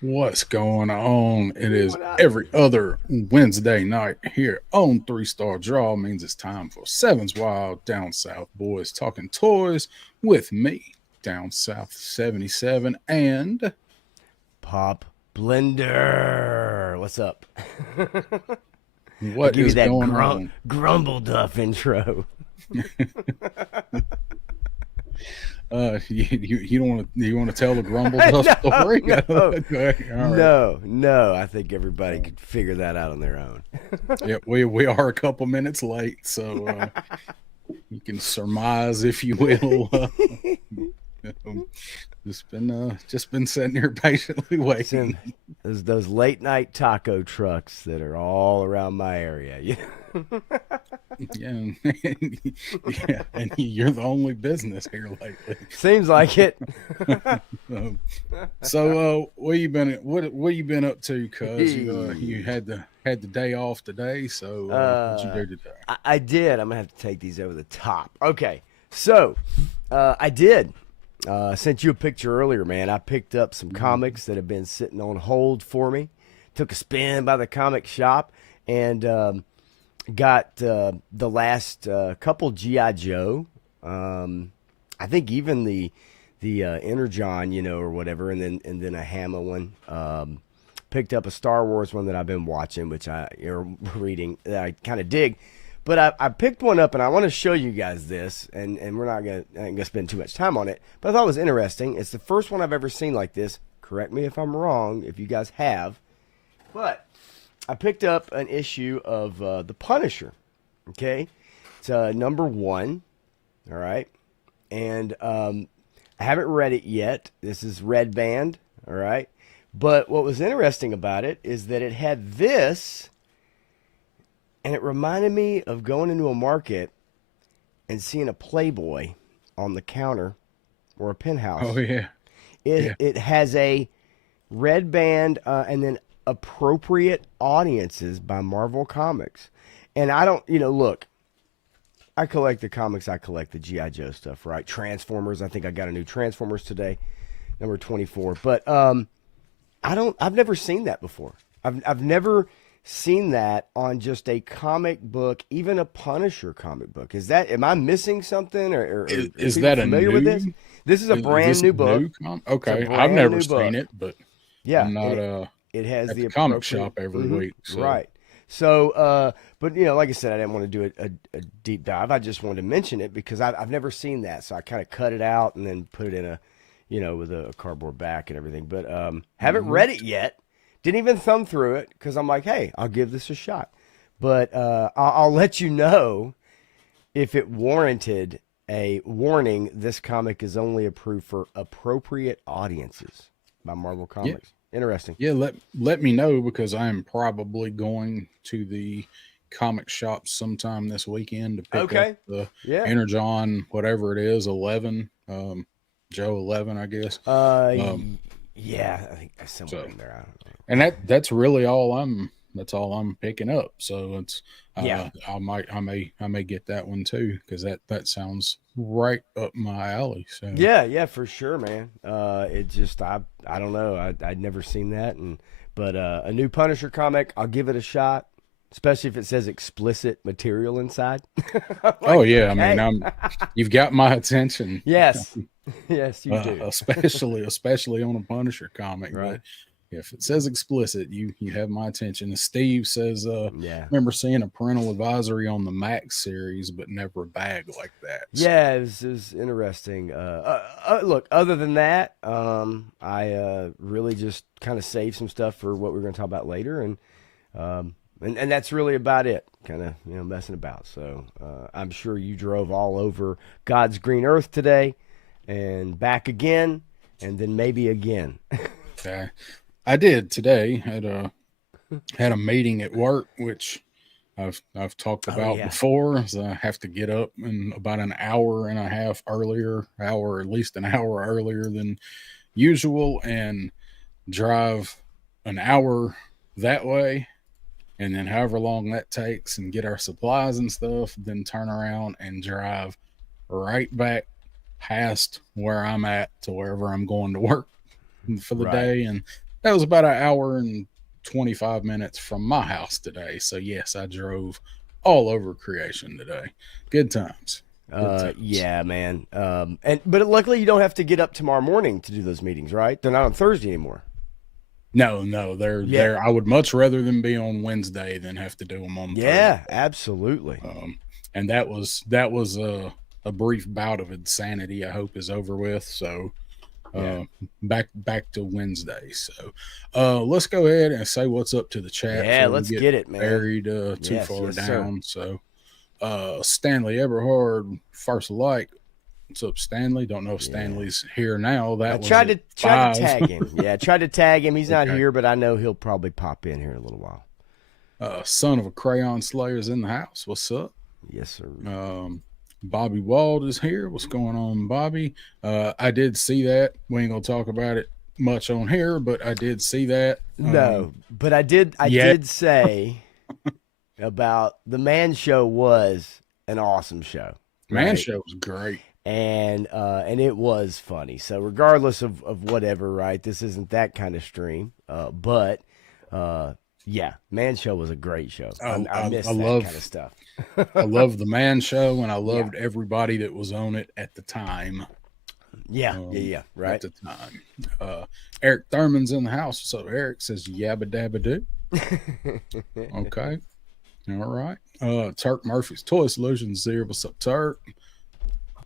What's going on? It is What up? every other Wednesday night here on Three Star Draw. Means it's time for Sevens Wild Down South boys talking toys with me, Down South 77. And Pop Blender. What's up? I what give you is that going on? grumble duff intro. You don't want to tell the Grumble Duff no, story? no, Okay, all right. no. I think everybody could figure that out on their own. Yeah, we are a couple minutes late, so you can surmise, if you will. Just been sitting here patiently Some waiting. those late night taco trucks that are all around my area. Yeah, yeah, and you're the only business here lately. Seems like it. Um, what you been what you been up to? Cause you had the day off today. So what'd you Uh, do today? I did. I'm gonna have to take these over the top. Okay, so I did. Sent you a picture earlier, man. I picked up some comics that have been sitting on hold for me. Took a spin by the comic shop and got the last couple GI Joe. I think even the Energon, or whatever, and then a Hammer one. Picked up a Star Wars one that I've been watching, which or reading that I kind of dig. But I picked one up and I want to show you guys this, and we're not gonna I ain't gonna spend too much time on it. But I thought it was interesting. It's the first one I've ever seen like this. Correct me if I'm wrong, if you guys have. But I picked up an issue of the Punisher. Okay, it's number one. All right, and I haven't read it yet. This is Red Band. All right, but what was interesting about it is that it had this, and it reminded me of going into a market and seeing a Playboy on the counter or a Oh penthouse. yeah, It yeah. it has a red band and then appropriate audiences by Marvel Comics. And I don't, look, I collect the comics, I collect the GI Joe stuff, right? Transformers, I think I got a new Transformers today, number 24. But I've never seen that before. I've never seen that on just a comic book, even a Punisher comic book. Am I missing something, or are Is people that a familiar with this? new? This is a Is brand this a new book. new It's a Okay, I've brand never new seen book. it, but Yeah, I'm and not it has at the the comic appropriate. shop every week, so Right. So, but like I said, I didn't want to do a deep dive. I just wanted to mention it because I've never seen that, so I kind of cut it out and then put it in with a cardboard back and everything. But haven't mhm. read it yet. Didn't even thumb through it because I'm like, hey, I'll give this a shot. But I'll let you know if it warranted a warning. This comic is only approved for appropriate audiences by Marvel Yeah, Comics. Interesting. yeah. Let me know because I am probably going to the comic shop sometime this weekend to pick up Okay. the Yeah. Energon, whatever it is, 11, Joe 11, I guess. Uh, Um, yeah, I think that's somewhere so in there. I don't know. and that's really all I'm picking up. So it's Yeah, I may get that one too because that sounds right up my alley. So yeah, for sure, man. It just I don't know. I'd never seen that, but a new Punisher comic, I'll give it a shot, especially if it says explicit material inside. I'm oh like, yeah, I mean okay, you've got my attention. yes, yes, you do. Especially on a Punisher comic. But Right? if it says explicit, you have my attention. And Steve says, Yeah. remember seeing a parental advisory on the Max series, but never a bag like that. So Yeah, it was interesting. Look, other than that, I really just kind of saved some stuff for what we're going to talk about later, and that's really about it. Kind of messing about. So I'm sure you drove all over God's green earth today, and back again, and then maybe again. uh, I did today. Had a meeting at work, which I've talked Oh about yeah, before. So I have to get up in about an hour and a half earlier, hour at least an hour earlier than usual, and drive an hour that way, and then however long that takes, and get our supplies and stuff. Then turn around and drive right back past where I'm at to wherever I'm going to work for the right. day, and That was about an hour and 25 minutes from my house today. So yes, I drove all over creation today. Good times. Good times. Yeah, man. But luckily you don't have to get up tomorrow morning to do those meetings, right? They're not on Thursday anymore. No, no, they're Yeah. there. I would much rather them be on Wednesday than have to do them on Thursday. Yeah, absolutely. And that was a brief bout of insanity. I hope is over with. So Yeah. uh, back to Wednesday. So let's go ahead and say what's up to the chat Yeah, before we let's get get it, man. buried too Yes, far yes, sir. down. So Stanley Eberhard, first like. What's up, Stanley? Don't know if Yeah. Stanley's here now. I That was tried at to 5. tag him. Yeah, I tried to tag him. He's not Okay. here, but I know he'll probably pop in here in a little while. Son of a Crayon Slayer's in the house. What's up? Yes, sir. Bobby Wald is here. What's going on, Bobby? I did see that. We ain't gonna talk about it much on here, but I did see that. No, but I did. I Yeah, did say about the Man Show was an awesome show, Man right? Show was great. And it was funny. So regardless of whatever, right? This isn't that kind of stream, but yeah, Man Show was a great show. I I missed that love kind of stuff. I love the Man Show, and I Yeah, loved everybody that was on it at the time. yeah, yeah, Um, yeah. at Right. the time, Eric Thurman's in the house. So Eric says yabba dabba do. Okay, all right. Turk Murphy's Toy Solutions here. What's up, Turk?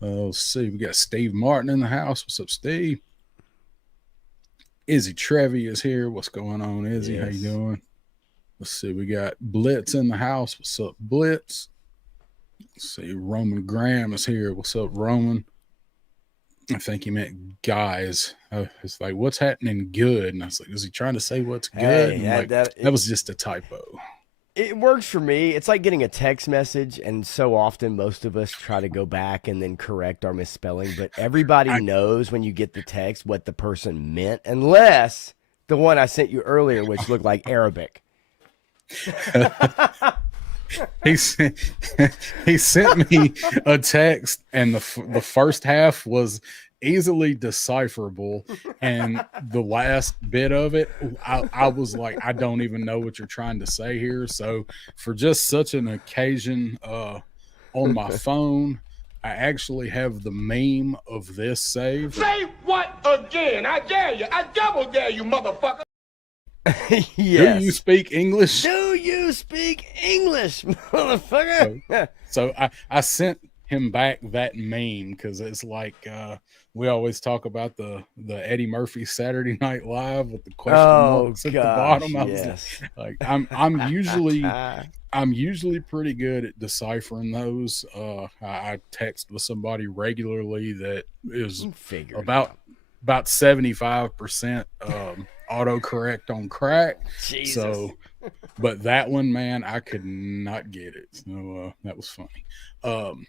Let's see. We got Steve Martin in the house. What's up, Steve? Izzy Trevi is here. What's going on, Izzy? How you Yes. doing? Let's see. We got Blitz in the house. What's up, Blitz? Let's see. Roman Graham is here. What's up, Roman? I think he meant guys. It's like, what's happening good? And I was like, is he trying to say what's good? Hey, And I'm like, that was just a typo. it works for me. It's like getting a text message, and so often most of us try to go back and then correct our misspelling. But everybody I, knows when you get the text what the person meant, unless the one I sent you earlier, which looked like Arabic. he sent, he sent me a text, and the first half was easily decipherable, and the last bit of it, I was like, I don't even know what you're trying to say here. So for just such an occasion, on my phone, I actually have the meme of this saved. Say what again? I dare you. I double dare you, motherfucker. Yes. Do you speak English? Do you speak English, motherfucker? So I sent him back that meme because it's like we always talk about the Eddie Murphy Saturday Night Live with the question Oh marks at the gosh, bottom. I was yes. like, I'm usually pretty good at deciphering those. I text with somebody regularly that is Figure it about out. about 75% autocorrect on crack. Jesus. So, but that one, man, I could not get it. So that was funny.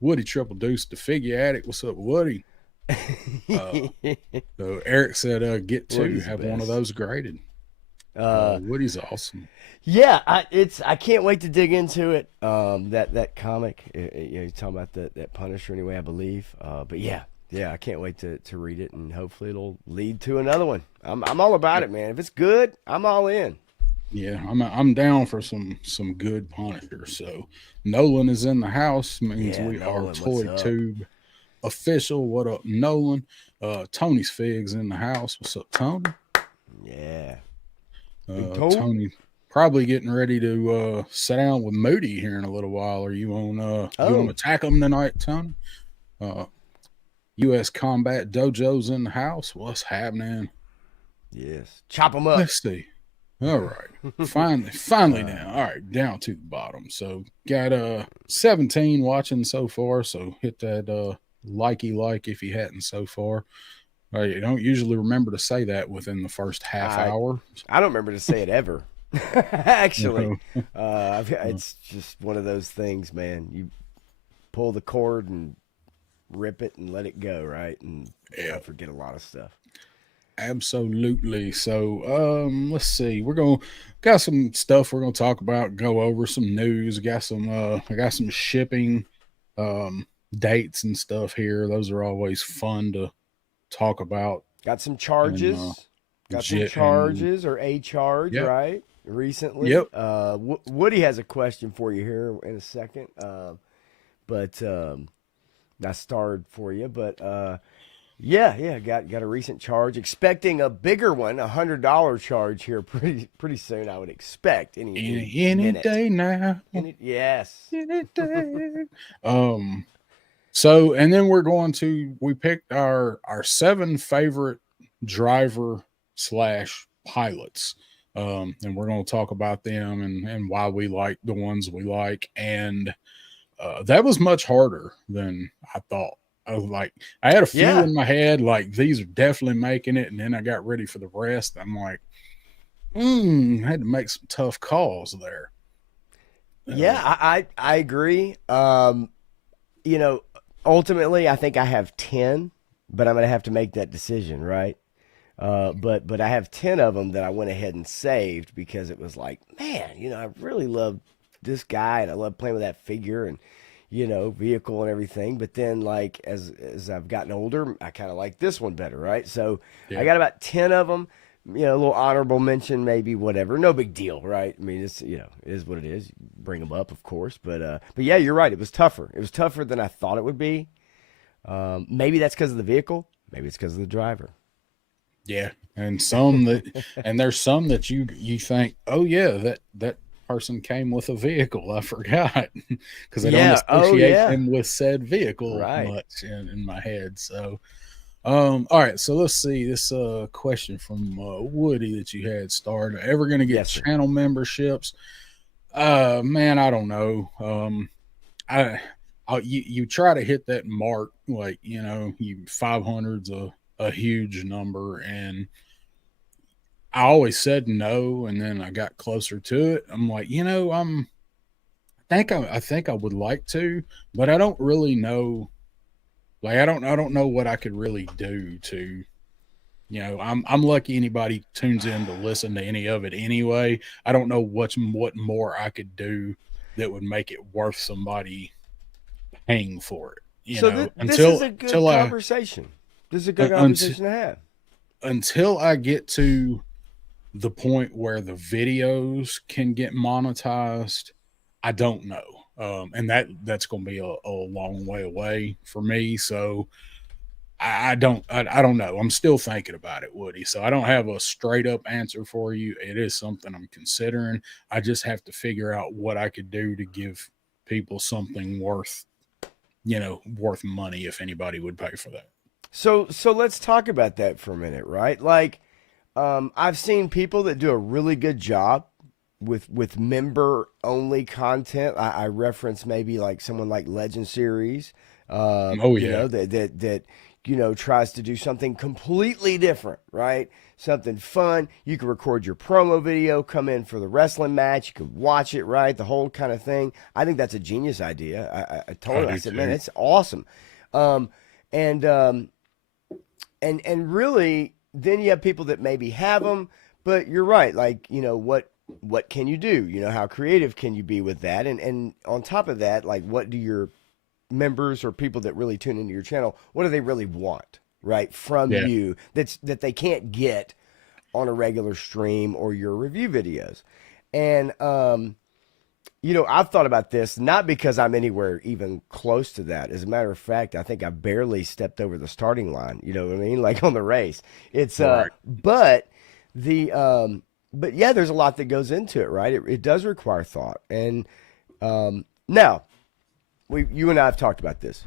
Woody Triple Deuce, the figure addict. What's up, Woody? So Eric said, "Get two, Woody's have the one of best. those graded." Woody's awesome. Yeah, I can't wait to dig into it. That comic, you're talking about that Punisher anyway, I believe. But yeah, I can't wait to read it, and hopefully it'll lead to another one. I'm all about it, man. If it's good, I'm all in. Yeah, I'm down for some good Punisher. So Nolan is in the house. Means Yeah, we Nolan, are what's Toy up? Tube official. What up, Nolan? Tony's Figs in the house. What's up, Tony? Yeah, Big Tone? Tony probably getting ready to sit down with Moody here in a little while. Are you on you on attack them tonight, Tony? U.S. Combat Dojo's in the house. What's happening? yes. Chop them up. Let's see. All right. Finally down. All right, down to the bottom. So got 17 watching so far. So hit that likey like if you hadn't so far. You don't usually remember to say that within the first half hour. I don't remember to say it ever. Actually, No. it's just one of those things, man. You pull the cord and rip it and let it go, right? And Yeah. I forget a lot of stuff. Absolutely. So let's see. Got some stuff we're gonna talk about, go over some news, I got some shipping dates and stuff here. Those are always fun to talk about. Got some charges. Got some charges or a charge, Yep. right? Recently. Yep. Woody has a question for you here in a second. But I starred for you. But yeah, got a recent charge. Expecting a bigger one, $100 charge here pretty soon. I would expect Any minute. day now. Yes. Any day. So, and then we picked our 7 favorite driver slash pilots. And we're going to talk about them and why we like the ones we like. And that was much harder than I thought. I had a few in my head, like these are definitely making it. And then I got ready for the rest. I'm like, I had to make some tough calls there. Yeah, I agree. Ultimately, I think I have 10, but I'm going to have to make that decision, right? But I have 10 of them that I went ahead and saved because it was like, man, I really love this guy and I love playing with that figure and, vehicle and everything. But then, like, as I've gotten older, I kind of like this one better, right? So I got about 10 of them. A little honorable mention, maybe, whatever. No big deal, right? I mean, it's it is what it is. Bring them up, of course, but yeah, you're right. It was tougher. It was tougher than I thought it would be. Maybe that's because of the vehicle. Maybe it's because of the driver. Yeah, and there's some that you think, oh yeah, that person came with a vehicle. I forgot because I don't associate them with said vehicle much in my head. So. All right, so let's see this question from Woody that you had started. Ever going to get channel memberships? Man, I don't know. You try to hit that mark, like you 500's a huge number, and I always said no, and then I got closer to it. I'm like, I think I would like to, but I don't really know. Like I don't know what I could really do to, I'm lucky anybody tunes in to listen to any of it anyway. I don't know what more I could do that would make it worth somebody paying for it. This is a good conversation. This is a good conversation to have. Until I get to the point where the videos can get monetized, I don't know. And that's going to be a long way away for me. So I don't know. I'm still thinking about it, Woody. So I don't have a straight up answer for you. It is something I'm considering. I just have to figure out what I could do to give people something worth money if anybody would pay for that. So let's talk about that for a minute, right? Like, I've seen people that do a really good job with member only content. I reference maybe like someone like Legend Series. That tries to do something completely different, right? Something fun. You can record your promo video, come in for the wrestling match, you can watch it, right? The whole kind of thing. I think that's a genius idea. I told him, I said, man, it's awesome. And really, then you have people that maybe have them, but you're right. Like, what can you do? How creative can you be with that? And on top of that, like, what do your members or people that really tune into your channel, what do they really want, right, from you that they can't get on a regular stream or your review videos? And, I've thought about this, not because I'm anywhere even close to that. As a matter of fact, I think I barely stepped over the starting line, you know what I mean? Like on the race. It's, right. But yeah, there's a lot that goes into it, right? It does require thought. And now, you and I have talked about this.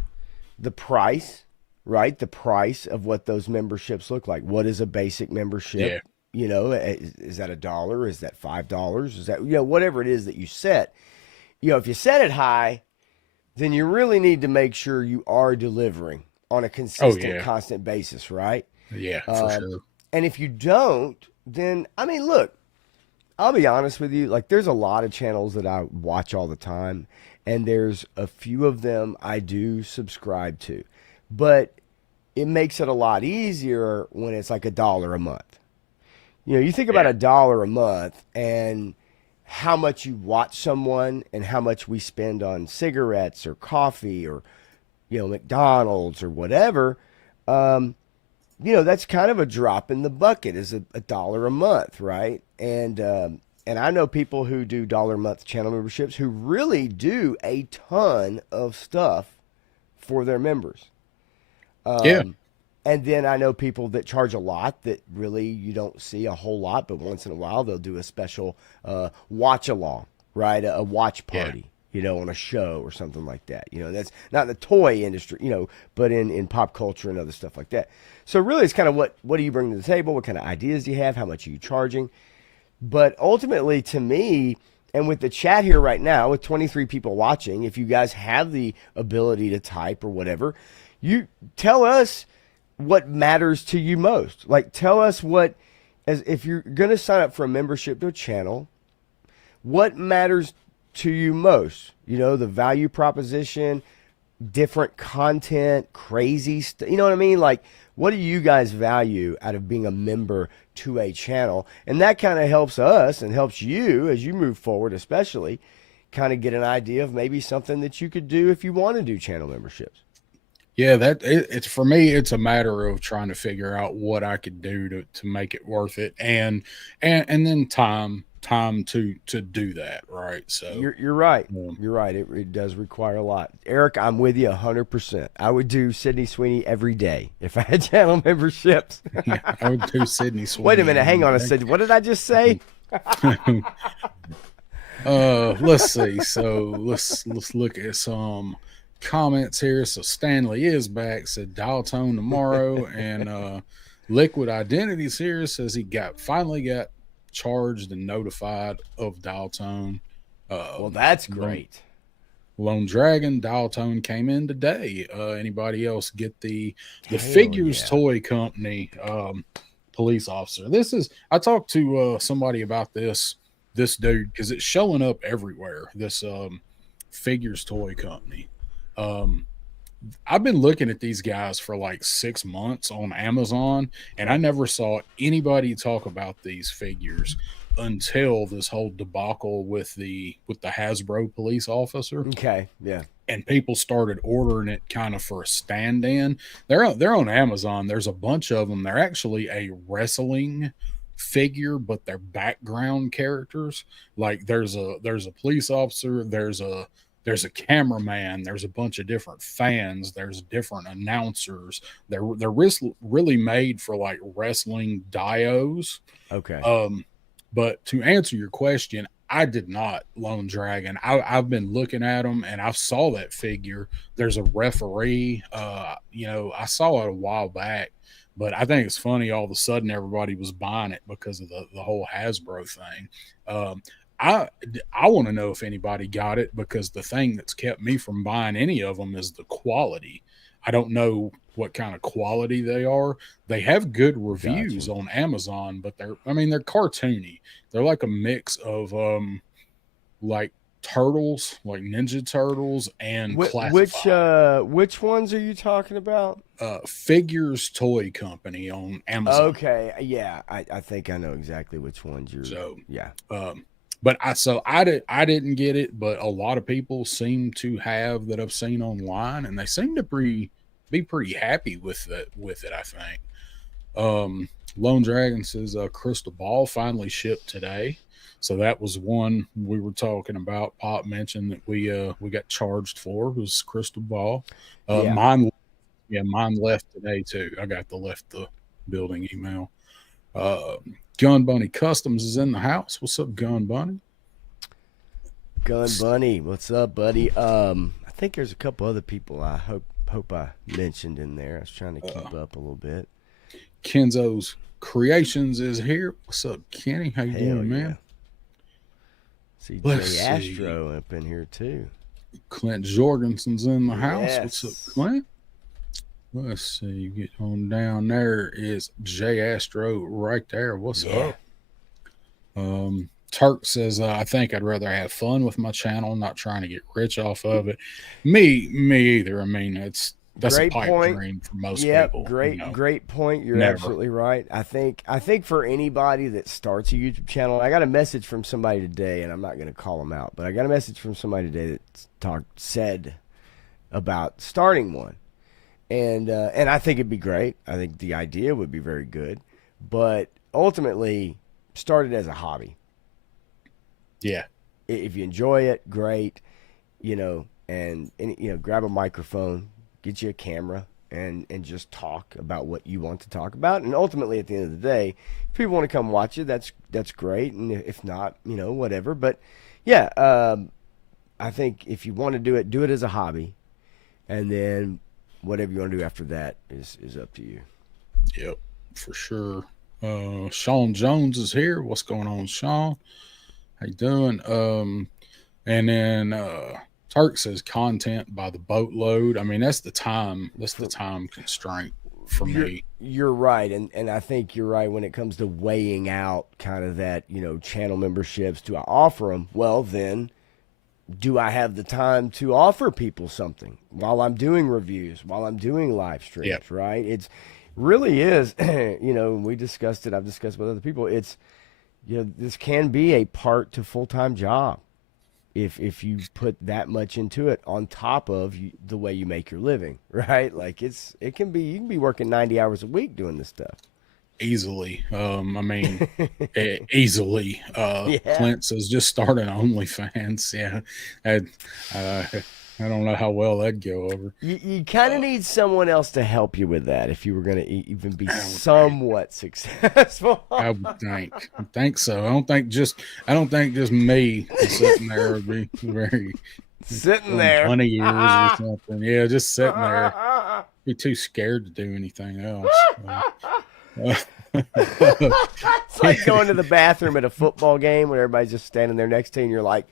The price, right? The price of what those memberships look like. What is a basic membership? Yeah. Is that $1? Is that $5? Is that, whatever it is that you set. If you set it high, then you really need to make sure you are delivering on a consistent, constant basis, right? Yeah, for sure. And if you don't, then, I mean, look, I'll be honest with you. Like, there's a lot of channels that I watch all the time, and there's a few of them I do subscribe to. But it makes it a lot easier when it's like $1 a month. You think about $1 a month and how much you watch someone and how much we spend on cigarettes or coffee or, McDonald's or whatever. that's kind of a drop in the bucket, is a dollar a month, right? And I know people who do dollar a month channel memberships who really do a ton of stuff for their members. Yeah. And then I know people that charge a lot that really you don't see a whole lot, but once in a while they'll do a special watch along, right? A watch Yeah. party, on a show or something like that. That's not in the toy industry, but in pop culture and other stuff like that. So really it's kind of what do you bring to the table? What kind of ideas do you have? How much are you charging? But ultimately, to me, and with the chat here right now, with 23 people watching, if you guys have the ability to type or whatever, you tell us what matters to you most. Like, tell us as if you're going to sign up for a membership to a channel, what matters to you most? The value proposition, different content, crazy stuff. You know what I mean? Like, what do you guys value out of being a member to a channel? And that kind of helps us and helps you as you move forward, especially kind of get an idea of maybe something that you could do if you want to do channel memberships. Yeah, it's for me. It's a matter of trying to figure out what I could do to make it worth it, and then time to do that. Right. So you're right. You're right. It does require a lot. Eric, I'm with you 100%. I would do Sydney Sweeney every day if I had channel memberships. yeah, I would do Sydney Sweeney. Wait a minute. Hang on a second. What did I just say? Let's see. So let's look at some comments here. So Stanley is back, said dial tone tomorrow, and Liquid Identities here says he finally got charged and notified of dial tone. Well, that's great. Lone Dragon dial tone came in today. Anybody else get the Hell Figures yeah. Toy Company police officer? I talked to somebody about this dude because it's showing up everywhere. This Figures Toy Company. I've been looking at these guys for like 6 months on Amazon, and I never saw anybody talk about these figures until this whole debacle with the Hasbro police officer. Okay, yeah. And people started ordering it kind of for a stand-in. They're on Amazon. There's a bunch of them. They're actually a wrestling figure, but they're background characters. Like there's a police officer, there's a cameraman, there's a bunch of different fans, there's different announcers. They're really made for like wrestling dios. Okay. But to answer your question, I did not Lone Dragon. I've been looking at them, and I saw that figure. There's a referee. I saw it a while back, but I think it's funny. All of a sudden, everybody was buying it because of the whole Hasbro thing. I want to know if anybody got it, because the thing that's kept me from buying any of them is the quality. I don't know what kind of quality they are. They have good reviews on Amazon, but they're cartoony. They're like a mix of like turtles, like Ninja Turtles, and classified. Which ones are you talking about? Figures Toy Company on Amazon. Okay, yeah, I think I know exactly which ones you're. So yeah. But I didn't get it, but a lot of people seem to have that I've seen online, and they seem to be pretty happy with it. I think. Lone Dragon says Crystal Ball finally shipped today, so that was one we were talking about. Pop mentioned that we got charged for was Crystal Ball. Mine left today too. I got left the building email. Gun Bunny Customs is in the house. What's up, Gun Bunny? Gun Bunny, what's up, buddy? I think there's a couple other people I hope I mentioned in there. I was trying to keep up a little bit. Kenzo's Creations is here. What's up, Kenny? How you doing, man? See Jay Astro up in here too. Clint Jorgensen's in the house. Yes. What's up, Clint? Let's see. Get on down. There is Jay Astro right there. What's up? Turk says, I think I'd rather have fun with my channel, not trying to get rich off of it. Me either. I mean, that's great a pipe dream for most people. Great point. You're absolutely right. I think for anybody that starts a YouTube channel, I got a message from somebody today, and I'm not going to call them out, but I got a message from somebody today that said about starting one. And I think it'd be great. I think the idea would be very good, but ultimately, start it as a hobby. Yeah. If you enjoy it, great. And grab a microphone, get you a camera, and just talk about what you want to talk about. And ultimately, at the end of the day, if people want to come watch you, that's great. And if not, whatever. But yeah, I think if you want to do it as a hobby, and then whatever you want to do after that is up to you. Yep, for sure. Sean Jones is here. What's going on, Sean? How you doing? And then Turk says content by the boatload. I mean, that's the time constraint for me. You're right, and I think you're right when it comes to weighing out kind of that, channel memberships. Do I offer them? Well, then, do I have the time to offer people something while I'm doing reviews, while I'm doing live streams? Yep. Right? It's really is. We discussed it. I've discussed with other people. It's this can be a part to full-time job if you put that much into it on top of the way you make your living, right? Like you can be working 90 hours a week doing this stuff. Easily. I mean, easily. Yeah. Clint says just start an OnlyFans. Yeah. I don't know how well that'd go over. You kind of need someone else to help you with that if you were going to even be somewhat successful. I would think so. I don't think just me sitting there would be very sitting there 20 years or something. Yeah, just sitting there. Be too scared to do anything else. It's like going to the bathroom at a football game when everybody's just standing there next to you and you're like,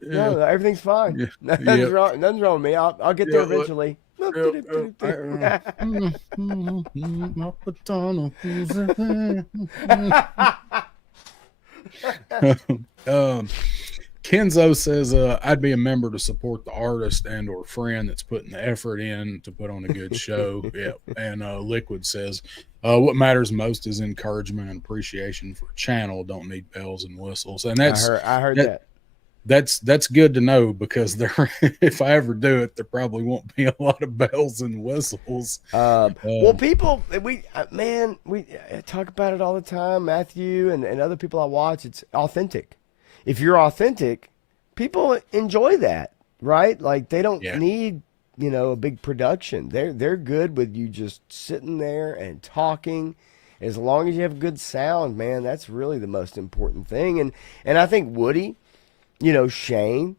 no, everything's fine. Yeah. Nothing's wrong with me. I'll get there eventually. Kenzo says, I'd be a member to support the artist and or friend that's putting the effort in to put on a good show. Yeah. And Liquid says, what matters most is encouragement and appreciation for a channel. Don't need bells and whistles. And that's I heard that. That's good to know because if I ever do it, there probably won't be a lot of bells and whistles. Well, people, we talk about it all the time. Matthew and other people I watch, it's authentic. If you're authentic, people enjoy that, right? Like they don't need a big production. They're good with you just sitting there and talking. As long as you have good sound, man, that's really the most important thing. And I think Woody. Shane,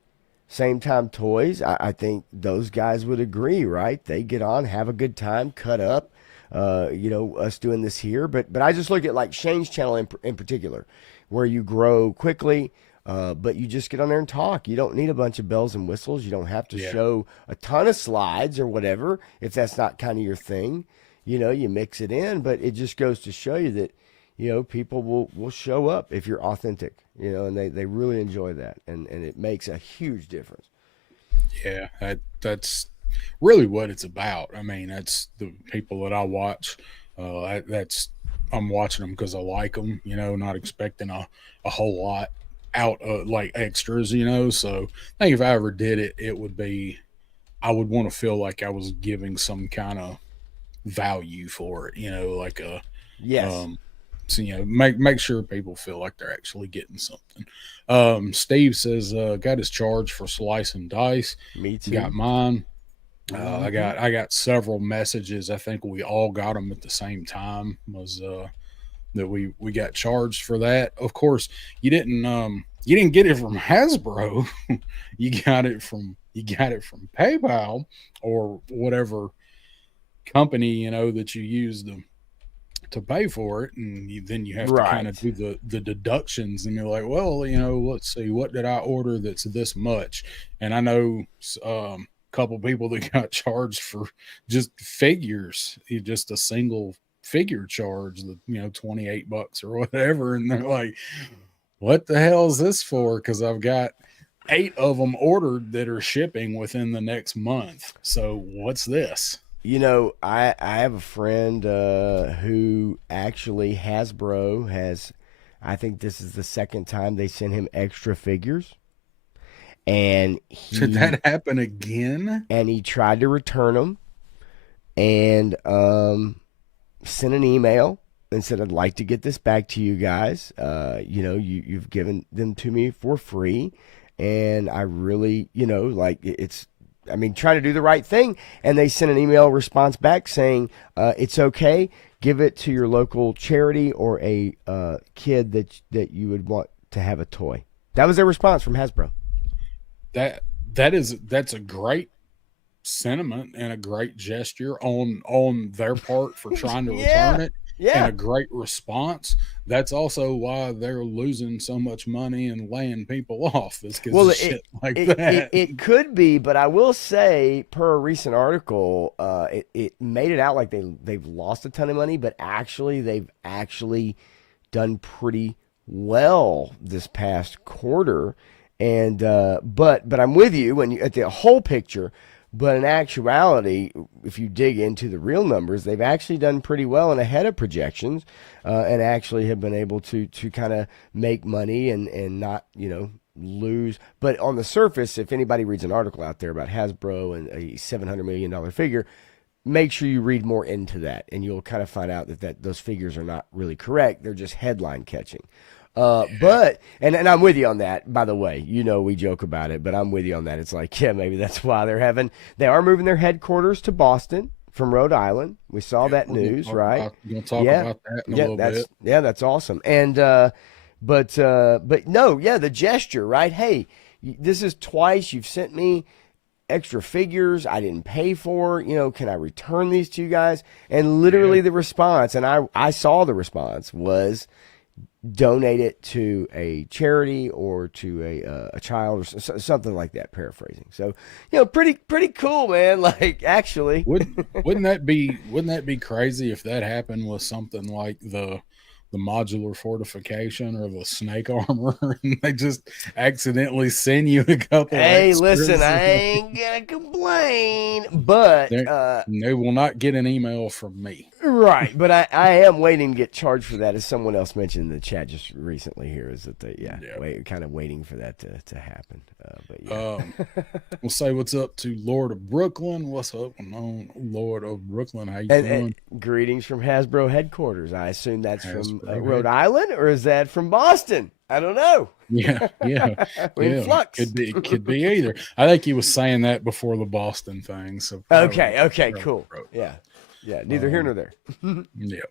Same Time Toys, I think those guys would agree, right? They get on, have a good time, cut up, us doing this here. But I just look at like Shane's channel in particular, where you grow quickly, but you just get on there and talk. You don't need a bunch of bells and whistles. You don't have to show a ton of slides or whatever if that's not kind of your thing. You mix it in, but it just goes to show you that, people will show up if you're authentic. And they really enjoy that, and it makes a huge difference. Yeah, that's really what it's about. I mean, that's the people that I watch. I'm watching them because I like them. Not expecting a whole lot out of like extras. So I think if I ever did it, it would be I would want to feel like I was giving some kind of value for it. Like a yes. So, make sure people feel like they're actually getting something. Steve says, got his charge for slice and dice. Me too. Got mine. I got several messages. I think we all got them at the same time. Was that we got charged for that? Of course, you didn't get it from Hasbro. you got it from PayPal or whatever company that you use to pay for it, and then you have to kind of do the deductions, and you're like, well, let's see, what did I order that's this much? And I know a couple people that got charged for just figures, just a single figure charge, $28 or whatever, and they're like, what the hell is this for? Because I've got 8 of them ordered that are shipping within the next month. So what's this? I have a friend who actually Hasbro has, I think this is the second time they sent him extra figures. And did that happen again? And he tried to return them. and sent an email and said, I'd like to get this back to you guys. You've given them to me for free, and I really, trying to do the right thing. And they sent an email response back saying, it's okay. Give it to your local charity or a kid that you would want to have a toy. That was their response from Hasbro. That's a great sentiment and a great gesture on their part for trying to return it. Yeah. And a great response. That's also why they're losing so much money and laying people off. Is because of shit like that. It could be, but I will say, per a recent article, it made it out like they've lost a ton of money, but actually they've done pretty well this past quarter. And but I'm with you when you at the whole picture. But in actuality, if you dig into the real numbers, they've actually done pretty well and ahead of projections, and actually have been able to kind of make money and not, lose. But on the surface, if anybody reads an article out there about Hasbro and a $700 million figure, make sure you read more into that, and you'll kind of find out that those figures are not really correct. They're just headline catching. But I'm with you on that, by the way. We joke about it, but I'm with you on that. It's like, yeah, maybe that's why they are moving their headquarters to Boston from Rhode Island. We saw that news, right? We'll talk about that in a little bit. Yeah, that's awesome. And but no, yeah, the gesture, right? Hey, this is twice you've sent me extra figures I didn't pay for. Can I return these to you guys? And literally the response, and I saw the response was, donate it to a charity or to a child or something like that, paraphrasing. So, pretty cool, man. Like, actually, wouldn't that be crazy if that happened with something like the modular fortification or the snake armor, and they just accidentally send you a couple. Hey, listen, I ain't gonna complain, but they will not get an email from me. Right, but I am waiting to get charged for that, as someone else mentioned in the chat just recently here, is that kind of waiting for that to happen. We'll say what's up to Lord of Brooklyn. What's up, Lord of Brooklyn? How you doing? And greetings from Hasbro headquarters. I assume that's from Rhode Island, or is that from Boston? I don't know. Yeah. We're in flux. Could be either. I think he was saying that before the Boston thing. So okay, cool. Yeah, neither here nor there. Yeah.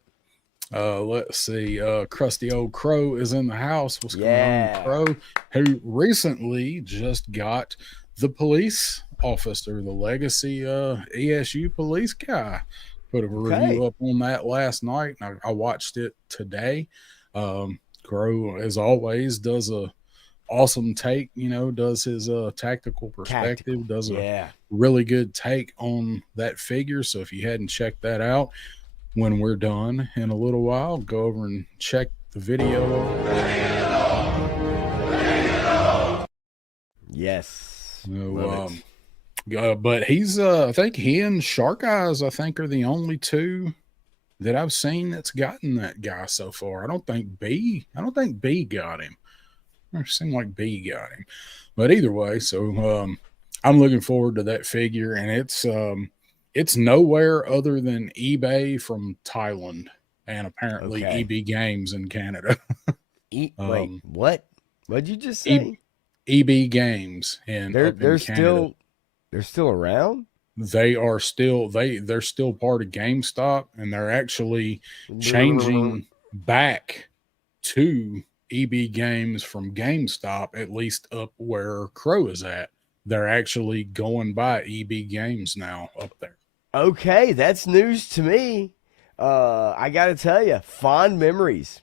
Let's see. Crusty old Crow is in the house. What's going on, Crow? Who recently just got the police officer, the legacy ESU police guy. Put a review up on that last night. I watched it today. Crow, as always, does a awesome take, does his tactical perspective, does a really good take on that figure. So if you hadn't checked that out, when we're done in a little while, go over and check the video. Yes. But he's I think he and Shark Eyes, I think, are the only two that I've seen that's gotten that guy so far. I don't think B got him. It seemed like B got him. But either way, so I'm looking forward to that figure, and it's nowhere other than eBay from Thailand and apparently EB Games in Canada. Wait, what? What'd you just say? EB Games in they're still around? They're still part of GameStop, and they're actually changing back to EB Games from GameStop, at least up where Crow is at. They're actually going by EB Games now up there. Okay, that's news to me. I got to tell you, fond memories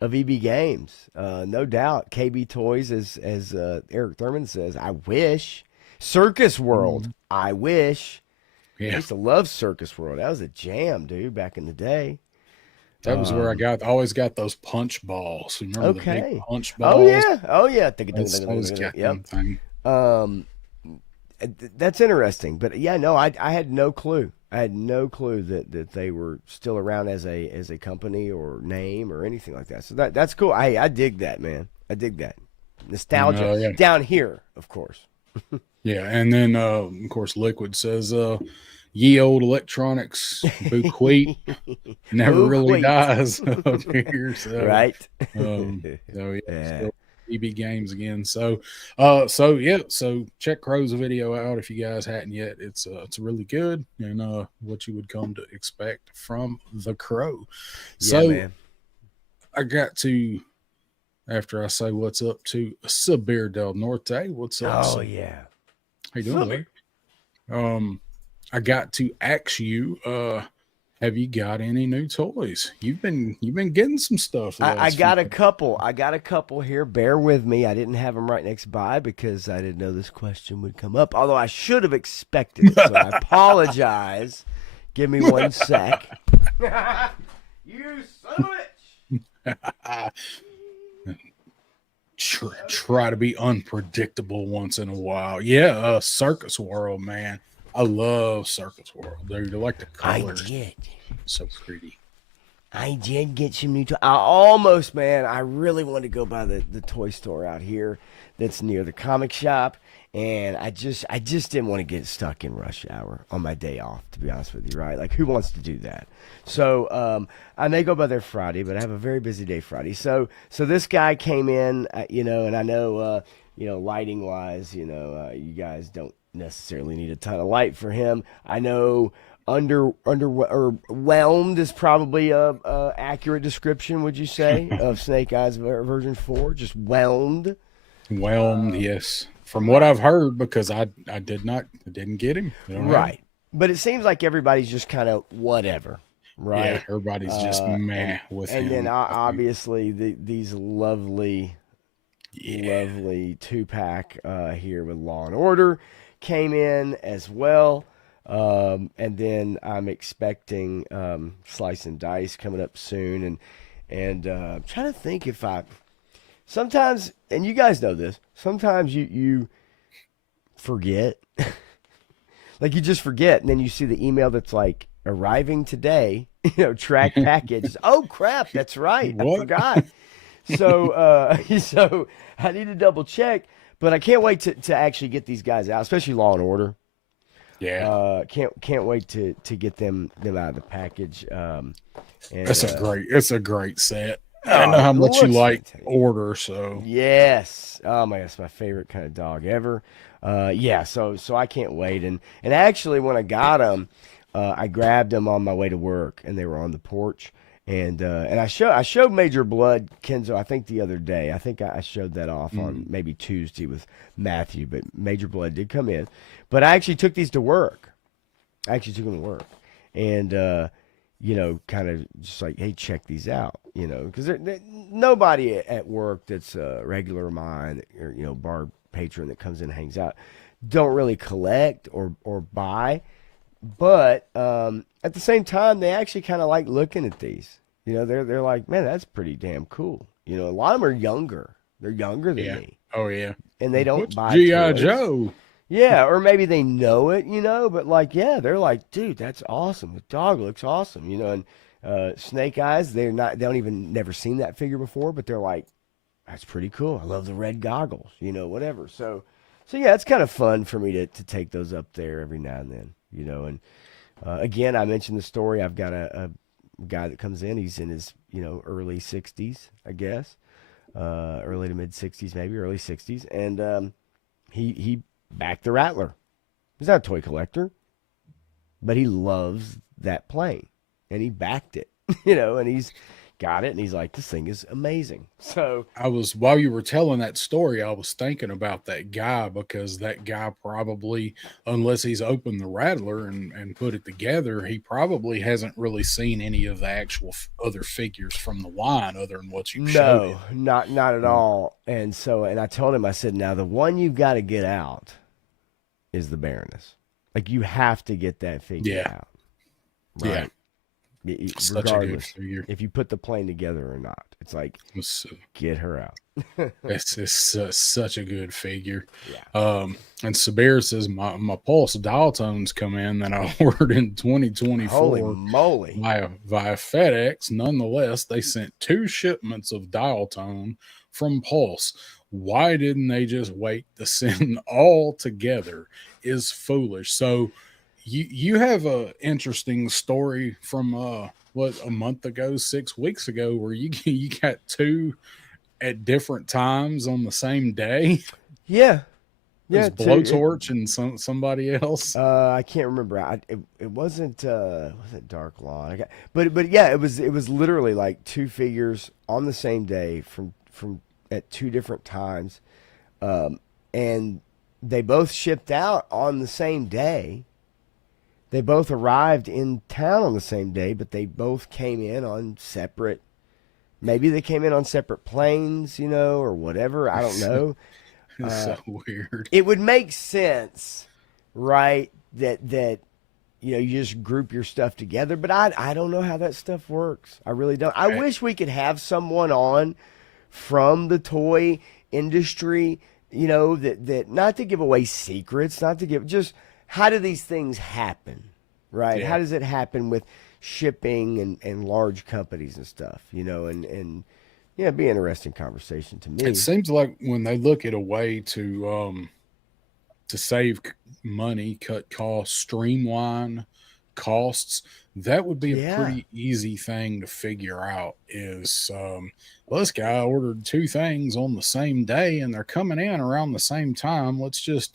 of EB Games. No doubt. KB Toys, as Eric Thurman says, I wish. Circus World, I wish. Yeah. I used to love Circus World. That was a jam, dude, back in the day. That was where I always got those punch balls. Remember the big punch balls? Oh yeah. That's interesting. But yeah, no, I had no clue. I had no clue that they were still around as a company or name or anything like that. So that's cool. I dig that, man. I dig that. Nostalgia down here, of course. Yeah, and then of course Liquid says ye old electronics bequeath never really dies up here. So, Right. So yeah, Yeah. still EB games again. So, so check Crow's video out if you guys hadn't yet. It's really good and what you would come to expect from the Crow. Yeah, So man. I got to, after I say what's up to Sabir Del Norte. What's up? Oh, Sabir? yeah. How you doing, buddy? I got to ask you, have you got any new toys? You've been getting some stuff. I got a couple. I got a couple here. Bear with me. I didn't have them right next by because I didn't know this question would come up. Although I should have expected it. So I apologize. Give me one sec. You son of a bitch. Try to be unpredictable once in a while. Yeah, Circus World, man. I love Circus World, dude. I like the colors. I did. So pretty. I did get some new toys. I really wanted to go by the toy store out here that's near the comic shop. And I just didn't want to get stuck in rush hour on my day off, to be honest with you, right? Like, who wants to do that? So I may go by there Friday, but I have a very busy day Friday. So this guy came in, and I know, lighting wise, you guys don't necessarily need a ton of light for him. I know whelmed is probably a accurate description, would you say, of Snake Eyes version 4? Just whelmed. Yes. From what I've heard, because I didn't get him. Right. But it seems like everybody's just kind of whatever, right? Yeah, everybody's just meh with him. And then obviously these lovely 2-pack here with Law and Order came in as well. And then I'm expecting Slice and Dice coming up soon. And I'm trying to think if sometimes, and you guys know this, sometimes you forget. Like, you just forget, and then you see the email that's like, arriving today, track package. Oh, crap, that's right. What? I forgot. So I need to double check, but I can't wait to actually get these guys out, especially Law and Order. Yeah. Can't wait to get them out of the package. It's a great set. I know how much you like Order, so yes. Oh my, that's my favorite kind of dog ever. So I can't wait. And actually, when I got them, I grabbed them on my way to work, and they were on the porch. And I showed Major Blood Kenzo, I think, the other day. I think I showed that off on maybe Tuesday with Matthew, but Major Blood did come in. But I actually took these to work. And kind of just like, hey, check these out, because nobody at work that's a regular of mine or, bar patron that comes in and hangs out don't really collect or buy. But at the same time, they actually kind of like looking at these. They're like, man, that's pretty damn cool. A lot of them are younger. They're younger than me. Oh, yeah. And they don't buy G.I. toys. Joe. Yeah, or maybe they know it, but like, yeah, they're like, dude, that's awesome. The dog looks awesome, and Snake Eyes, they don't even never seen that figure before, but they're like, that's pretty cool. I love the red goggles, whatever. So yeah, it's kind of fun for me to take those up there every now and then, and again, I mentioned the story. I've got a guy that comes in, he's in his, early 60s, I guess, early to mid 60s, maybe early 60s. And he backed the Rattler. He's not a toy collector, but he loves that plane, and he backed it, and he's got it, and he's like, this thing is amazing. So while you were telling that story, I was thinking about that guy, because that guy probably, unless he's opened the Rattler and put it together, he probably hasn't really seen any of the actual other figures from the line other than what you showed him. not at all. And I told him, I said, now the one you've got to get out is the Baroness. Like, you have to get that figure out. Right? Yeah. Regardless if you put the plane together or not, it's like, get her out. It's such a good figure. Yeah. And Sabir says my Pulse dial tones come in that I ordered in 2024. Holy moly! Via FedEx. Nonetheless, they sent 2 shipments of dial tone from Pulse. Why didn't they just wait to send all together? Is foolish. So you have a interesting story from what, a month ago, 6 weeks ago, where you got two at different times on the same day. Yeah. It was Yeah, too. Blowtorch and somebody else. I can't remember. It wasn't was it Dark Lawn? But yeah, it was literally like two figures on the same day from at two different times, and they both shipped out on the same day. They both arrived in town on the same day, but they both came in on separate. Maybe they came in on separate planes, or whatever. I don't know. It's so weird. It would make sense, right? That you just group your stuff together, but I don't know how that stuff works. I really don't. I wish we could have someone on from the toy industry, that not to give away secrets, not to give, just how do these things happen, right? Yeah. How does it happen with shipping and large companies and stuff, and yeah, it'd be an interesting conversation to me. It seems like when they look at a way to save money, cut costs, streamline costs, that would be a pretty easy thing to figure out. Is well, this guy ordered two things on the same day and they're coming in around the same time. Let's just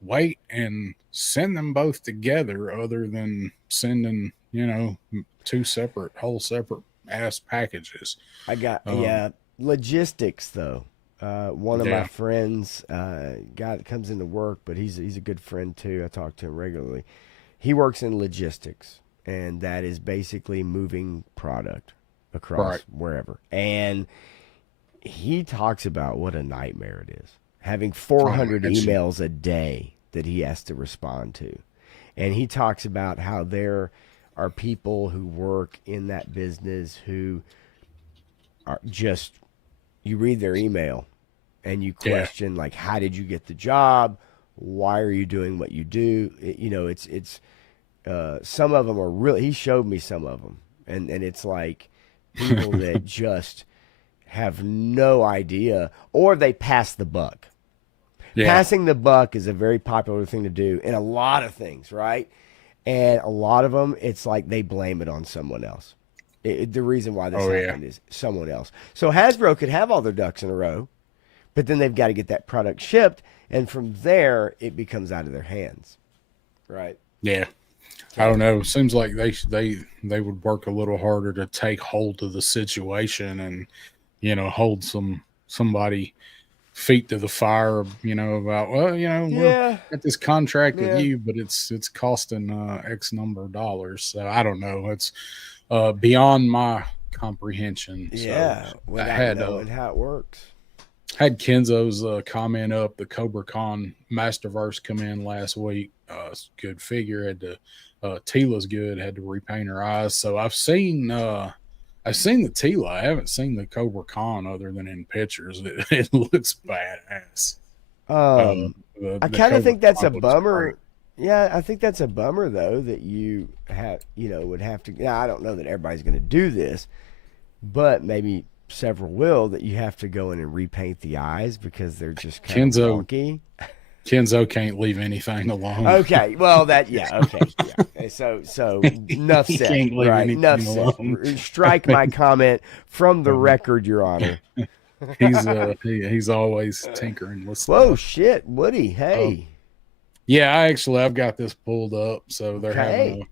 wait and send them both together, other than sending two whole separate ass packages. I got logistics though. One of my friends, guy that comes into work, but he's a good friend too. I talk to him regularly. He works in logistics, and that is basically moving product across wherever. And he talks about what a nightmare it is, having 400 emails a day that he has to respond to. And he talks about how there are people who work in that business who are just, you read their email and you question, like, how did you get the job? Why are you doing what you do? It's some of them are really, he showed me some of them, and it's like people that just have no idea, or they pass the buck. Passing the buck is a very popular thing to do in a lot of things, right? And a lot of them, it's like they blame it on someone else. The reason why this happened is someone else. So Hasbro could have all their ducks in a row, but then they've got to get that product shipped, and from there it becomes out of their hands, right? Yeah, I don't know. Seems like they would work a little harder to take hold of the situation and hold somebody feet to the fire, about, well, we're at this contract with you, but it's costing X number of dollars. So I don't know. It's beyond my comprehension. Yeah, so without knowing how it works. Had Kenzo's comment up. The Cobra Con Masterverse come in last week. Good figure. Had to Tila's good. Had to repaint her eyes. So I've seen the Tila. I haven't seen the Cobra Con other than in pictures. It looks badass. I kind of think that's a bummer. Yeah, I think that's a bummer though, that you would have to. I don't know that everybody's going to do this, but maybe several will, that you have to go in and repaint the eyes because they're just kind of wonky. Kenzo can't leave anything alone. Okay, well okay. So enough said. Right, enough said. Strike my comment from the record, Your Honor. He's always tinkering with stuff. Whoa, shit, Woody. Hey. Yeah, I've got this pulled up, so they're having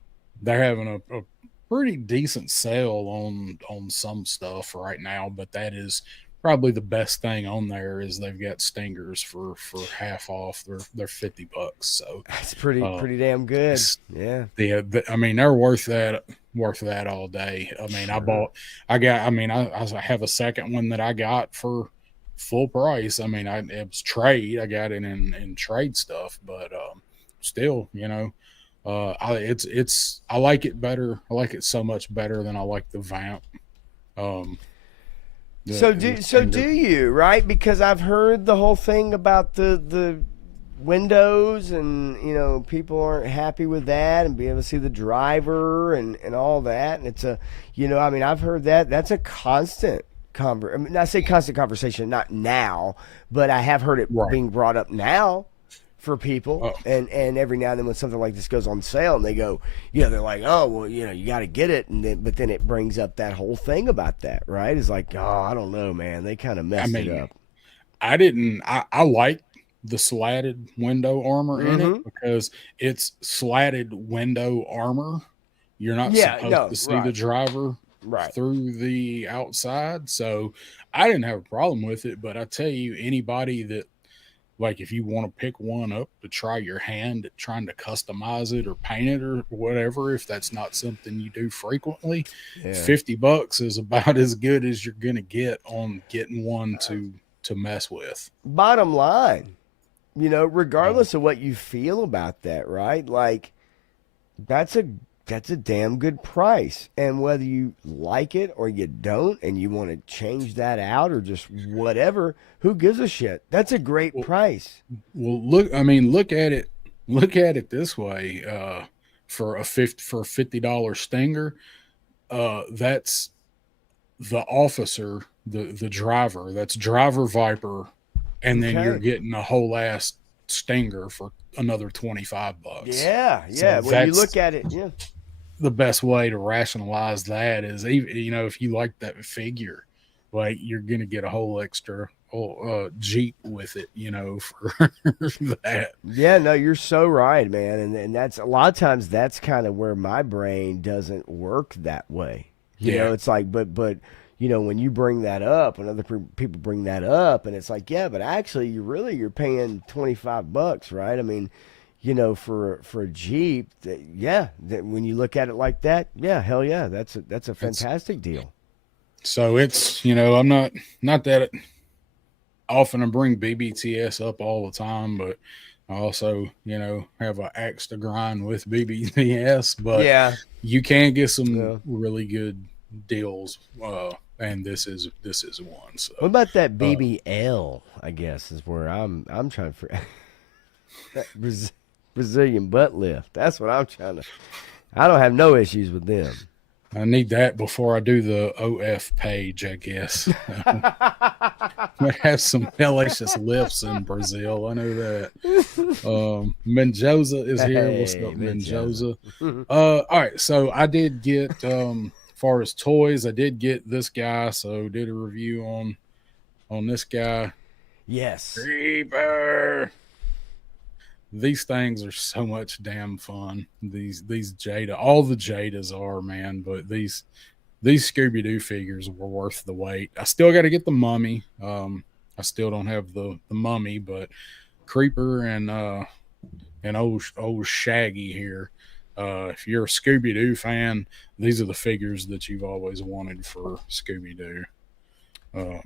a pretty decent sale on some stuff right now, but that is probably the best thing on there. Is they've got stingers for half off. They're $50, so that's pretty damn good. Yeah. I mean, they're worth that all day. I mean, sure. I have a second one that I got for full price. I mean, it was trade. I got it in trade stuff, but still, I like it better. I like it so much better than I like the Vamp. So do you, right? Because I've heard the whole thing about the windows, and people aren't happy with that, and being able to see the driver and all that, and it's I've heard that's a constant I say constant conversation, not now, but I have heard it being brought up now. for people, Oh, and every now and then when something like this goes on sale, and they go, they're like, oh well, you got to get it, and then but then it brings up that whole thing about that, right? It's like, oh, I don't know, man, they kind of I messed it mean, up. I like the slatted window armor in it Mm-hmm. because it's slatted window armor. You're not Yeah, supposed no, to see the right, driver right. through the outside. So I didn't have a problem with it. But I tell you, anybody that, like, if you want to pick one up to try your hand at trying to customize it or paint it or whatever, if that's not something you do frequently, Yeah. $50 is about as good as you're going to get on getting one to mess with. Bottom line, Uh, regardless of what you feel about that, right? Like that's a that's a damn good price. And whether you like it or you don't and you want to change that out or just whatever, who gives a shit? That's a great well, price. well, look. I mean, Look at it this way. For a $50 stinger, that's the officer, the driver. That's driver Viper, and then you're Okay. getting a whole ass stinger for another $25. Yeah, So yeah. When you look that's at it, yeah. the best way to rationalize that is, even if you like that figure, like, you're gonna get a whole extra Jeep with it, for that. Yeah, no, you're so right, man. And that's a lot of times that's kind of where my brain doesn't work that way. Yeah, It's like, but when you bring that up, when other people bring that up, and it's like, yeah, but actually, you're paying $25, right? I mean, for a Jeep, yeah, that when you look at it like that, yeah, hell yeah, that's a it's fantastic deal. so it's I'm not that often I bring BBTS up all the time, but I also have an axe to grind with BBTS, but Yeah, you can get some yeah. really good deals, and this is one. So What about that uh, BBL? I guess is where I'm trying to figure. That Brazilian butt lift. That's what I'm trying to. I don't have no issues with them. I need that before I do the OF page, I guess. We have some hellacious lifts in Brazil. I know that. Menjoza is here. What's Hey, up, Mendoza. Menjoza? All right. So I did get, far as toys, I did get this guy. So did a review on this guy. Yes. Creeper. These things are so much damn fun. These Jada, all the Jadas are, man, but these Scooby Doo figures were worth the wait. I still got to get the Mummy. I still don't have the Mummy, but Creeper and old Shaggy here. If you're a Scooby Doo fan, these are the figures that you've always wanted for Scooby Doo. So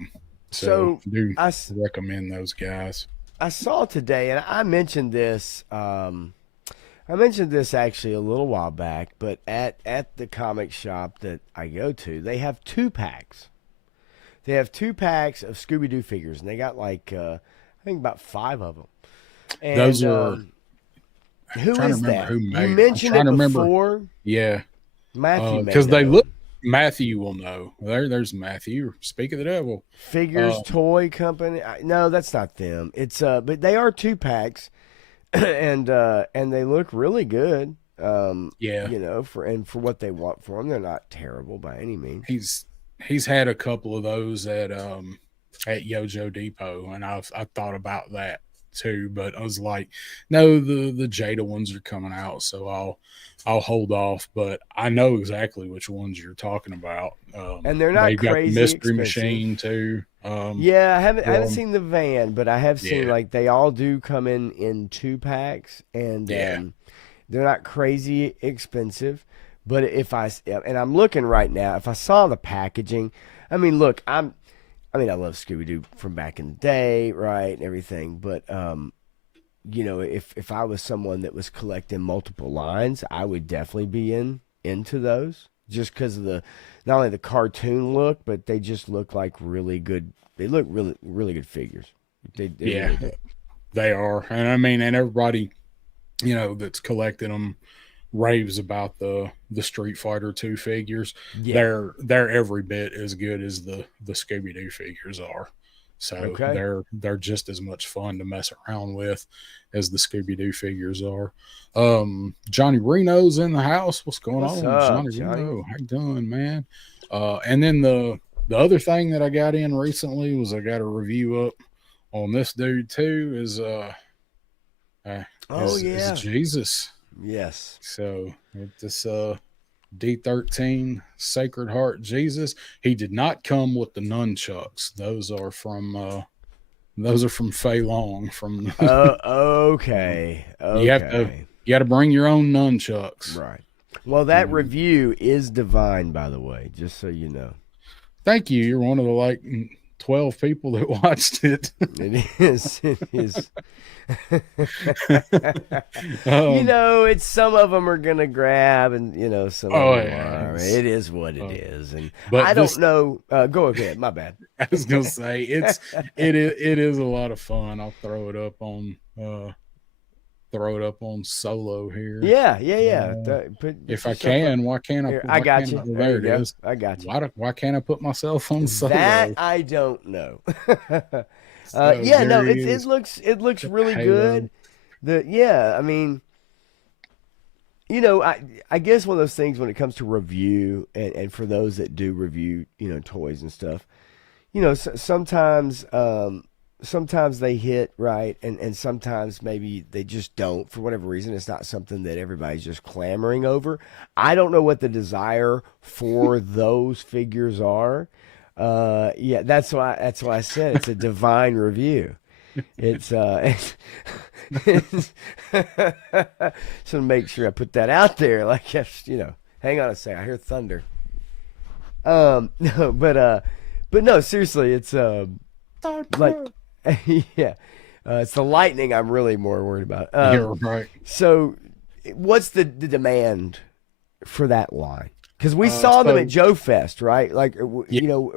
So do I, recommend those guys. I saw today, and I mentioned this. I mentioned this actually a little while back, but at the comic shop that I go to, they have 2 packs. They have 2 packs of Scooby Doo figures, and they got like I think about 5 of them. Those And are who trying to is remember that? who You made. I'm mentioned trying it to remember. before. Yeah, Matthew may because they know. look. Matthew will know. There's Matthew. Speak of the devil. Figures Uh, Toy Company. No, that's not them. It's but they are 2 packs, and they look really good. yeah, For what they want for them, they're not terrible by any means. he's had a couple of those at Yojo Depot, and I thought about that too, but I was like, no, the Jada ones are coming out, so I'll hold off. But I know exactly which ones you're talking about. And they're not They've got the crazy Mystery expensive. Machine too. Yeah, I haven't Well, seen the van, but I have seen yeah, like they all do come in 2 packs, and yeah. they're not crazy expensive. But and I'm looking right now, if I saw the packaging, I mean, look, I love Scooby Doo from back in the day, right, and everything. But if I was someone that was collecting multiple lines, I would definitely be into those just because of the not only the cartoon look, but they just look like really good. They look really really good figures. They Yeah, really do. they are, and I mean, and everybody that's collected them raves about the Street Fighter 2 figures. Yeah. They're every bit as good as the Scooby Doo figures are. So Okay. they're just as much fun to mess around with as the Scooby-Doo figures are. Johnny Reno's in the house. What's going What's on, up, Johnny Johnny? Reno? How you doing, man? And then the other thing that I got in recently was I got a review up on this dude too. Is Jesus. Yes. So this D13 Sacred Heart Jesus. He did not come with the nunchucks. Those are from Fei Long. From Okay. Okay. you got to bring your own nunchucks. Right. Well, that review is divine, by the way, just so you know. Thank you. You're one of the 12 people that watched it. It is. It is. It's some of them are gonna grab, and some of them are. I mean, it is what it is, and but I don't know. Go ahead. My bad. I was gonna say it is a lot of fun. I'll throw it up on solo here. Yeah. If I can, why can't I? I got you. There it is. I got you. Why can't I put myself on solo? That I don't know. So it looks really good. I mean, I guess one of those things when it comes to review and for those that do review, toys and stuff, sometimes they hit right, and sometimes maybe they just don't for whatever reason. It's not something that everybody's just clamoring over. I don't know what the desire for those figures are. That's why I said it's a divine review. It's so make sure I put that out there. Like, hang on a second. I hear thunder. No, but no, seriously, it's like, it's the lightning I'm really more worried about. You're right. So, what's the demand for that line? Because we saw them at Joe Fest, right? Like, or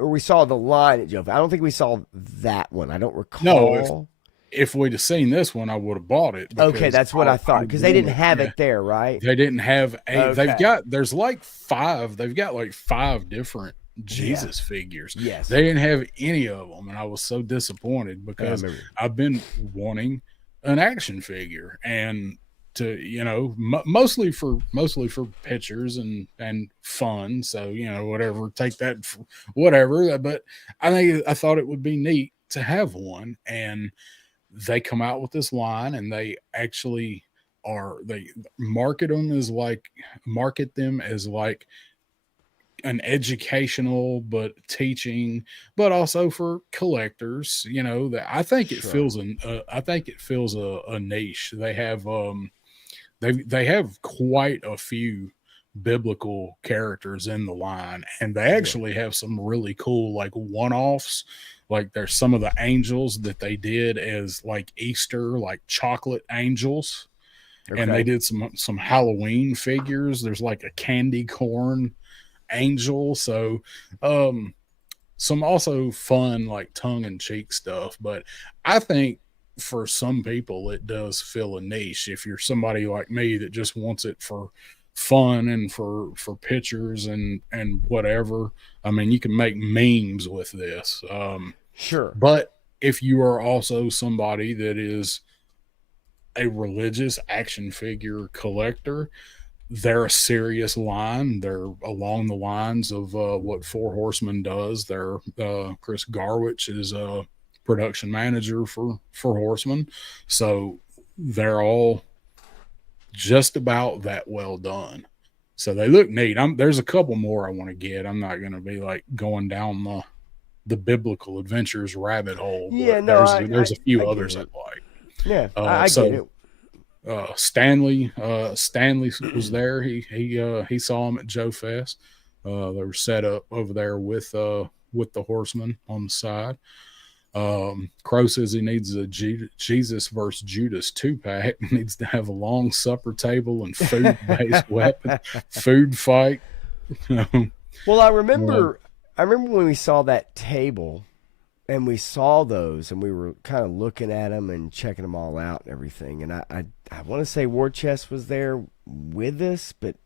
we saw the line at Joe Fest. I don't think we saw that one. I don't recall. No, if we'd have seen this one, I would have bought it. Okay, that's what I thought. Because they didn't have it there, right? They didn't have Okay. there's five. They've got 5 different Jesus figures. Yes. They didn't have any of them, and I was so disappointed because I've been wanting an action figure, and to mostly for pictures and fun. So whatever, take that for whatever. But I thought it would be neat to have one, and they come out with this line, and they actually they market them as an educational but teaching, but also for collectors. That I think it fills a niche. They have they have quite a few biblical characters in the line, and they actually have some really cool one-offs. Like, there's some of the angels that they did as Easter, chocolate angels. Okay. And they did some Halloween figures. There's a candy corn angel. So some also fun tongue-in-cheek stuff. But I think for some people it does fill a niche. If you're somebody like me that just wants it for fun and for pictures and whatever, I mean, you can make memes with this. Sure. But if you are also somebody that is a religious action figure collector, they're a serious line. They're along the lines of what Four Horsemen does. They're Chris Garwich is a production manager for Horsemen, so they're all just about that well done. So they look neat. There's a couple more I want to get. I'm not going to be going down the biblical adventures rabbit hole. Yeah, there's a few others I like. Yeah, I get it. Stanley was there. He saw him at Joe Fest. They were set up over there with the Horsemen on the side. Crow says he needs a Jesus versus Judas 2-pack. Needs to have a long supper table and food-based weapon food fight. Well, I remember when we saw that table and we saw those and we were kind of looking at them and checking them all out and everything. And I want to say War Chest was there with us, but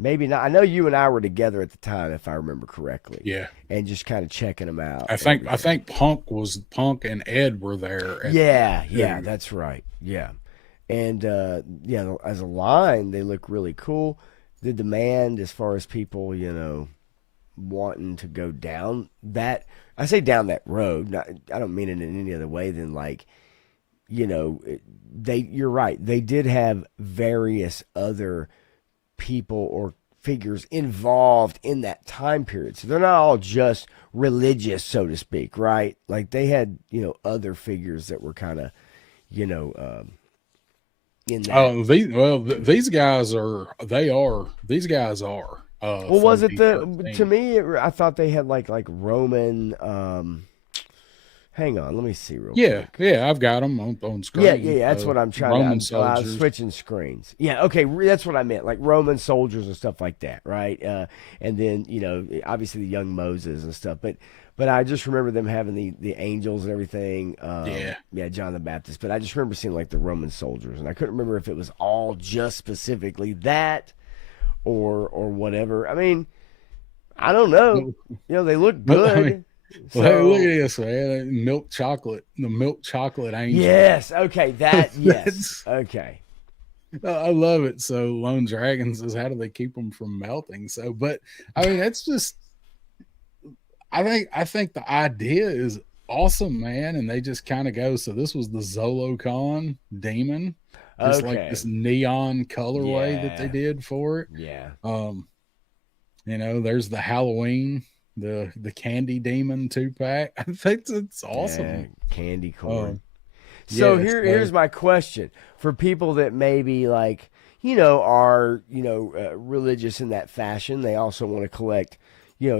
Maybe not. I know you and I were together at the time, if I remember correctly. Yeah. And just kind of checking them out. I think Punk and Ed were there at Yeah, too. that's right. Yeah. And yeah, as a line, they look really cool. The demand as far as people, wanting to go down that, I say down that road. I don't mean it in any other way than like, you're right. They did have various other people or figures involved in that time period. So they're not all just religious, so to speak, right? Like they had, other figures that were kind of, in that. Oh, these guys are. These guys are. Well, was From it to D13. me? I thought they had like Roman. Hang on, let me see real Yeah, quick. yeah, I've got them on screen. Yeah. That's what I'm trying Roman to. I was soldiers. switching screens. Yeah, okay, that's what I meant, like Roman soldiers and stuff like that, right? And then obviously the young Moses and stuff, but I just remember them having the angels and everything. Yeah, John the Baptist. But I just remember seeing like the Roman soldiers, and I couldn't remember if it was all just specifically that or whatever. I mean, I don't know. They look Well, I good. mean, So, hey, look at this, man. Milk chocolate. The milk chocolate angel. yes, okay, yes, That's- okay. I love it. So Lone Dragon says, how do they keep them from melting? So, but I mean, that's just. I think the idea is awesome, man. And they just kind of go. So this was the Zolocon demon, just like Okay. this neon colorway that they Yeah. did for it. Yeah. There's the Halloween, the candy demon 2-pack. I think it's awesome. Yeah, candy corn. Um, So yeah, here's my question for people that maybe like are religious in that fashion. They also want to collect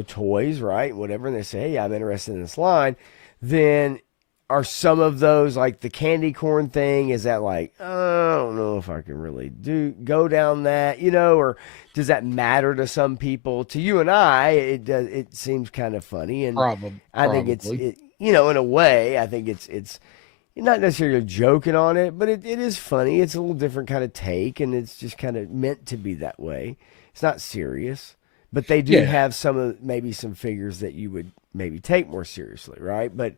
toys, right? Whatever. And they say, hey, I'm interested in this line. Then are some of those like the candy corn thing? Is that like I don't know if I can really go down that, or does that matter to some people? To you and I, it does. It seems kind of funny, and Probably. I think it's in a way, I think it's not necessarily joking on it, but it is funny. It's a little different kind of take, and it's just kind of meant to be that way. It's not serious, but they do have maybe some figures that you would maybe take more seriously, right? But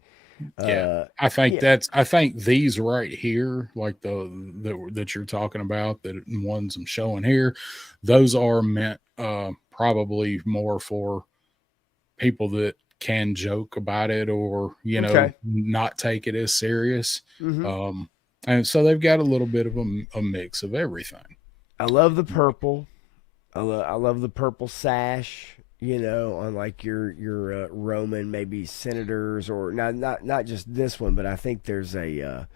I think these right here, like that you're talking about, that ones I'm showing here, those are meant probably more for people that can joke about it or Okay. not take it as serious. Mm-hmm. And so they've got a little bit of a mix of everything. I love the purple. I love the purple sash. On like your Roman maybe senators or not just this one, but I think there's a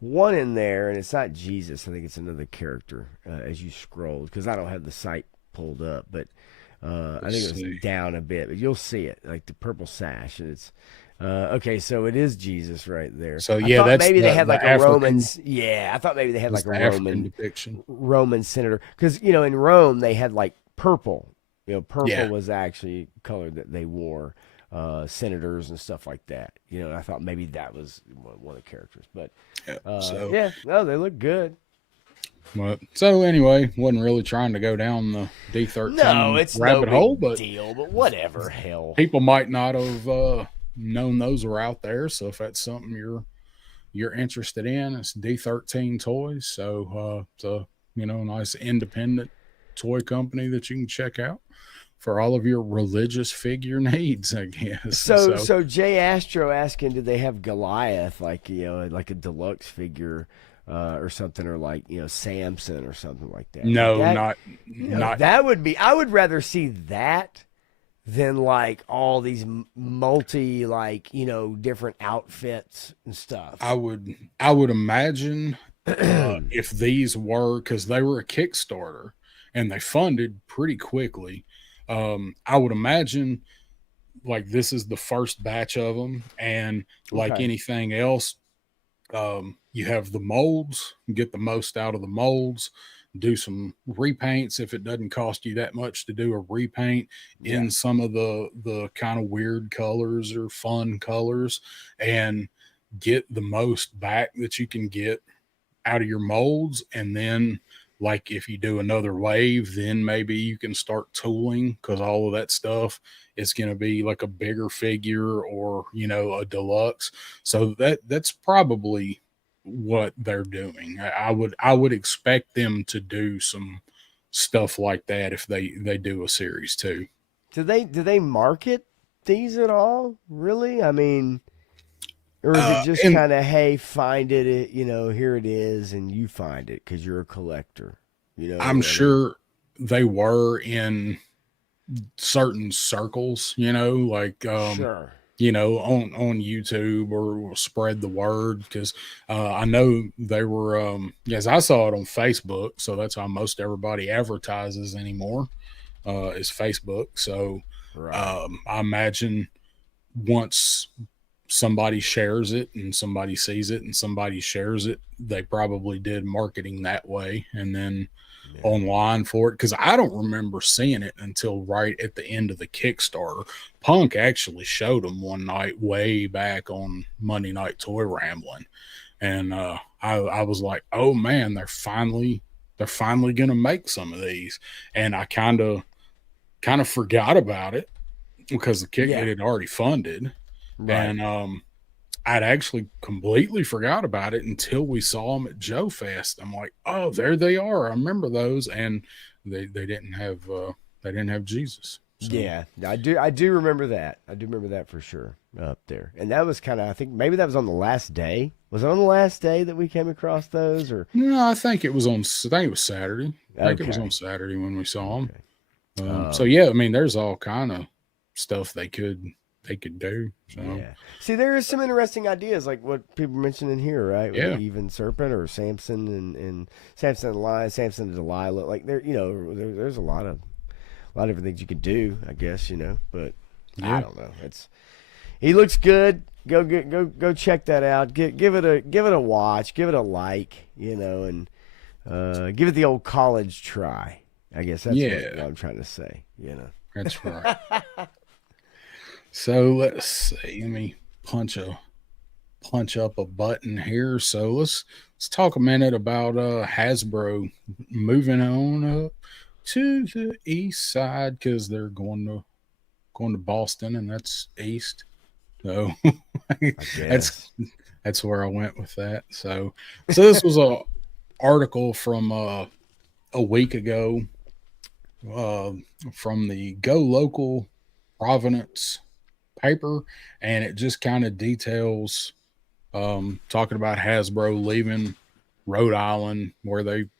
one in there, and it's not Jesus. I think it's another character as you scroll because I don't have the site pulled up, but I think it was down a bit, but you'll see it like the purple sash, and it's okay. So it is Jesus right there. So I thought that's maybe they had like a Roman. African, Yeah, I thought maybe they had like a African depiction. Roman senator because in Rome they had like purple. Purple was actually color that they wore, senators and stuff like that. I thought maybe that was one of the characters, but no, they look good. But so anyway, wasn't really trying to go down the D13 No, it's rabbit no hole, big but deal. But whatever, hell. people might not have known those were out there. So if that's something you're interested in, it's D13 Toys. So it's a nice independent toy company that you can check out for all of your religious figure needs, I guess. So Jay Astro asking, did they have Goliath like like a deluxe figure? Or something, or like Samson or something like that. No, like not. That would be. I would rather see that than like all these multi different outfits and stuff. I would imagine if these were, because they were a Kickstarter and they funded pretty quickly. I would imagine like this is the first batch of them, and like anything else. You have the molds, get the most out of the molds, do some repaints if it doesn't cost you that much to do a repaint in some of the kind of weird colors or fun colors, and get the most back that you can get out of your molds, and then like if you do another wave, then maybe you can start tooling because all of that stuff is going to be like a bigger figure or a deluxe. So that's probably what they're doing. I would expect them to do some stuff like that if they do a series too. Do they market these at all? Really? I mean, or is it just And kind of, hey, find it, here it is, and you find it because you're a collector? I'm I mean, sure they were in certain circles, like sure. on YouTube or spread the word because I know they were yes, I saw it on Facebook, so that's how most everybody advertises anymore is Facebook. So Right. I imagine once somebody shares it and somebody sees it and somebody shares it, they probably did marketing that way and then Yeah. online for it because I don't remember seeing it until right at the end of the Kickstarter. Punk actually showed them one night way back on Monday Night Toy Rambling, and I was like, oh man, they're finally gonna make some of these, and I kind of forgot about it because the kick it Yeah. had already funded, Right. and I'd actually completely forgot about it until we saw them at Joe Fest. I'm like, oh, there they are. I remember those, and they didn't have Jesus. So Yeah, I do remember that. I do remember that for sure up there. And that was kind of, I think maybe that was on the last day. Was it on the last day that we came across those, or? no, I think it was on. I think it was Saturday. I think it was on Okay. Saturday when we saw them. Okay. So Um, yeah, I mean, there's all kind of stuff they could do. So yeah. See, there is some interesting ideas like what people mentioned in here, right? With the yeah, even serpent or Samson and Samson and Lion, Samson and Delilah. Like there's a lot of different things you could do, I guess, but I yeah, don't know. He looks good. Go check that out. Give it a watch. Give it a like. And give it the old college try. I guess that's what yeah. I'm trying to say. That's right. So let's see. Let me punch up a button here. So let's talk a minute about Hasbro moving on up to the east side because they're going to Boston and that's east. So I that's guess. that's where I went with that. So this was a article from a week ago uh, from the Go Local Provenance paper, and it just kind of details talking about Hasbro leaving Rhode Island, where they've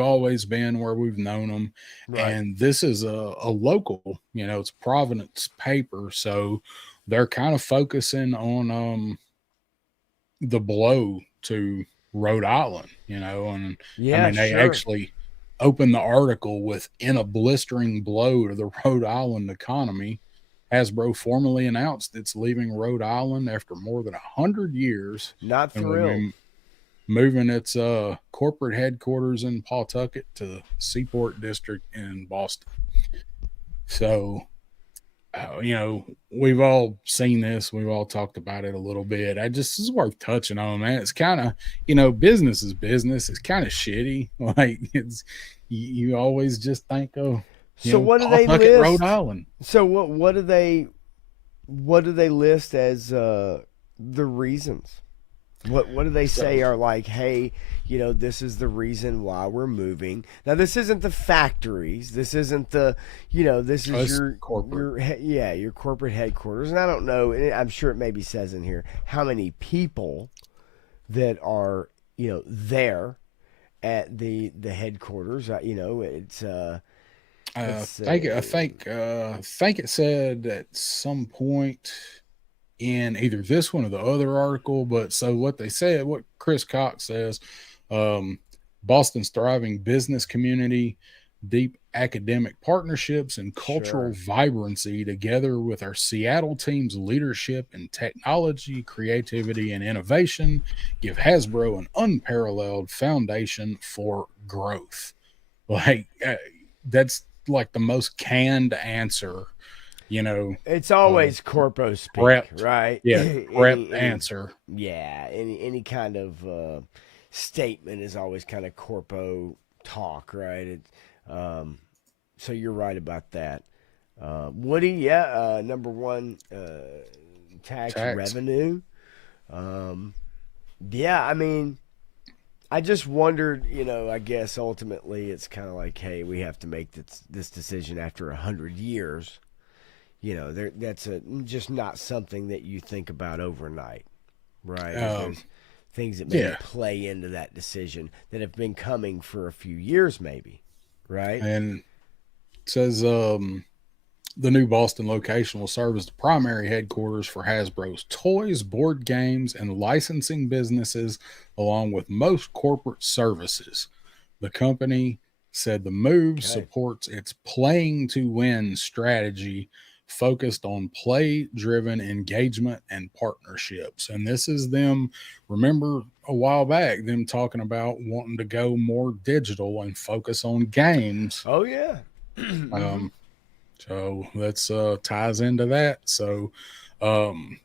always been, where we've known them. Right. And this is a local, it's Providence paper. So they're kind of focusing on the blow to Rhode Island, and I Yeah. mean, they Sure. actually opened the article with in a blistering blow to the Rhode Island economy. Hasbro formally announced it's leaving Rhode Island after more than 100 years Not and will thrilled. be moving its corporate headquarters in Pawtucket to the Seaport District in Boston. So, we've all seen this. We've all talked about it a little bit. This is worth touching on, man. It's kind of, business is business. It's kind of shitty. Like, you always just think of, So what do they Pawtucket, Rhode list? Island. So what do they list as the reasons? What do they say So, are like, hey, this is the reason why we're moving. Now this isn't the factories. This isn't this is us your corporate. your corporate headquarters. And I don't know. I'm sure it maybe says in here how many people that are there at the headquarters. It's let's say I think it said at some point in either this one or the other article. But so what they said, what Chris Cox says, um, Boston's thriving business community, deep academic partnerships, and cultural sure. vibrancy, together with our Seattle team's leadership in technology, creativity, and innovation, give Hasbro an unparalleled foundation for growth. Like that's like the most canned answer, you know, It's uh, always corpo speak, prepped. right? Yeah, prepped any answer. yeah, any kind of statement is always kind of corpo talk, right? So you're right about that. Woody, yeah, number one, tax Tax. revenue. Yeah, I mean, I just wondered, I guess ultimately it's kind of like, hey, we have to make this decision after 100 years. That's just not something that you think about overnight, right? Um, There's things that maybe yeah, play into that decision that have been coming for a few years, maybe, right? and it says the new Boston location will serve as the primary headquarters for Hasbro's toys, board games, and licensing businesses, along with most corporate services. The company said the move Okay. supports its playing to win strategy focused on play driven engagement and partnerships. And this is them, remember a while back, them talking about wanting to go more digital and focus on games. Oh yeah. Hmm. Um, so that's ties into that. So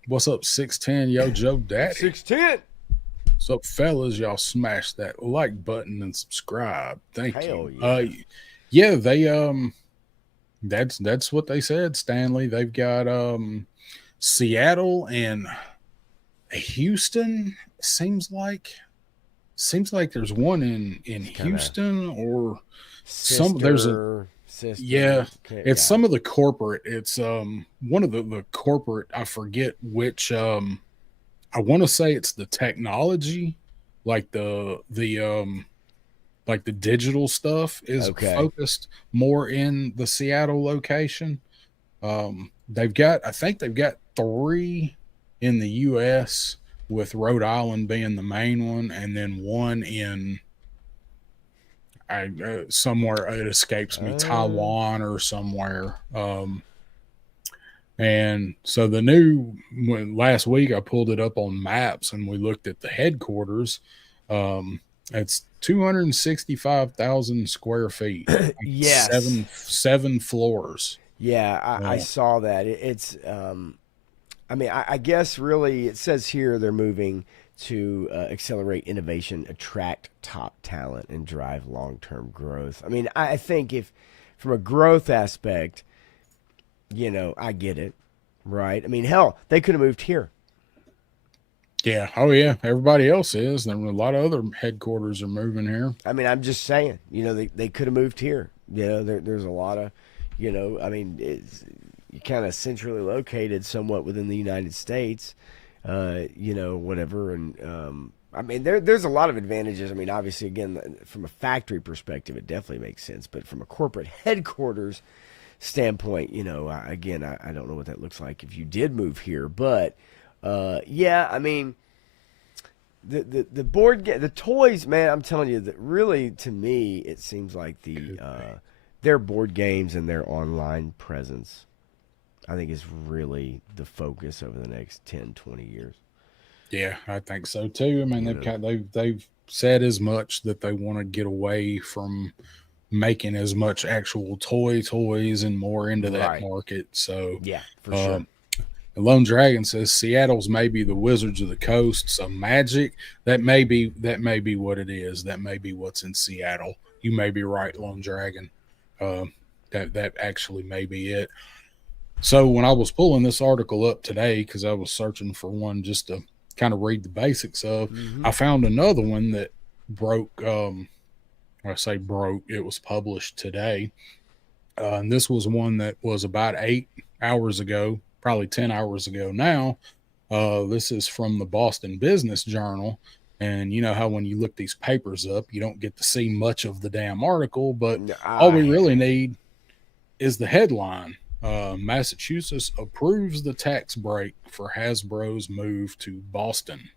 what's up, 610 Yo Joe Daddy? 610. What's up, fellas? Y'all smash that like button and subscribe. Thank Hell you. yeah. Yeah, they that's what they said, Stanley. They've got Seattle and Houston. Seems like there's one in It's kind of Houston or some there's a sister. yeah, Okay, it's yeah. some of the corporate. It's one of the corporate, I forget which I want to say it's the technology, like the digital stuff is Okay. focused more in the Seattle location. I think they've got three in the US, with Rhode Island being the main one, and then one in somewhere, it escapes me, Uh, Taiwan or somewhere. And so when last week I pulled it up on maps and we looked at the headquarters. It's 265,000 square feet, like yes. seven floors. Yeah, I Uh, saw that. I mean, I guess really it says here they're moving to accelerate innovation, attract top talent, and drive long term growth. I mean, I think if from a growth aspect, I get it, right? I mean, hell, they could have moved here. yeah. Oh, yeah. Everybody else is. There were a lot of other headquarters are moving here. I mean, I'm just saying, they could have moved here. There's a lot of, I mean, you're kind of centrally located somewhat within the United States, whatever. And I mean, there's a lot of advantages. I mean, obviously, again, from a factory perspective, it definitely makes sense. But from a corporate headquarters standpoint, again, I don't know what that looks like if you did move here. But yeah, I mean, the board game, the toys, man, I'm telling you that really to me it seems like their board games and their online presence I think is really the focus over the next 10, 20 years. Yeah, I think so too. I mean, You know, they've said as much that they want to get away from making as much actual toys and more into that right. market. So, Yeah, for sure. um, Lone Dragon says Seattle's maybe the Wizards of the Coast. So Magic, that may be what it is. That may be what's in Seattle. You may be right, Lone Dragon. Um, that actually may be it. So when I was pulling this article up today, because I was searching for one just to kind of read the basics of, Hmm. I found another one that broke. I say broke. It was published today, and this was one that was about 8 hours ago, probably 10 hours ago now. This is from the Boston Business Journal. And you know how when you look these papers up, you don't get to see much of the damn article, but all we really need is the headline. Massachusetts approves the tax break for Hasbro's move to Boston.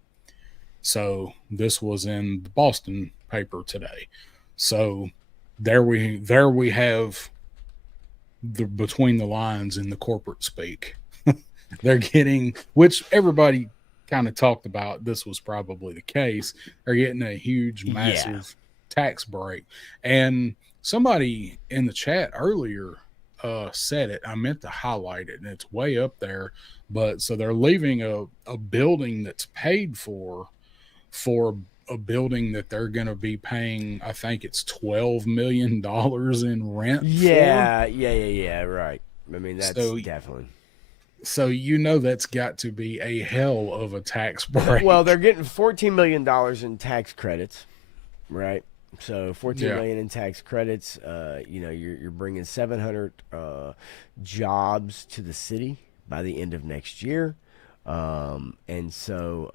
So this was in the Boston paper today. So there we have the between the lines in the corporate speak. They're getting, which everybody kind of talked about. This was probably the case. They're getting a huge, Yeah. massive tax break. And somebody in the chat earlier said it. I meant to highlight it, and it's way up there. But so they're leaving a building that's paid for a building that they're going to be paying, I think it's $12 million in rent Yeah, right. I mean, for. that's definitely. So that's got to be a hell of a tax Well, they're break. getting $14 million in tax credits, right? So 14 Yeah, million in tax credits. You're bringing 700 jobs to the city by the end of next year, and so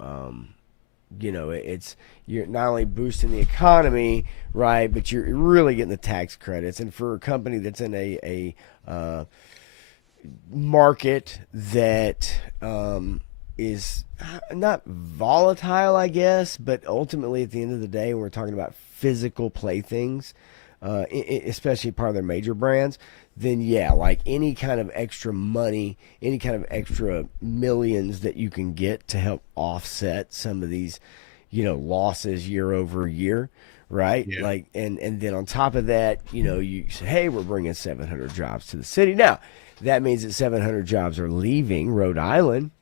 it's you're not only boosting the economy, right, but you're really getting the tax credits. And for a company that's in a market that is not volatile, I guess, but ultimately at the end of the day, when we're talking about physical playthings, especially part of their major brands, then yeah, like any kind of extra money, any kind of extra millions that you can get to help offset some of these, losses year over year, right? yeah, Like, and then on top of that, you say, hey, we're bringing 700 jobs to the city. Now, that means that 700 jobs are leaving Rhode Island,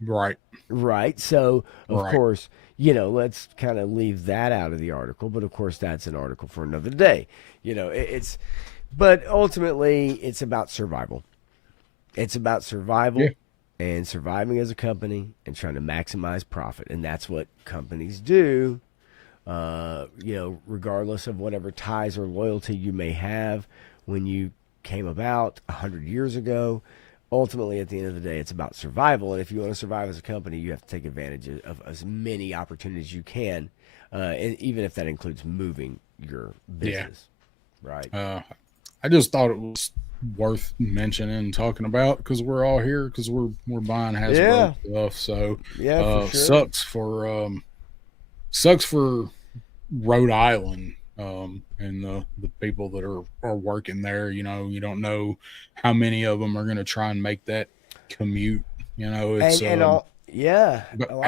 right, right? So, of right. course, let's kind of leave that out of the article. But of course, that's an article for another day. But ultimately, it's about survival. It's about Yeah, survival and surviving as a company and trying to maximize profit. And that's what companies do, regardless of whatever ties or loyalty you may have when you came about 100 years ago. Ultimately, at the end of the day, it's about survival. And if you want to survive as a company, you have to take advantage of as many opportunities you can, and even if that includes moving your yeah. business, right? I just thought it was worth mentioning and talking about because we're all here because we're buying Hasbro Yeah, stuff. So yeah, for sure. sucks for Rhode Island, and the people that are working there. You don't know how many of them are going to try and make that commute. It's And all, yeah, about a lot.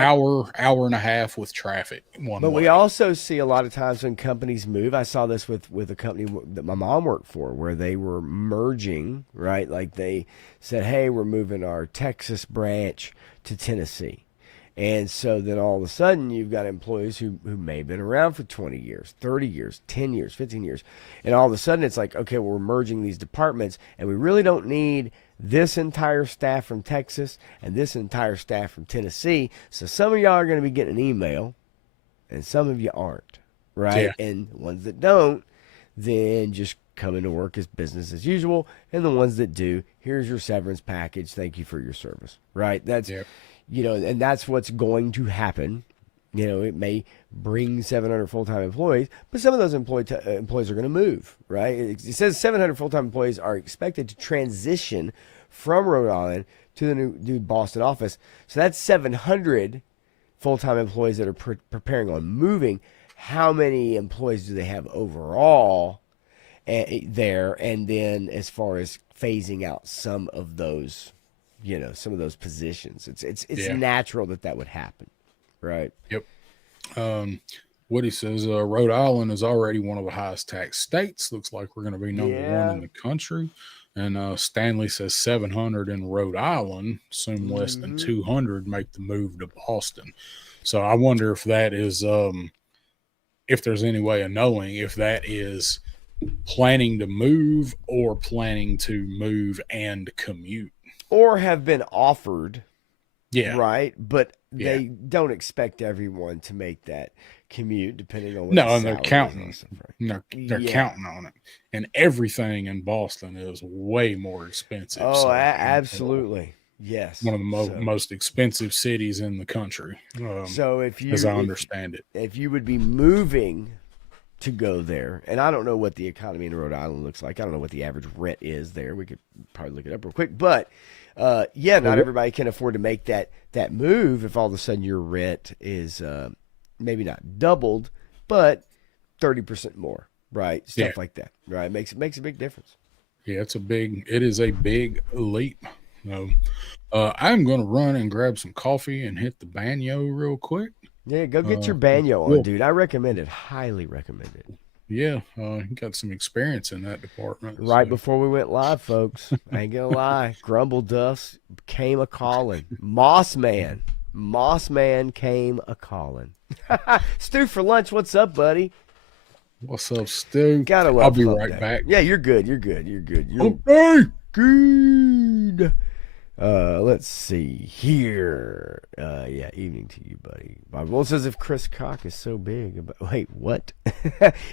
hour and a half with traffic one But we way. also see a lot of times when companies move. I saw this with a company that my mom worked for, where they were merging. Right, like they said, "Hey, we're moving our Texas branch to Tennessee," and so then all of a sudden you've got employees who may have been around for 20 years, 30 years, 10 years, 15 years, and all of a sudden it's like, okay, well, we're merging these departments, and we really don't need this entire staff from Texas and this entire staff from Tennessee. So some of y'all are going to be getting an email and some of you aren't, Yeah, right? And the ones that don't, then just come into work as business as usual. And the ones that do, here's your severance package. Thank you for your service, right? That's, yeah, and that's what's going to happen. It may bring 700 full-time employees, but some of those employees are going to move, right? It says 700 full-time employees are expected to transition from Rhode Island to the new Boston office. So that's 700 full-time employees that are preparing on moving. How many employees do they have overall there? And then as far as phasing out some of those, some of those positions, it's yeah. natural that would happen, right? Yep. Um, what he says, Rhode Island is already one of the highest tax states. Looks like we're going to be number one in Yeah. the country. And Stanley says 700 in Rhode Island, assume less than Mm-hmm. 200 make the move to Boston. So I wonder if that is, if there's any way of knowing if that is planning to move or planning to move and commute. Or have been offered, Yeah. right? But Yeah. they don't expect everyone to make that commute, depending on what the No, and they're salary is and all counting. stuff, right? They're Yeah. counting on it, and everything in Boston is way more expensive. Oh, So absolutely. Yes. one of the So, most expensive cities in the country, so as I understand it. if you would be moving to go there, and I don't know what the economy in Rhode Island looks like. I don't know what the average rent is there. We could probably look it up real quick, but yeah, not Well, everybody can afford to make that move. If all of a sudden your rent is maybe not doubled, but 30% more, right? yeah, Stuff like that, right? Makes a big difference. yeah, it is a big leap. No, I'm going to run and grab some coffee and hit the banyo real quick. Yeah, go get your Uh, banyo on, well, dude. I recommend it. Highly recommend it. yeah, you got some experience in that department, Right so before we went live, folks. I ain't gonna lie. Grumble Dust came a calling. Moss Man. Moss Man came a calling. Stu for lunch. What's up, buddy? What's up, Stu? Gotta love I'll be hump right day. back. Yeah, you're good. You're good. You're good. You're Okay. good. Let's see here. Yeah, evening to you, buddy. Bob Wolf says if Chris Cock is so big about wait, what?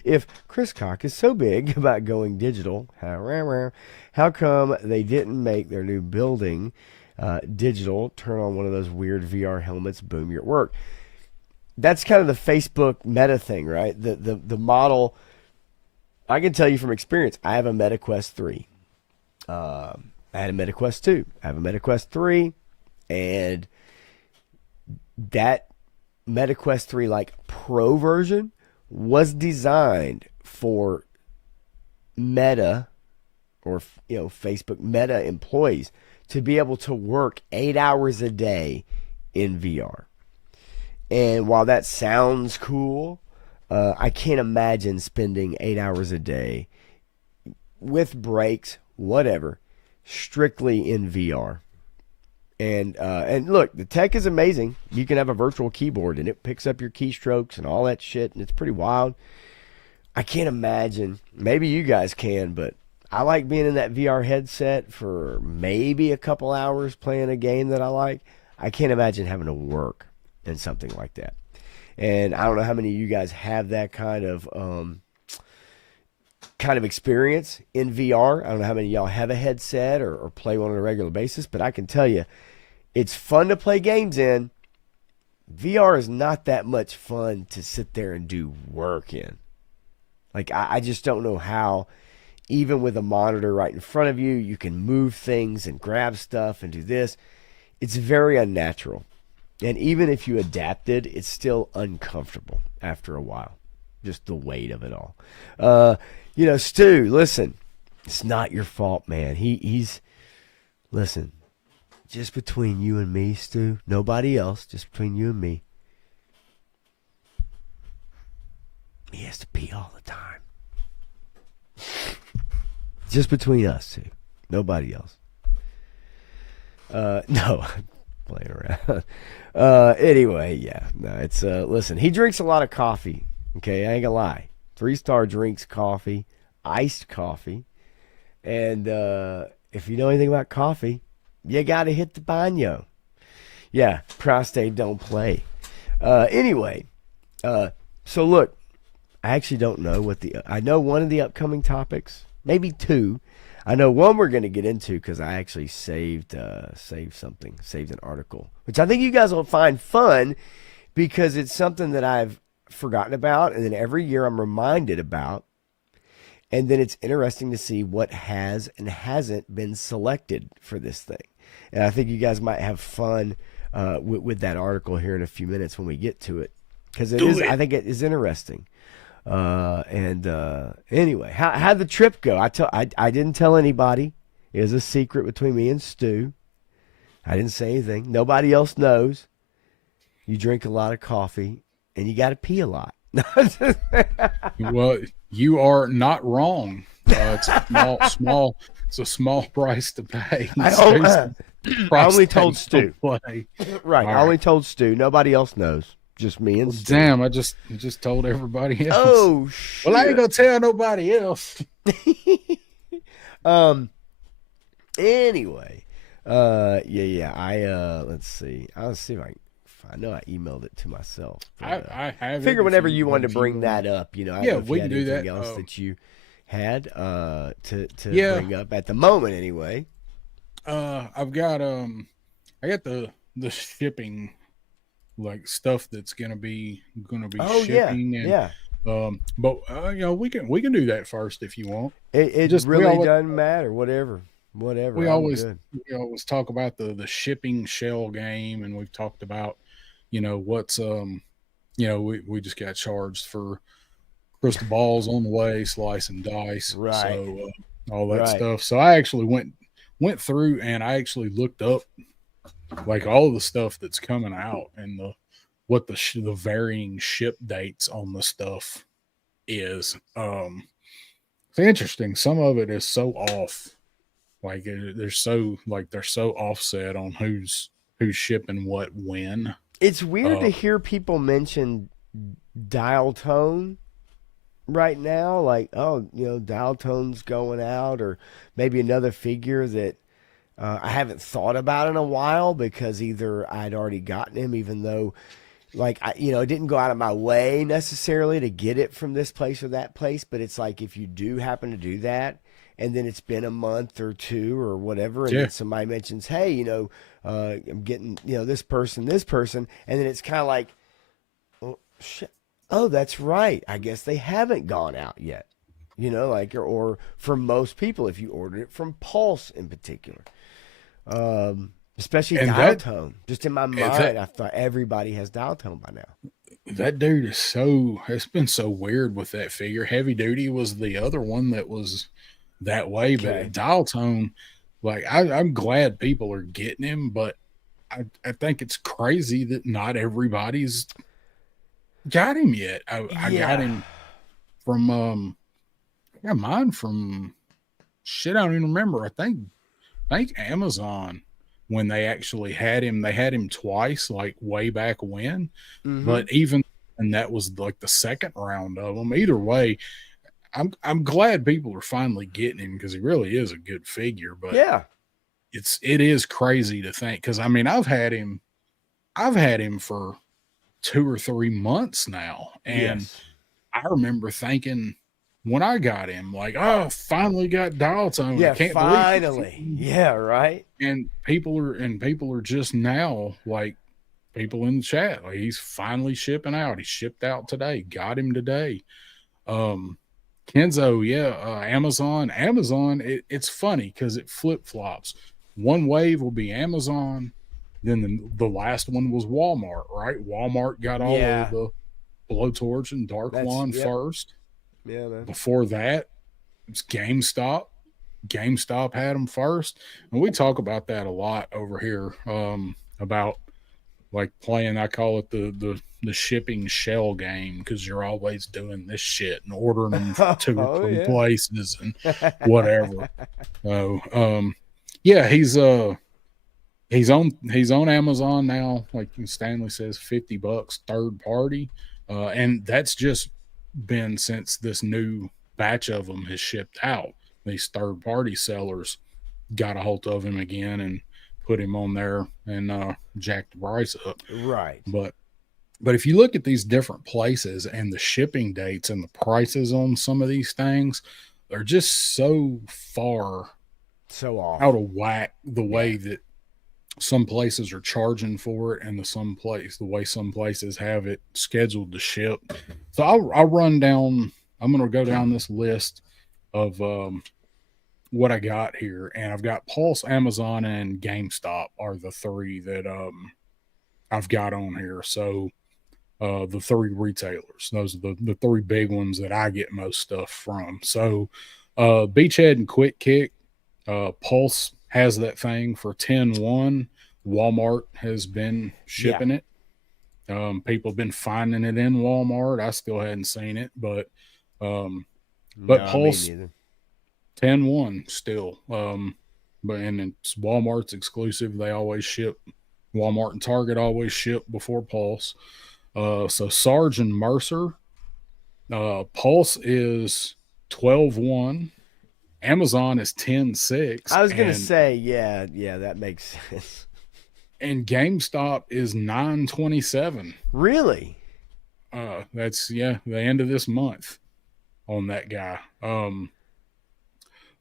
If Chris Cock is so big about going digital, how come they didn't make their new building digital? Turn on one of those weird VR helmets, boom, you're at work. That's kind of the Facebook meta thing, right? The model. I can tell you from experience. I have a MetaQuest 3. I had a MetaQuest 2. I have a MetaQuest 3, and that MetaQuest 3 like Pro version was designed for Meta or Facebook Meta employees to be able to work 8 hours a day in VR. And while that sounds cool, I can't imagine spending 8 hours a day with breaks, whatever, strictly in VR. And look, the tech is amazing. You can have a virtual keyboard and it picks up your keystrokes and all that shit, and it's pretty wild. I can't imagine. Maybe you guys can, but I like being in that VR headset for maybe a couple hours playing a game that I like. I can't imagine having to work in something like that. And I don't know how many of you guys have that kind of experience in VR. I don't know how many of y'all have a headset or play one on a regular basis, but I can tell you it's fun to play games in. VR is not that much fun to sit there and do work in. Like, I just don't know how, even with a monitor right in front of you, you can move things and grab stuff and do this. It's very unnatural. And even if you adapted, it's still uncomfortable after a while. Just the weight of it all. Stu, listen, it's not your fault, man. He's listen, just between you and me, Stu, nobody else, just between you and me. He has to pee all the time. Just between us two, nobody else. No, playing around. Anyway, yeah, no, it's listen, he drinks a lot of coffee. Okay, I ain't gonna lie. 3-star drinks coffee, iced coffee, and if you know anything about coffee, you gotta hit the baño. Yeah, prostate don't play. Anyway, so look, I actually don't know I know one of the upcoming topics, maybe two. I know one we're going to get into because I actually saved an article, which I think you guys will find fun because it's something that I've forgotten about, and then every year I'm reminded about, and then it's interesting to see what has and hasn't been selected for this thing. And I think you guys might have fun with that article here in a few minutes when we get to it, because I think it is interesting. Anyway, how'd the trip go? I didn't tell anybody. It was a secret between me and Stu. I didn't say anything. Nobody else knows. You drink a lot of coffee and you got to pee a lot. Well, you are not wrong. It's a small it's a small price to pay. I only told Stu. Right. I only told Stu. Nobody else knows. Just me and Stu. Damn, I just told everybody else. Oh, shit. Well, I ain't gonna tell nobody else. Anyway, yeah. Let's see. I'll see if I know I emailed it to myself. But, I have. Figure whenever you wanted to bring that up, I don't know if we you can had do that. anything else that you had to bring up at the moment, anyway. I got the shipping, like, stuff that's gonna be shipping. Yeah. But we can do that first if you want. It just really doesn't matter. Whatever. We always talk about the shipping shell game, and we've talked about what's we just got charged for crystal balls on the way, slice and dice, right? So all that stuff. So I actually went through and I actually looked up like all the stuff that's coming out and what the varying ship dates on the stuff is. It's interesting. Some of it is so off, like they're so offset on who's who's shipping what when. It's weird to hear people mention dial tone right now, like, oh, dial tone's going out, or maybe another figure that I haven't thought about in a while because either I'd already gotten him, even though, like, I didn't go out of my way necessarily to get it from this place or that place, but it's like if you do happen to do that, and then it's been a month or two or whatever, and then somebody mentions, hey, I'm getting, this person, and then it's kind of like, oh, shit. Oh, that's right. I guess they haven't gone out yet. Like, or for most people, if you ordered it from Pulse in particular, especially dial tone. Just in my mind, I thought everybody has dial tone by now. That dude is it's been so weird with that figure. Heavy Duty was the other one that was that way, but dial tone, like, I'm glad people are getting him, but I think it's crazy that not everybody's got him yet. I got him from I got mine from shit, I don't even remember. I think Amazon, when they actually had him, they had him twice, like way back when. But even, and that was like the second round of them. Either way, I'm glad people are finally getting him because he really is a good figure. But it is crazy to think, because I mean I've had him for 2 or 3 months now, and I remember thinking when I got him, like, oh, finally got dial tone. Yeah, I can't finally. believe it. Yeah, right. And people are just now, like, people in the chat, like, he's finally shipping out. He shipped out today. Got him today. Kenzo, Amazon. It's funny because it flip flops. One wave will be Amazon. Then the last one was Walmart, right? Walmart got all of the Blowtorch and Dark One first. Yeah, man. Before that, it's GameStop. GameStop had them first. And we talk about that a lot over here, about like playing, I call it the shipping shell game, because you're always doing this shit and ordering them from 2 or 3 places and whatever. So, he's on Amazon now, like Stanley says, $50 third party, and that's just been since this new batch of them has shipped out. These third party sellers got a hold of him again and put him on there and jacked the price up. Right. But if you look at these different places and the shipping dates and the prices on some of these things, they're just so far off, out of whack, the way that some places are charging for it and the way some places have it scheduled to ship. So I'll run down, I'm going to go down this list of what I got here, and I've got Pulse, Amazon, and GameStop are the 3 that I've got on here. So the 3 retailers, those are the 3 big ones that I get most stuff from. So Beachhead and Quick Kick, Pulse has that thing for 10-1. Walmart has been shipping it. People have been finding it in Walmart. I still hadn't seen it, but Pulse 10-1 still. And it's Walmart's exclusive. They always ship. Walmart and Target always ship before Pulse. So Sarge and Mercer, Pulse is 12-1. Amazon is 10-6. I was going to say, yeah, that makes sense. And GameStop is 9-27. Really? That's the end of this month on that guy.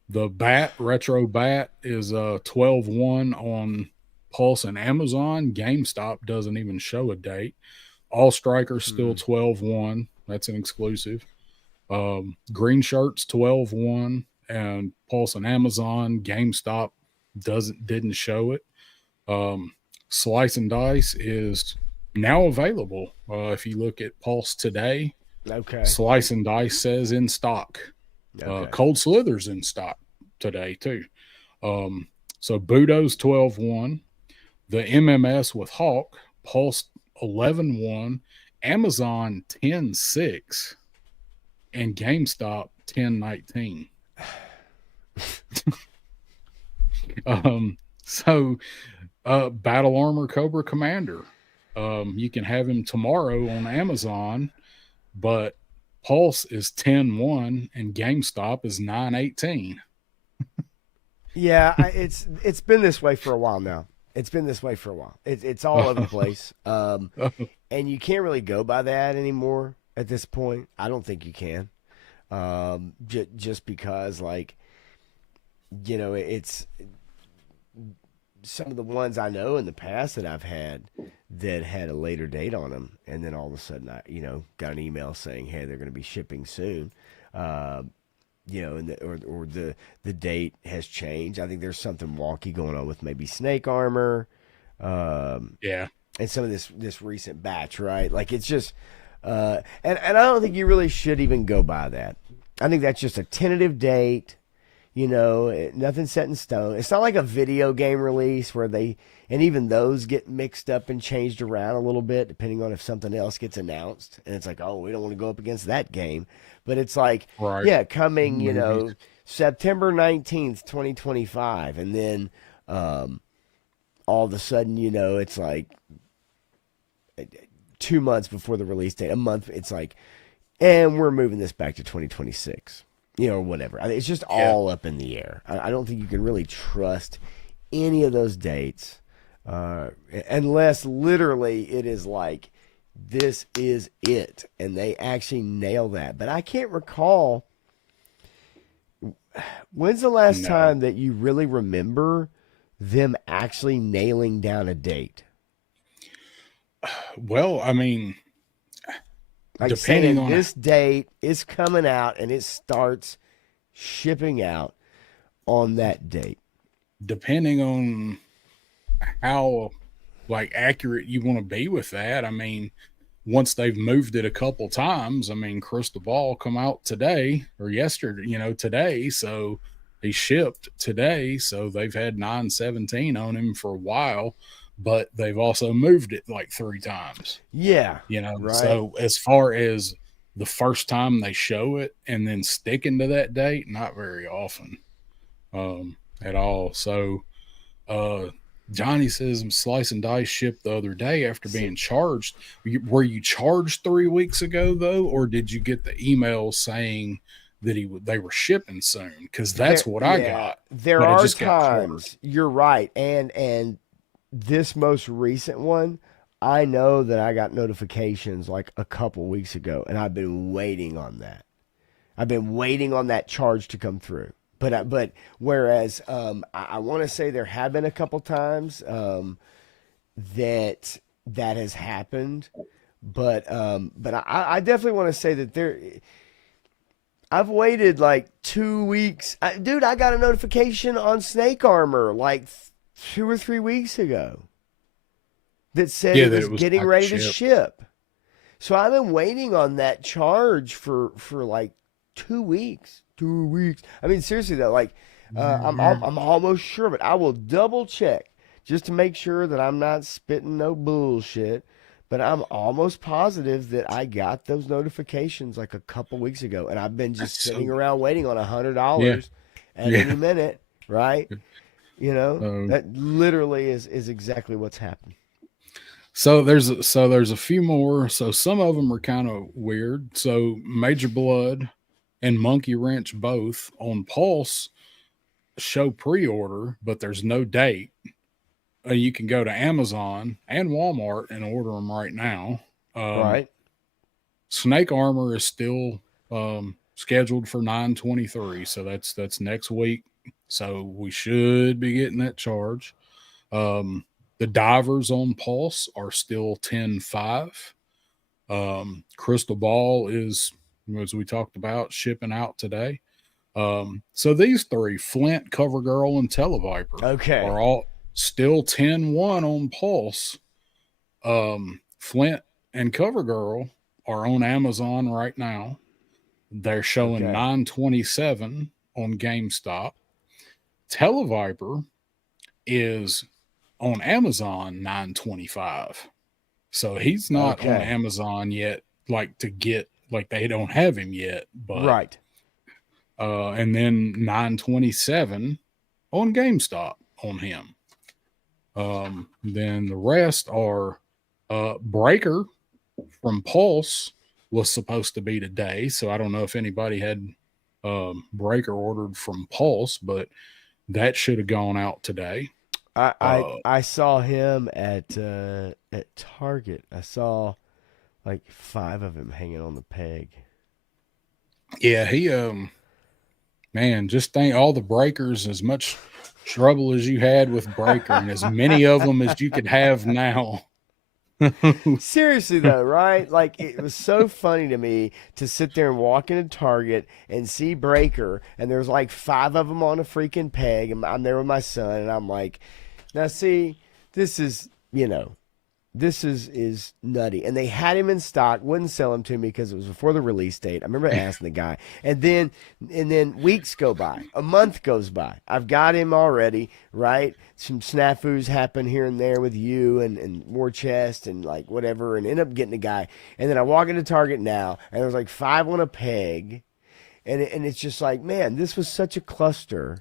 The Retro Bat is 12-1 on Pulse and Amazon. GameStop doesn't even show a date. All Strikers still 12-1. That's an exclusive. Green Shirts 12-1. And Pulse and Amazon. GameStop didn't show it. Slice and Dice is now available. If you look at Pulse today, Slice and Dice says in stock. Cold Slither's in stock today too. So Budo's 12-1. The MMS with Hawk, Pulse 11-1. Amazon 10-6. And GameStop 10-19. So Battle Armor Cobra Commander. You can have him tomorrow on Amazon, but Pulse is 10-1 and GameStop is 9-18. Yeah, it's been this way for a while now. It's been this way for a while. It's all over the place, and you can't really go by that anymore at this point. I don't think you can, just because, like, it's some of the ones I know in the past that I've had that had a later date on them, and then all of a sudden I, got an email saying, "Hey, they're going to be shipping soon." And or the date has changed. I think there's something wonky going on with maybe Snake Armor, Yeah. and some of this recent batch, right? Like, it's just, and I don't think you really should even go by that. I think that's just a tentative date. Nothing's set in stone. It's not like a video game release where and even those get mixed up and changed around a little bit depending on if something else gets announced. And it's like, oh, we don't want to go up against that game. But it's like, Right. yeah, coming, Movies. September 19th, 2025. And then all of a sudden, it's like 2 months before the release date, a month. It's like, and we're moving this back to 2026. Or whatever. It's just all up in the air. I don't think you can really trust any of those dates unless literally it is like, this is it, and they actually nail that. But I can't recall, when's the last time that you really remember them actually nailing down a date? Well, I mean, Like, depending saying on this date is coming out and it starts shipping out on that date. depending on how like accurate you want to be with that. I mean, once they've moved it a couple times, I mean, Crystal Ball come out today or yesterday, today. So he shipped today. So they've had 9-17 on him for a while, but they've also moved it like 3 times. Yeah. Right. So as far as the first time they show it and then sticking to that date, not very often at all. So Johnny says Slice and Dice shipped the other day after being charged. Were you charged 3 weeks ago though, or did you get the email saying that they were shipping soon? Because that's what I got. There are times, you're right, and this most recent one, I know that I got notifications like a couple weeks ago, and I've been waiting on that. I've been waiting on that charge to come through. But whereas I want to say there have been a couple times that has happened, but I definitely want to say that I've waited like 2 weeks. Dude, I got a notification on Snake Armor like 2 or 3 weeks ago that said it was getting ready to ship. So I've been waiting on that charge for like 2 weeks. 2 weeks. I mean, seriously though, like I'm almost sure, but I will double check just to make sure that I'm not spitting no bullshit. But I'm almost positive that I got those notifications like a couple weeks ago, and I've been just sitting around waiting on $100 at any minute, right? That literally is exactly what's happened. So there's a few more. So some of them are kind of weird. So Major Blood and Monkey Wrench both on Pulse show pre-order, but there's no date. You can go to Amazon and Walmart and order them right now. Right. Snake Armor is still scheduled for 9/23, so that's next week. So we should be getting that charge. The divers on Pulse are still 10/5. Crystal Ball is, as we talked about, shipping out today. So these 3, Flint, CoverGirl, and Televiper, are all still 10/1 on Pulse. Flint and CoverGirl are on Amazon right now. They're showing 9/27 on GameStop. Televiper is on Amazon 9/25. So he's not on Amazon yet, like to get, like they don't have him yet, but right. And then 9/27 on GameStop on him. Then the rest are Breaker from Pulse was supposed to be today. So I don't know if anybody had Breaker ordered from Pulse, but that should have gone out today. I saw him at Target. I saw like 5 of them hanging on the peg. Yeah, he man, just think all the breakers, as much trouble as you had with breaker, and as many of them as you could have now. Seriously though, right? Like it was so funny to me to sit there and walk into Target and see Breaker, and there's like 5 of them on a freaking peg, and I'm there with my son, and I'm like, now see, this is this is nutty. And they had him in stock, wouldn't sell him to me because it was before the release date. I remember asking the guy. And then weeks go by. A month goes by. I've got him already, right? Some snafus happen here and there with you and War Chest and like whatever, and end up getting the guy. And then I walk into Target now, and there's like 5 on a peg. And it's just like, man, this was such a cluster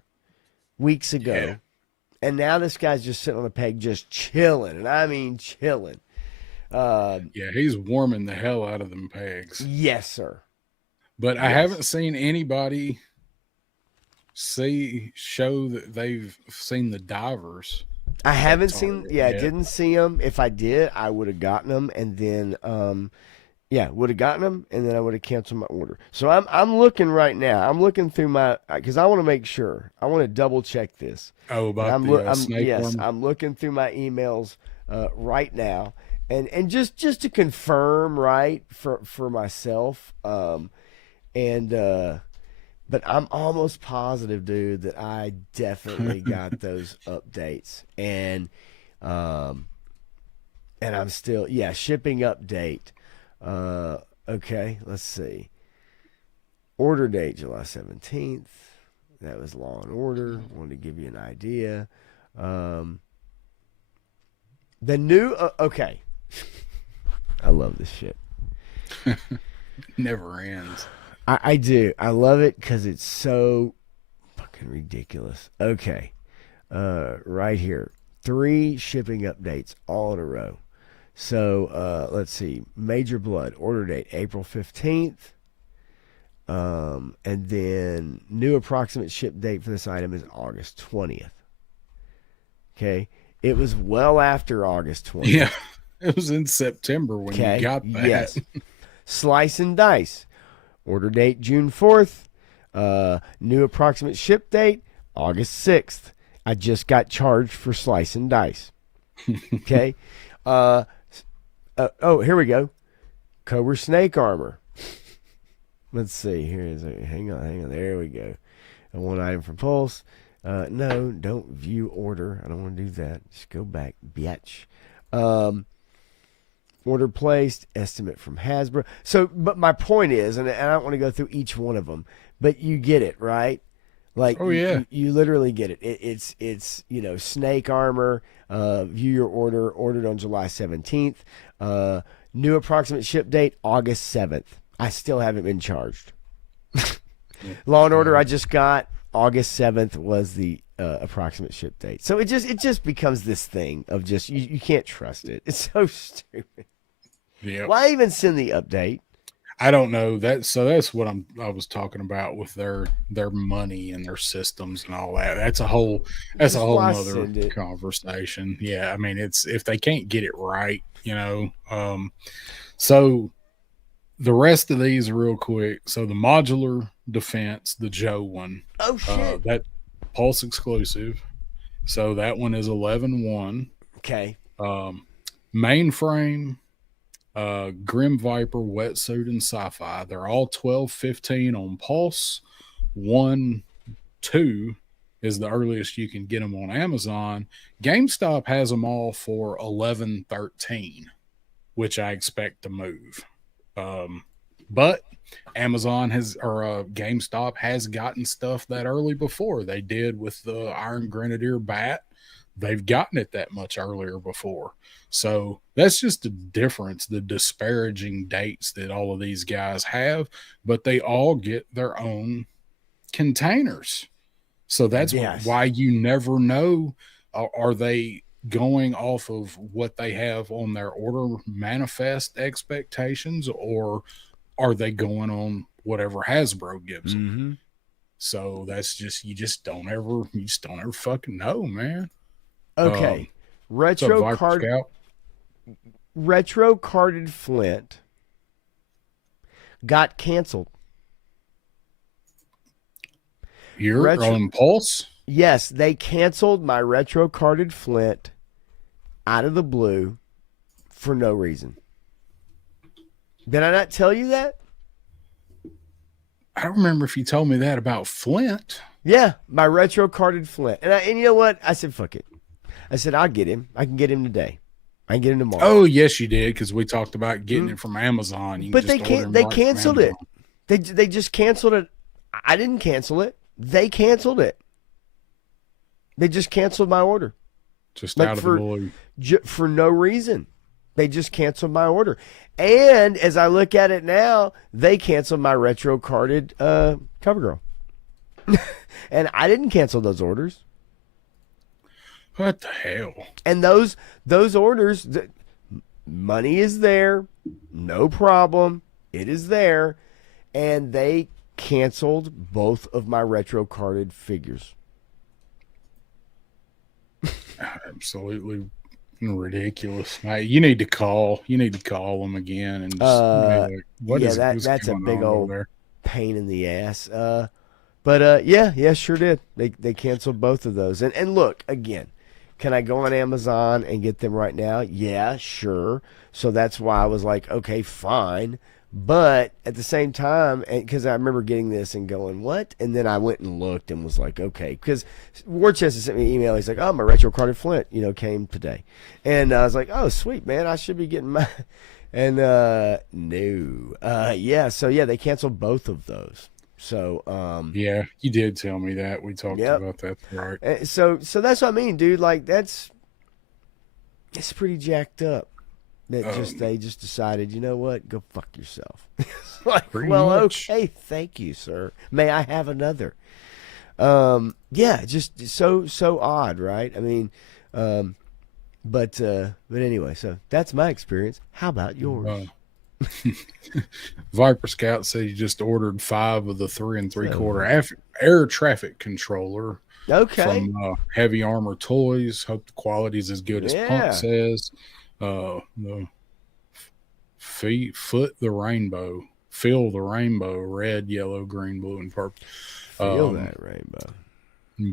weeks ago. Yeah. And now this guy's just sitting on a peg, just chilling. And I mean chilling. Yeah, he's warming the hell out of them pegs. Yes, sir. But I haven't seen anybody show that they've seen the divers. I haven't seen, yet. didn't see them. If I did, I would have gotten them. And then, would have gotten them. And then I would have canceled my order. So I'm looking right now. I'm looking through because I want to make sure. I want to double check this. Oh, about the snake yes, worm? I'm looking through my emails right now, and just to confirm, right, for myself, but I'm almost positive, dude, that I definitely got those updates, and I'm still shipping update. Okay, let's see. Order date July 17th. That was Law and Order. Wanted to give you an idea. The new okay. I love this shit. Never ends. I do. I love it because it's so fucking ridiculous. Okay. Right here. 3 shipping updates all in a row. So let's see. Major Blood. Order date April 15th. And then new approximate ship date for this item is August 20th. Okay. It was well after August 20th. Yeah. It was in September when you got that. Yes. Slice and Dice. Order date June 4th. New approximate ship date August 6th. I just got charged for Slice and Dice. Okay. Here we go. Cobra Snake Armor. Let's see. Hang on. There we go. One item for Pulse. No, don't view order. I don't want to do that. Just go back, bitch. Order placed. Estimate from Hasbro. So, but my point is, and I don't want to go through each one of them, but you get it, right? Like, oh yeah, you literally get it. It's snake armor. View your order. Ordered on July 17th. New approximate ship date August 7th. I still haven't been charged. Law and Order I just got August 7th was the approximate ship date. So it just becomes this thing of just you can't trust it. It's so stupid. Yeah. Why even send the update? I don't know that. So that's what I was talking about with their money and their systems and all that. That's a whole other conversation. Yeah, I mean, it's if they can't get it right, So the rest of these real quick. So the modular defense, the Joe one. Oh shit. That Pulse exclusive. So that one is 11-1. Okay. Mainframe. Grim Viper, Wetsuit, and Sci-Fi. They're all 12-15 on Pulse. 1-2 is the earliest you can get them on Amazon. GameStop has them all for 11-13, which I expect to move. But Amazon GameStop has gotten stuff that early before. They did with the Iron Grenadier bat. They've gotten it that much earlier before. So that's just the difference, the disparaging dates that all of these guys have, but they all get their own containers. So that's why you never know, are they going off of what they have on their order manifest expectations, or are they going on whatever Hasbro gives them? Mm-hmm. So that's just you just don't ever fucking know, man. Okay. What's up, Viper Scout? Retro carded Flint got canceled. You're on Pulse? Yes, they canceled my retro carded Flint out of the blue for no reason. Did I not tell you that? I don't remember if you told me that about Flint. Yeah, my retro carded Flint. And you know what? I said, fuck it. I said, I'll get him. I can get him today. I can get him tomorrow. Oh, yes, you did, because we talked about getting it from Amazon. But they canceled it. They just canceled it. I didn't cancel it. They canceled it. They just canceled my order. Just out of the blue. For no reason. They just canceled my order. And as I look at it now, they canceled my retro carded CoverGirl. And I didn't cancel those orders. What the hell? And those orders, money is there. No problem. It is there. And they canceled both of my retro carded figures. Absolutely ridiculous. You need to call. You need to call them again and just that's a big old pain in the ass. But yeah, sure did. They canceled both of those. And look, again, can I go on Amazon and get them right now? Yeah, sure. So that's why I was like, okay, fine. But at the same time, because I remember getting this and going, what? And then I went and looked and was like, okay. Because Worcester sent me an email. He's like, oh, my retro carded Flint, came today. And I was like, oh, sweet, man. I should be getting my... And no. They canceled both of those. So yeah, you did tell me that. We talked about that, right? So that's what I mean, dude. Like it's pretty jacked up. That they just decided, you know what? Go fuck yourself. Like, well, okay, thank you, sir. May I have another? Yeah, just so odd, right? I mean, but anyway, so that's my experience. How about yours? Viper Scout said he just ordered 5 of the 3 3/4 air traffic controller. Okay. From Heavy Armor Toys. Hope the quality is as good as Punk says. The foot the rainbow, feel the rainbow, red, yellow, green, blue, and purple. Feel that rainbow.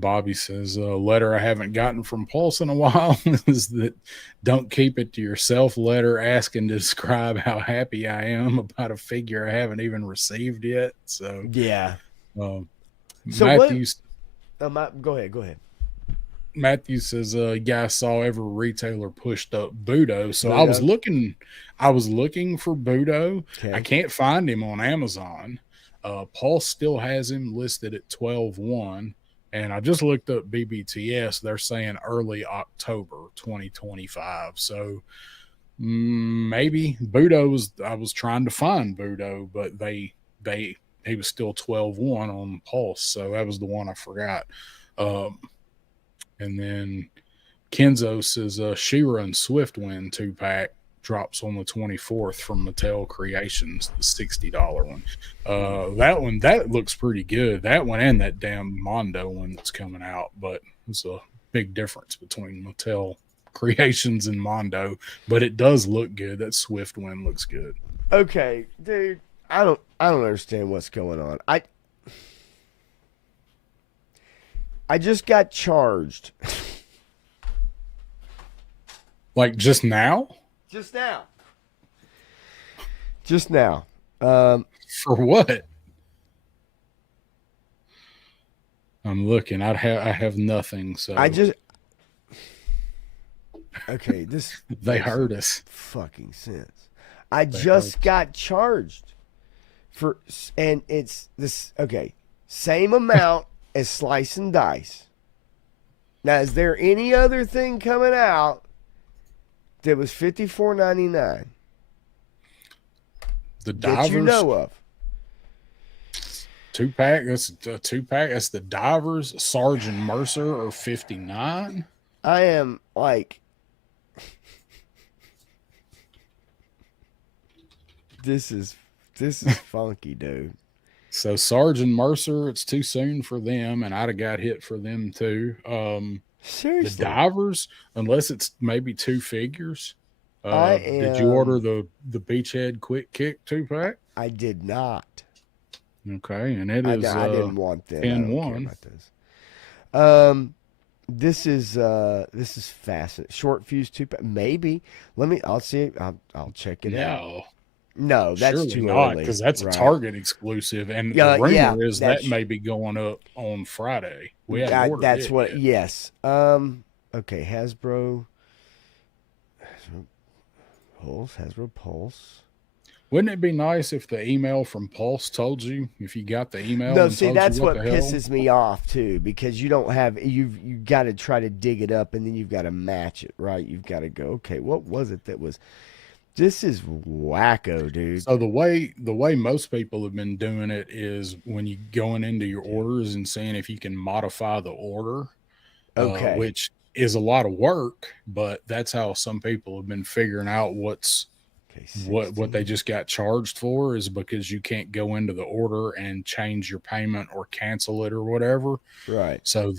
Bobby says, a letter I haven't gotten from Pulse in a while is that don't keep it to yourself letter asking to describe how happy I am about a figure I haven't even received yet. So yeah. So Matthews, go ahead. Matthew says, guy saw every retailer pushed up Budo. So I was looking for Budo. Okay. I can't find him on Amazon. Pulse still has him listed at 12/1. And I just looked up BBTS. They're saying early October 2025. So maybe Budo I was trying to find Budo, but he was still 12/1 on Pulse. So that was the one I forgot. And then Kenzo says She-Ra and Swiftwind 2-pack drops on the 24th from Mattel Creations, the $60 one. That looks pretty good. That one and that damn Mondo one that's coming out, but it's a big difference between Mattel Creations and Mondo, but it does look good. That Swiftwind looks good. Okay, dude, I don't understand what's going on. I just got charged. Like just now? Just now. For what? I'm looking. I have nothing. So okay. This they heard us. Fucking sense. I just got charged and it's this. Okay, same amount as Slice and Dice. Now, is there any other thing coming out that was $54.99? The Divers, that you know of. 2-pack. That's a 2-pack. That's the Divers. Sergeant Mercer or $59. I am like, this is funky, dude. So Sarge and Mercer, it's too soon for them, and I'd have got hit for them too. The Seriously, divers, unless it's maybe two figures. I Did you order am. the Beachhead Quick Kick 2-pack? I did not. Okay, and it is I didn't want them. I don't care 10-1. about this. This is fascinating. Short fuse two pack, maybe. I'll see. I'll check it out. No, No, that's surely too not, early. because that's Right. a Target exclusive, and Yeah, the rumor yeah, is that that's- may be going up on Friday. We haven't ordered That's it what. yet. Yes. Okay. Hasbro Pulse. Wouldn't it be nice if the email from Pulse told you if you got the email? No, and see, told that's you what the hell? pisses me off too, because you don't have you got to try to dig it up, and then you've got to match it, right? You've got to go, okay, what was it that was? This is wacko, dude. So the way most people have been doing it is when you going into your orders and seeing if you can modify the order, Okay. which is a lot of work, but that's how some people have been figuring out what's Okay. what they 16. just got charged for is because you can't go into the order and change your payment or cancel it or whatever. Right. So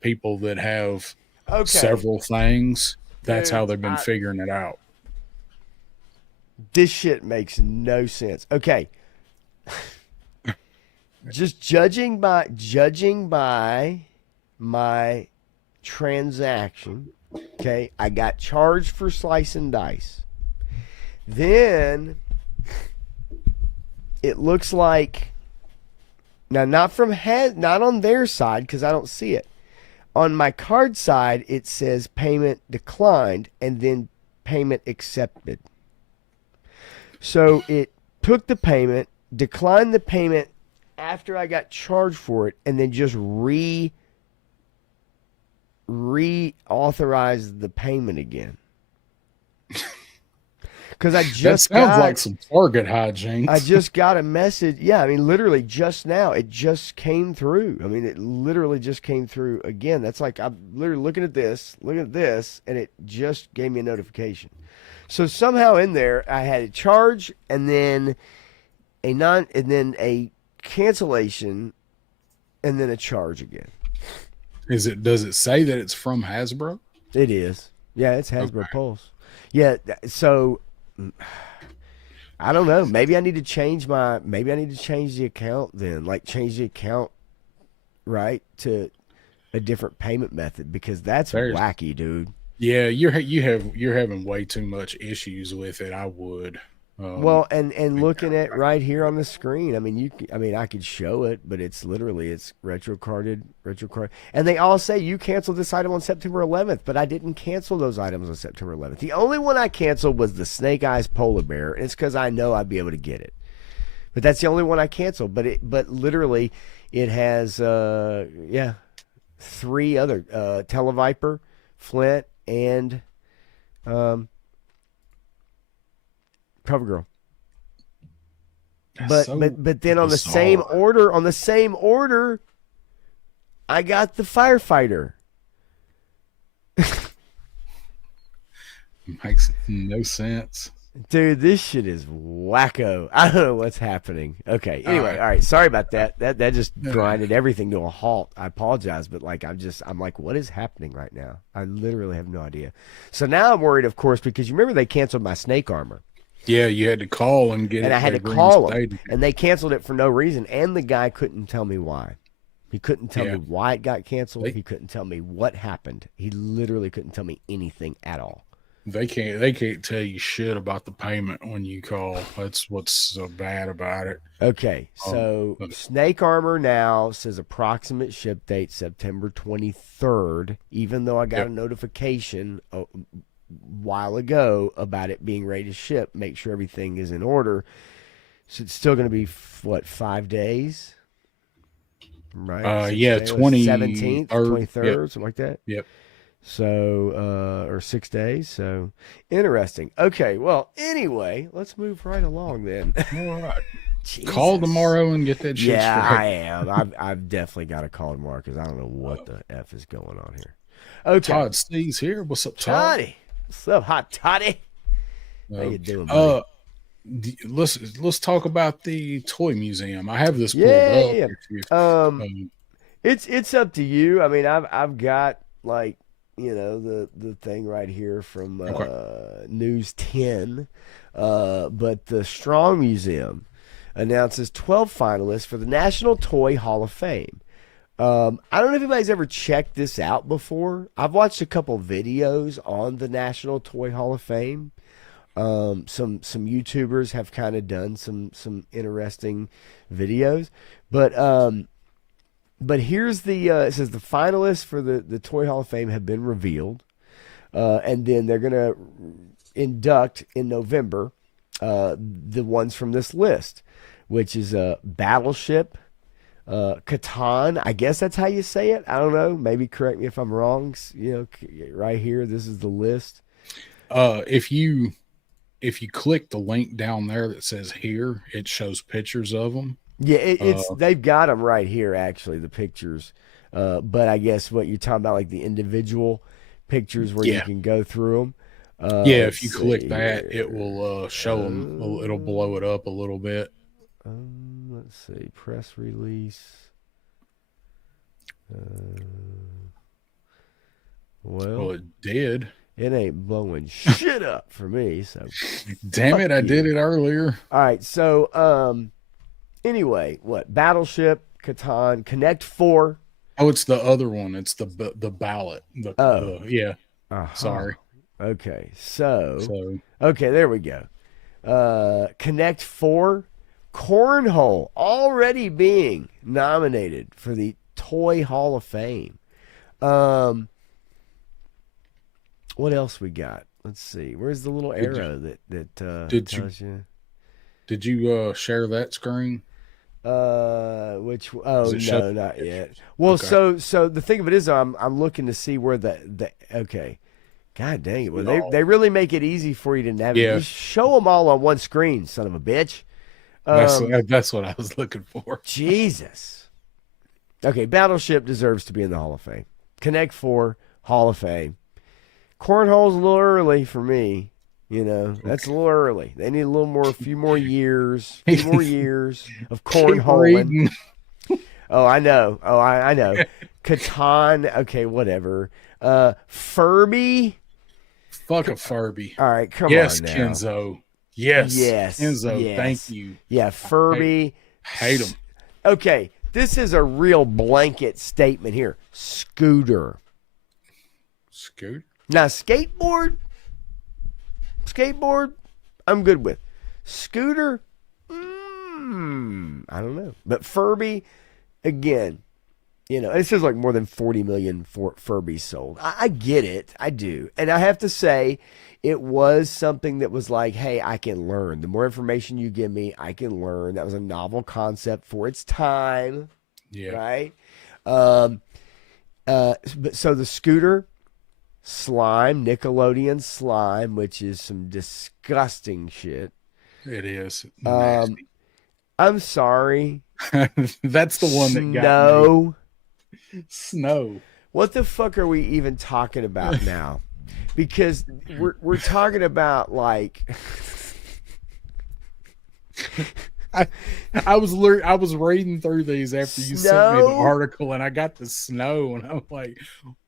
people that have Okay. several things, that's Dude, how they've been figuring it out. This shit makes no sense. Okay. Just judging by my transaction, okay, I got charged for slice and dice. Then it looks like now not on their side because I don't see it. On my card side, it says payment declined and then payment accepted. So it took the payment, declined the payment after I got charged for it, and then just reauthorized the payment again. Because I just that sounds like some Target hijinks. I just got a message. Yeah, I mean, literally just now, it just came through. I mean, it literally just came through again. That's like I'm literally looking at this, and it just gave me a notification. So somehow in there, I had a charge and then a cancellation, and then a charge again. Does it say that it's from Hasbro? It is. Yeah, it's Hasbro Okay. Pulse. Yeah, so I don't know. Maybe I need to change the account then. Like change the account right to a different payment method because that's wacky, dude. Yeah, you're having way too much issues with it. I would. Well, and looking at right here on the screen, I mean, I could show it, but it's retro carded, and they all say you canceled this item on September 11th, but I didn't cancel those items on September 11th. The only one I canceled was the Snake Eyes polar bear, and it's because I know I'd be able to get it. But that's the only one I canceled. But literally, it has 3 other Televiper, Flint, and CoverGirl. But then on the same order, I got the Firefighter. Makes no sense. Dude, this shit is wacko. I don't know what's happening. Okay. Anyway, all right. Sorry about that. That just grinded everything to a halt. I apologize, but like I'm like, what is happening right now? I literally have no idea. So now I'm worried, of course, because you remember they canceled my snake armor. Yeah, you had to call and get it. And I had to call them, and they canceled it for no reason. And the guy couldn't tell me why. He couldn't tell me why it got canceled. He couldn't tell me what happened. He literally couldn't tell me anything at all. They can't tell you shit about the payment when you call. That's what's so bad about it. Okay, so Snake Armor now says approximate ship date September 23rd, even though I got a notification a while ago about it being ready to ship. Make sure everything is in order. So it's still going to be, 5 days? Right? 17th, 23rd, something like that? Yep. So, or 6 days. So, interesting. Okay, well, anyway, let's move right along then. All right. Call tomorrow and get that shit straight. I am. I've definitely got to call tomorrow because I don't know what the F is going on here. Okay. Todd C's here. What's up, Todd? Toddy. What's up, hot toddy? How you doing, buddy? Let's talk about the toy museum. I have this pulled up. Yeah. If you, It's up to you. I mean, I've got like, the thing right here from News 10. But the Strong Museum announces 12 finalists for the National Toy Hall of Fame. I don't know if anybody's ever checked this out before. I've watched a couple videos on the National Toy Hall of Fame. Some YouTubers have kind of done some interesting videos, but here's the it says the finalists for the Toy Hall of Fame have been revealed, and then they're gonna induct in November the ones from this list, which is Battleship, Catan. I guess that's how you say it. I don't know. Maybe correct me if I'm wrong. Right here, this is the list. If you click the link down there that says here, it shows pictures of them. Yeah, it's they've got them right here, actually, the pictures. But I guess what you're talking about, like the individual pictures where you can go through them. If you click that, it will show them. It'll blow it up a little bit. Let's see, press release. Well, it did. It ain't blowing shit up for me. So, damn it, I did it earlier. All right, so anyway, what? Battleship, Catan, Connect 4. Oh, it's the other one. It's the ballot. Yeah. Sorry. Okay, so okay, there we go. Connect 4, Cornhole already being nominated for the Toy Hall of Fame. What else we got? Let's see. Where's the little arrow that tells you? Did you share that screen? Which? Oh no, not yet. Well, okay. So the thing of it is, I'm looking to see where the okay. God dang it! Well, they really make it easy for you to navigate. Yeah. Just show them all on one screen, son of a bitch. That's what I was looking for. Jesus. Okay, Battleship deserves to be in the Hall of Fame. Connect 4, Hall of Fame. Cornhole's a little early for me. That's a little early. They need a few more years of cornholing. Oh, I know. I know. Catan, okay, whatever. Furby. Fuck a Furby. All right, come on now. Yes, Kenzo. Yes, Kenzo, yes. Thank you. Yeah, Furby. Hate him. Okay, this is a real blanket statement here. Scooter. Now, skateboard, I'm good with. Scooter, I don't know. But Furby, again, it says like more than 40 million Furbies sold. I get it. I do. And I have to say, it was something that was like, hey, I can learn. The more information you give me, I can learn. That was a novel concept for its time. Yeah. Right? So the Scooter, Slime, Nickelodeon Slime, which is some disgusting shit. It is. I'm sorry. That's the one that got me. Snow. What the fuck are we even talking about now? Because we're talking about like I was reading through these after you sent me the article, and I got the snow, and I'm like,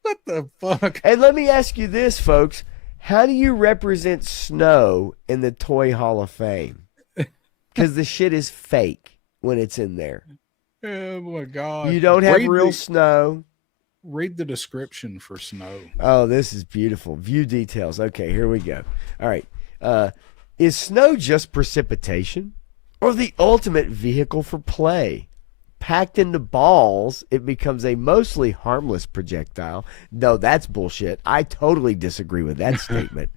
what the fuck? And let me ask you this, folks. How do you represent snow in the Toy Hall of Fame? Because the shit is fake when it's in there. Oh, my God. You don't have real snow. Read the description for snow. Oh, this is beautiful. View details. Okay, here we go. All right. Is snow just precipitation or the ultimate vehicle for play? Packed into balls, it becomes a mostly harmless projectile. No, that's bullshit. I totally disagree with that statement.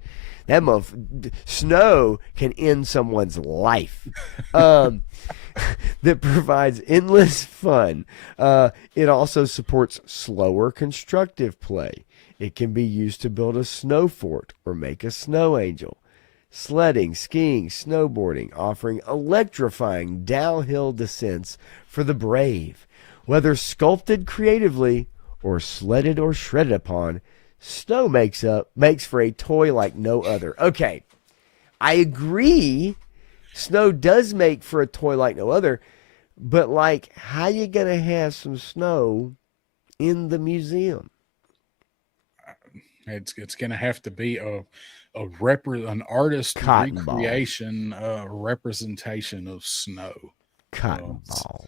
Snow can end someone's life. That provides endless fun. It also supports slower constructive play. It can be used to build a snow fort or make a snow angel. Sledding, skiing, snowboarding, offering electrifying downhill descents for the brave. Whether sculpted creatively or sledded or shredded upon, snow makes for a toy like no other. Okay, I agree. Snow does make for a toy like no other, but like, how you gonna have some snow in the museum? It's gonna have to be an artist Cotton balls. recreation representation of snow. Cotton balls.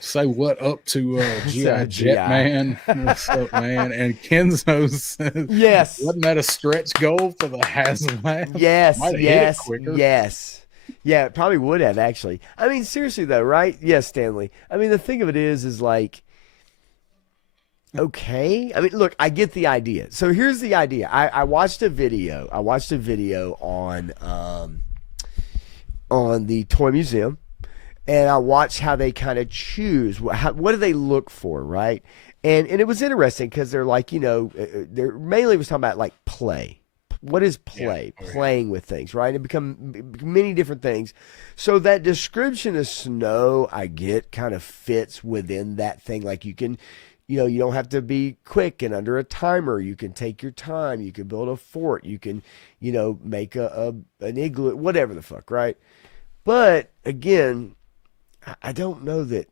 Say what up to So, GI Jet GI. Man. What's up, man? And Kenzo says, Yes. wasn't that a stretch goal for the Haslab? Yes, Might have hit it yes, quicker. yes. Yeah, it probably would have actually. I mean, seriously though, right? Yes, Stanley. I mean, the thing of it is like, okay. I mean, look, I get the idea. So here's the idea. I watched a video. I watched a video on the toy museum, and I watched how they kind of choose. What do they look for, right? And it was interesting because they're like, they're mainly was talking about like play. What is play? Yeah. Playing with things, right? It become many different things. So that description of snow, I get, kind of fits within that thing. Like you can, you don't have to be quick and under a timer. You can take your time. You can build a fort. You can, make an igloo, whatever the fuck, right? But again, I don't know that.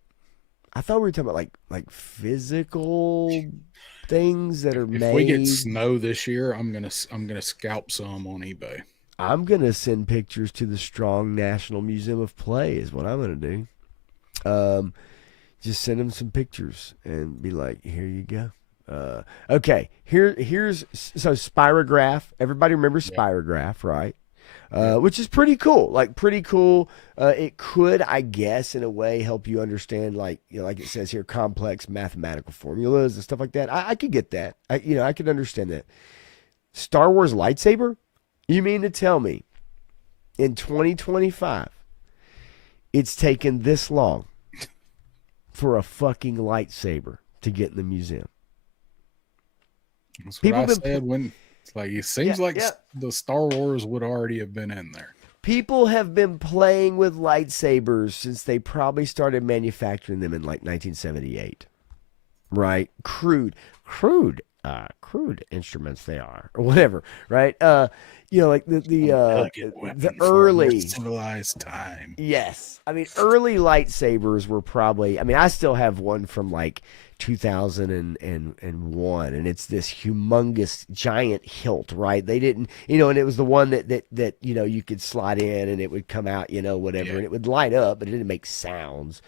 I thought we were talking about like physical things that are If made. we get snow this year, I'm gonna scalp some on eBay. I'm gonna send pictures to the Strong National Museum of Play. Is what I'm gonna do. Just send them some pictures and be like, here you go. Okay, here's Spirograph. Everybody remembers Spirograph, right? Which is pretty cool. Like pretty cool. It could, I guess, in a way, help you understand, like like it says here, complex mathematical formulas and stuff like that. I could get that. I could understand that. Star Wars lightsaber? You mean to tell me, in 2025, it's taken this long for a fucking lightsaber to get in the museum? That's what I said when. It's like it seems the Star Wars would already have been in there. People have been playing with lightsabers since they probably started manufacturing them in like 1978. Right? Crude instruments they are, or whatever, right? Like the early civilized time. Yes, I mean early lightsabers were probably. I mean, I still have one from like 2001, and it's this humongous giant hilt, right? They didn't, and it was the one that you could slide in and it would come out, whatever, and it would light up, but it didn't make sounds.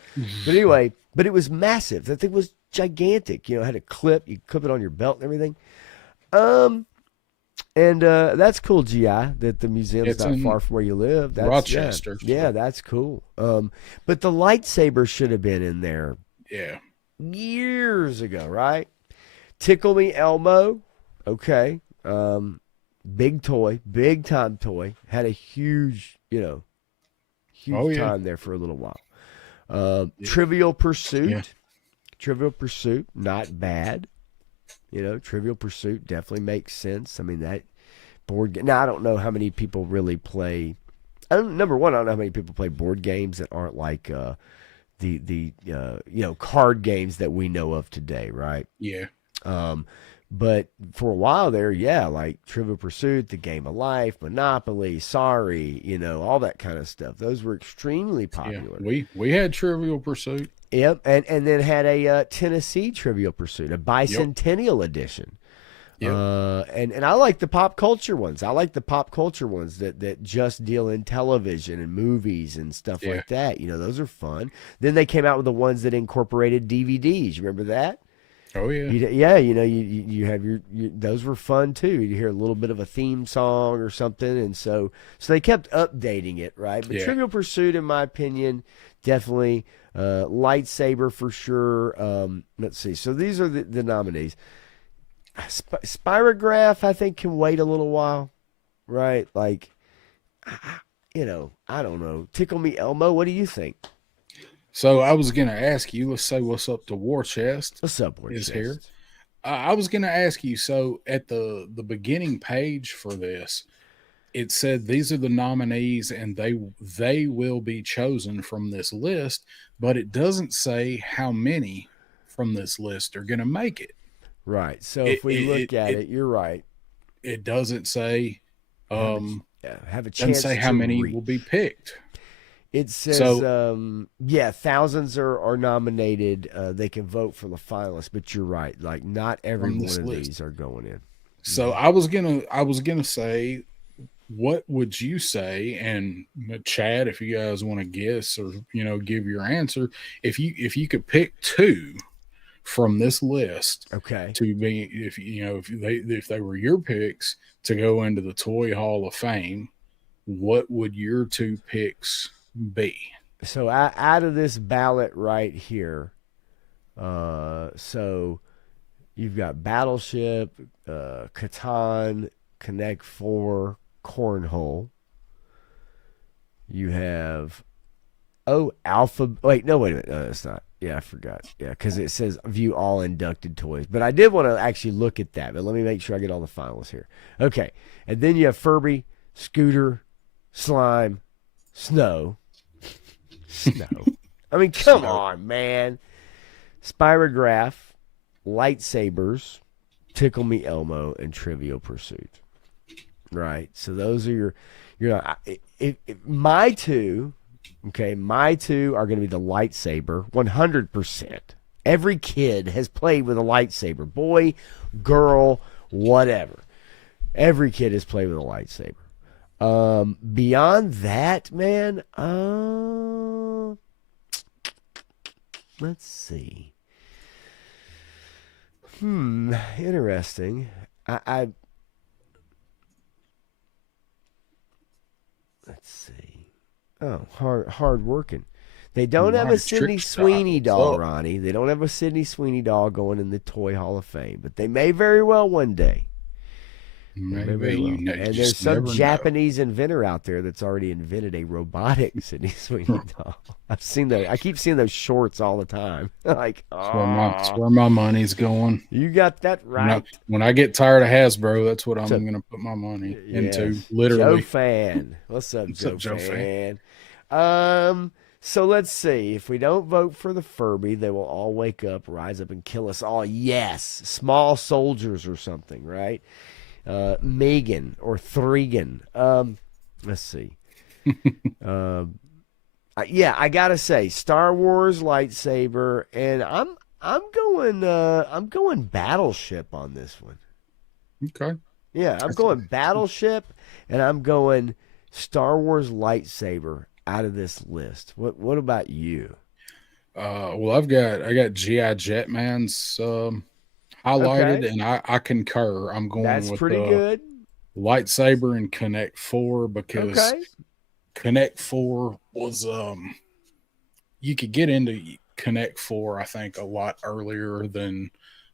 But anyway, it was massive. That thing was gigantic. It had a clip. You clip it on your belt and everything. And that's cool, GI, that the museum's not far from where you live. That's Rochester. Yeah, that's cool. But the lightsaber should have been in there. Yeah. Years ago, right? Tickle Me Elmo. Okay. Big toy, big time toy. Had a huge time there for a little while. Trivial Pursuit. Yeah. Trivial Pursuit, not bad. Trivial Pursuit definitely makes sense. I mean, that board game. Now, I don't know how many people really play. Number one, I don't know how many people play board games that aren't like the card games that we know of today, right? Yeah. But for a while there, like Trivial Pursuit, The Game of Life, Monopoly, Sorry, all that kind of stuff. Those were extremely popular. Yeah, we had Trivial Pursuit. Yep, and then had a Tennessee Trivial Pursuit, a bicentennial edition. Yep. And I like the pop culture ones. I like the pop culture ones that just deal in television and movies and stuff like that. Those are fun. Then they came out with the ones that incorporated DVDs. You remember that? Oh yeah. You have your those were fun too. You hear a little bit of a theme song or something, and so they kept updating it, right? But Trivial Pursuit, in my opinion, definitely lightsaber for sure. Let's see. So these are the nominees. Spirograph, I think, can wait a little while, right? Like, I don't know. Tickle Me Elmo, what do you think? So I was going to ask you, let's say what's up to War Chest. What's up, War Chest? Here. I was going to ask you, so at the beginning page for this, it said these are the nominees and they will be chosen from this list, but it doesn't say how many from this list are going to make it. Right. So if we look at it, you're right. It doesn't say Have a doesn't chance say how to many reach. will be picked. It says, So thousands are nominated. They can vote for the finalists, but you're right. Like, not every from one this of list. these are going in. So I was gonna say, what would you say? And Chad, if you guys want to guess or give your answer, if you could pick two from this list Okay. to be, if they were your picks to go into the Toy Hall of Fame, what would your two picks be? So out of this ballot right here, so you've got Battleship, Catan, Connect Four, Cornhole. You have Alpha. Wait, no, wait a minute. No, it's not. Yeah, I forgot. Yeah, because it says view all inducted toys. But I did want to actually look at that. But let me make sure I get all the finalists here. Okay, and then you have Furby, Scooter, Slime, Snow. I mean, come on, man. Spirograph, Lightsabers, Tickle Me Elmo, and Trivial Pursuit. Right. So those are my two. Okay, my two are going to be the lightsaber, 100%. Every kid has played with a lightsaber, boy, girl, whatever. Every kid has played with a lightsaber. Beyond that, man, let's see. Interesting. Let's see. Oh, hard working. They don't have a Sydney Sweeney doll, Ronnie. They don't have a Sydney Sweeney doll going in the Toy Hall of Fame, but they may very well one day. Maybe and there's some Japanese inventor out there that's already invented a robotic Sydney Sweeney doll. I've seen those. I keep seeing those shorts all the time. Like, that's where my money's going. You got that right. When I get tired of Hasbro, that's what I'm going to put my money into. Literally. Joe Fan. What's up, Joe Fan? So let's see. If we don't vote for the Furby, they will all wake up, rise up, and kill us all. Yes, small soldiers or something, right? Megan or Thregan. Let's see. I gotta say Star Wars lightsaber, and I'm going Battleship on this one. Okay. Yeah, I'm going Battleship, and I'm going Star Wars lightsaber out of this list. What about you? Well, I got GI Jetman's highlighted, and I concur. I'm going That's with pretty good. Lightsaber and Connect 4 because Connect 4 was you could get into Connect 4 I think a lot earlier than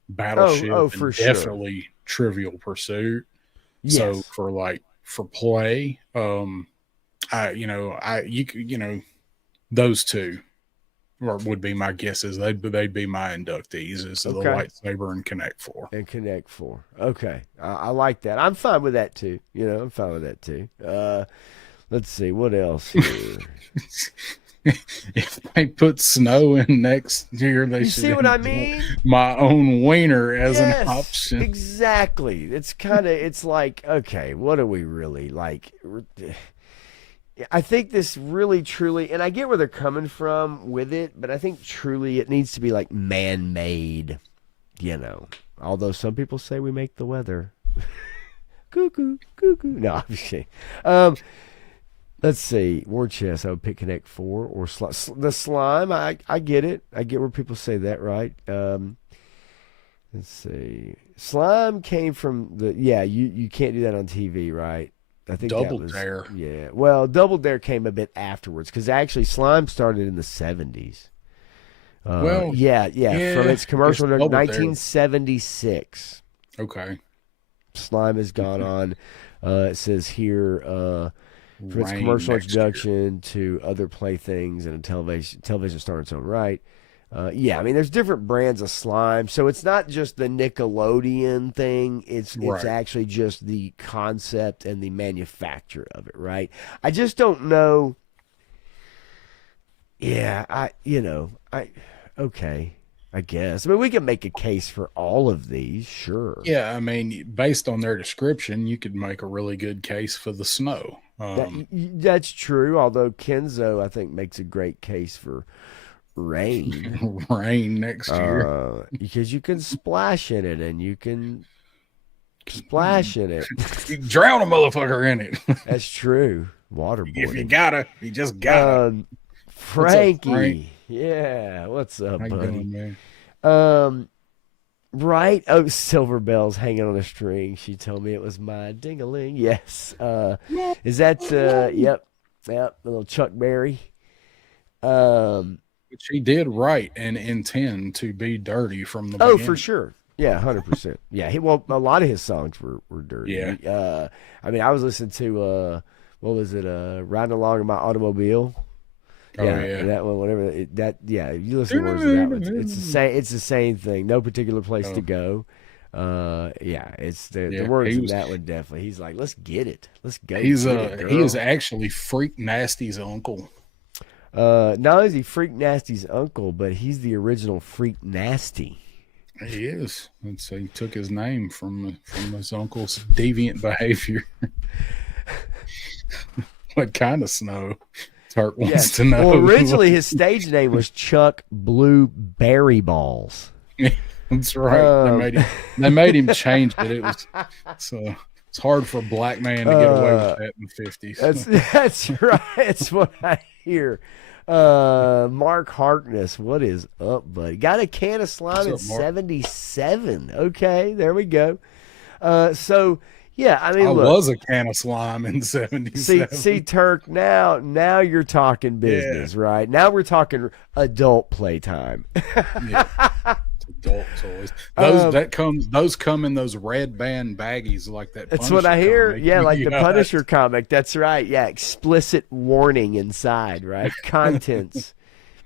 Battleship. For sure. Definitely Trivial Pursuit. Yes. So for play, those two would be my guesses. They'd be my inductees is the Lightsaber and Connect 4. And Connect 4. Okay. I like that. I'm fine with that too. I'm fine with that too. Let's see. What else here? If they put Snow in next year, they should see what I mean? My own wiener as an option. Exactly. It's like, okay, what are we really like? I think this really, truly, and I get where they're coming from with it, but I think truly it needs to be like man-made, Although some people say we make the weather. Cuckoo, cuckoo. No, I'm just kidding. Let's see. War Chest, I would pick Connect 4 or the Slime. I get it. I get where people say that, right? Let's see. Slime came from you can't do that on TV, right? I think Double Dare. Yeah. Well, Double Dare came a bit afterwards because actually Slime started in the 70s. From its commercial in 1976. Okay. Slime has gone on. It says here from its commercial introduction to other playthings and a television star in its own right. There's different brands of slime, so it's not just the Nickelodeon thing. It's actually just the concept and the manufacture of it, right? I just don't know. Yeah, okay. I guess. I mean, we can make a case for all of these, sure. Yeah, I mean, based on their description, you could make a really good case for the snow. That's true. Although Kenzo, I think, makes a great case for rain. Rain next year. Because you can splash in it and you can splash in it. You can drown a motherfucker in it. That's true. Waterboarding. If you gotta, you just gotta. Frankie. What's up, Frank? Yeah. What's up, How you buddy? doing, man? Right. Oh, Silver Bells hanging on a string. She told me it was my ding-a-ling. Yes. Is that yep. The little Chuck Berry. She did write and intend to be dirty from the Oh, beginning. for sure. Yeah, 100%. Yeah, well, a lot of his songs were dirty. Yeah. I mean, I was listening to what was it? Riding Along in My Automobile. Oh, Yeah, that one. Whatever you listen to words of that one. It's the same. It's the same thing. No particular place to go. It's the words of that one definitely. He's like, let's get it. Let's go. He girl. is actually Freak Nasty's uncle. Not only is he Freak Nasty's uncle, but he's the original Freak Nasty. He is. And so he took his name from his uncle's deviant behavior. What kind of snow? Turk wants to know. Well, originally his stage name was Chuck Blue Berry Balls. That's right. They made him change it. It was so it's hard for a black man to get away with that in the 50s. That's right. That's what I hear. Mark Harkness, what is up, buddy? Got a can of slime in 77. Okay, there we go. So yeah, I mean, I look, was a can of slime in 77. See, Turk, now you're talking business, right? Now we're talking adult playtime. Adult toys. Those come in those red band baggies like that. That's Punisher what I hear. comic. Yeah, like the Punisher comic. That's right. Yeah, explicit warning inside, right? Contents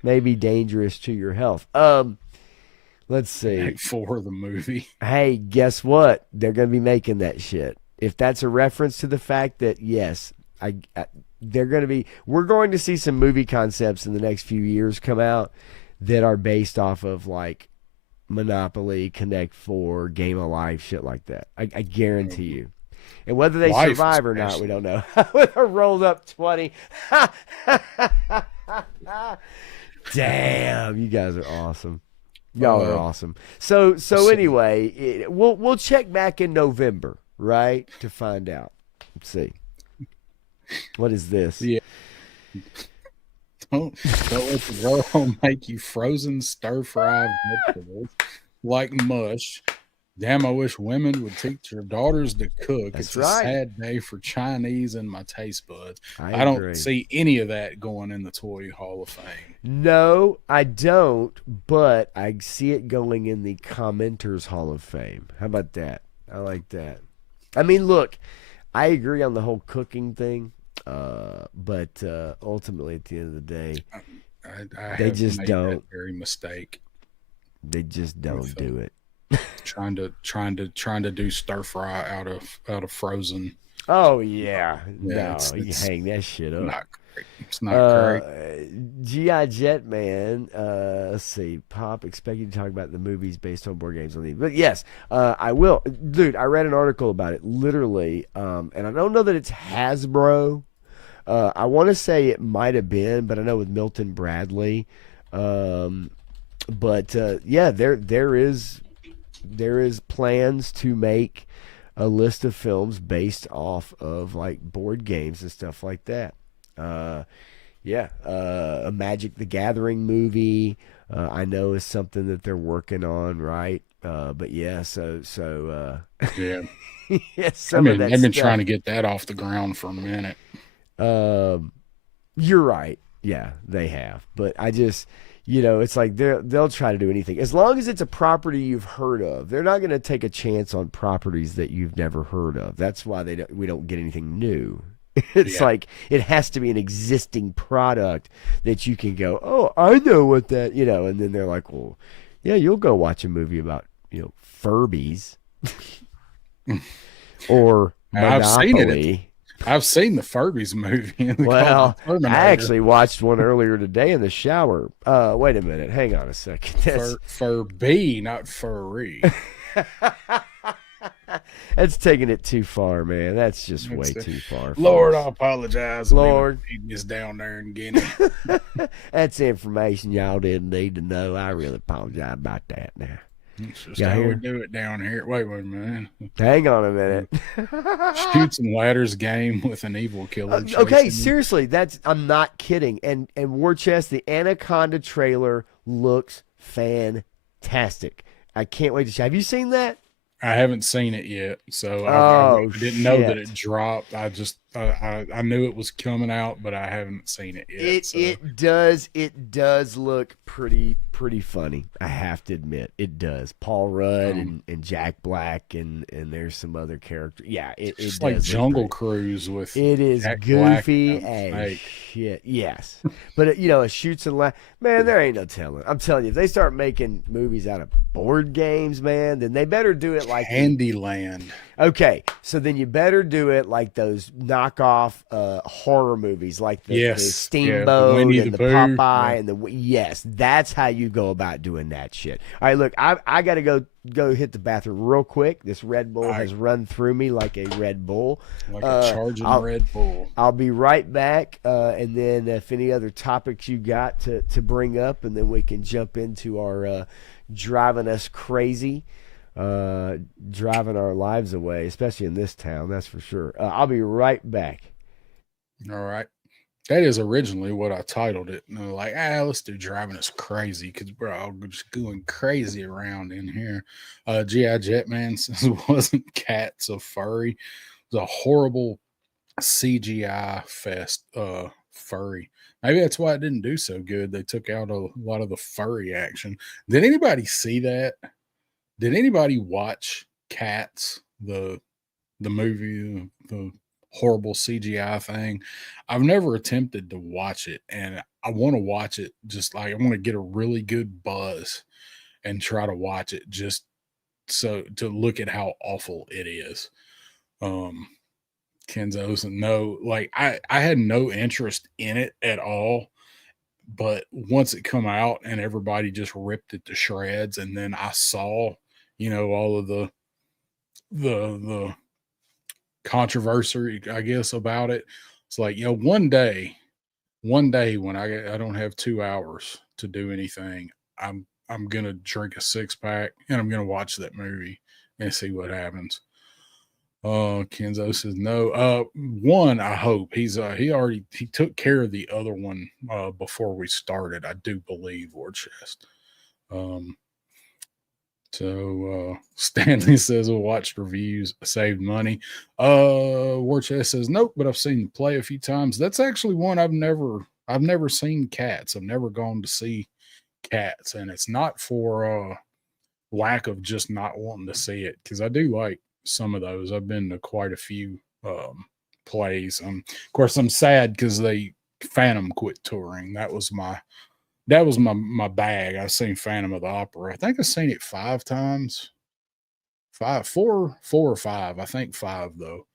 may be dangerous to your health. Let's see. Act 4 of the movie. Hey, guess what? They're going to be making that shit. If that's a reference to the fact that yes, we're going to see some movie concepts in the next few years come out that are based off of like Monopoly, Connect 4, Game of Life, shit like that. I guarantee you. And whether they survive or not, we don't know. With a rolled up 20. Damn, you guys are awesome. Y'all are awesome. So anyway, we'll check back in November, right, to find out. Let's see. What is this? Yeah. Don't let the girl make you frozen stir-fried vegetables like mush. Damn, I wish women would teach their daughters to cook. That's it's a sad day for Chinese and my taste buds. I don't see any of that going in the Toy Hall of Fame. No, I don't, but I see it going in the Commenters Hall of Fame. How about that? I like that. I mean, look, I agree on the whole cooking thing, but ultimately at the end of the day, they just don't. That very mistake. They just don't do it. Trying to do stir fry out of frozen. Oh yeah, no, you hang that shit up. Not great. It's not great. G.I. Jet Man. Let's see. Pop expecting to talk about the movies based on board games on these, but yes, I will, dude. I read an article about it, literally, and I don't know that it's Hasbro. I want to say it might have been, but I know with Milton Bradley. But yeah, there is plans to make a list of films based off of like board games and stuff like that. A Magic the Gathering movie, I know is something that they're working on, right? But yeah, so yeah. Yeah, they've been trying to get that off the ground for a minute. You're right. Yeah, they have. But I just, it's like they'll try to do anything. As long as it's a property you've heard of. They're not going to take a chance on properties that you've never heard of. That's why we don't get anything new. It's like it has to be an existing product that you can go, oh, I know what that, and then they're like, well, yeah, you'll go watch a movie about, Furbies or Monopoly. I've seen it. I've seen the Furbies movie. Well, Terminator. I actually watched one earlier today in the shower. Wait a minute. Hang on a second. Furby, not furry. That's taking it too far, man. That's just way too far. Lord, folks. I apologize. Lord. Is down there in Guinea. That's information y'all didn't need to know. I really apologize about that now. It's just how we do it down here. Wait a minute. Hang on a minute. Shoots and ladders game with an evil killer. Okay, seriously, I'm not kidding. And War Chest, the Anaconda trailer looks fantastic. I can't wait to see. Have you seen that? I haven't seen it yet, so I didn't know that it dropped. I just I knew it was coming out, but I haven't seen it yet. It does look pretty funny. I have to admit, it does. Paul Rudd and Jack Black and there's some other characters. Yeah, it's like Jungle Cruise with. It is Jack goofy as shit. Yes, but it shoots and laughs. Man, there ain't no telling. I'm telling you, if they start making movies out of board games, man, then they better do it like Candyland. Okay, so then you better do it like those knockoff horror movies, like the Steamboat and the Popeye and the that's how you go about doing that shit. All right, look, I got to go hit the bathroom real quick. This Red Bull has run through me like a Red Bull, like a charging Red Bull. I'll be right back, and then if any other topics you got to bring up, and then we can jump into our driving us crazy. Driving our lives away, especially in this town, that's for sure. I'll be right back. All right. That is originally what I titled it. And they're like, let's do driving us crazy because we're all just going crazy around in here. G.I. Jetman says it wasn't cats of furry. It was a horrible CGI fest furry. Maybe that's why it didn't do so good. They took out a lot of the furry action. Did anybody see that? Did anybody watch Cats, the movie, the horrible CGI thing? I've never attempted to watch it, and I want to watch it just like I want to get a really good buzz and try to watch it just so to look at how awful it is. Kenzo's no, like I had no interest in it at all. But once it come out and everybody just ripped it to shreds, and then I saw, all of the controversy, I guess, about it. It's like, one day when I don't have 2 hours to do anything, I'm gonna drink a 6-pack and I'm gonna watch that movie and see what happens. Kenzo says no. One, I hope he took care of the other one before we started. I do believe, War Chest. So Stanley says I watched reviews, saved money. War Chest says nope, but I've seen play a few times. That's actually one I've never seen Cats. I've never gone to see Cats, and it's not for lack of just not wanting to see it because I do like some of those. I've been to quite a few plays. Of course, I'm sad because Phantom quit touring. That was my bag. I've seen Phantom of the Opera. I think I've seen it 5 times. 4 or 5. I think 5 though.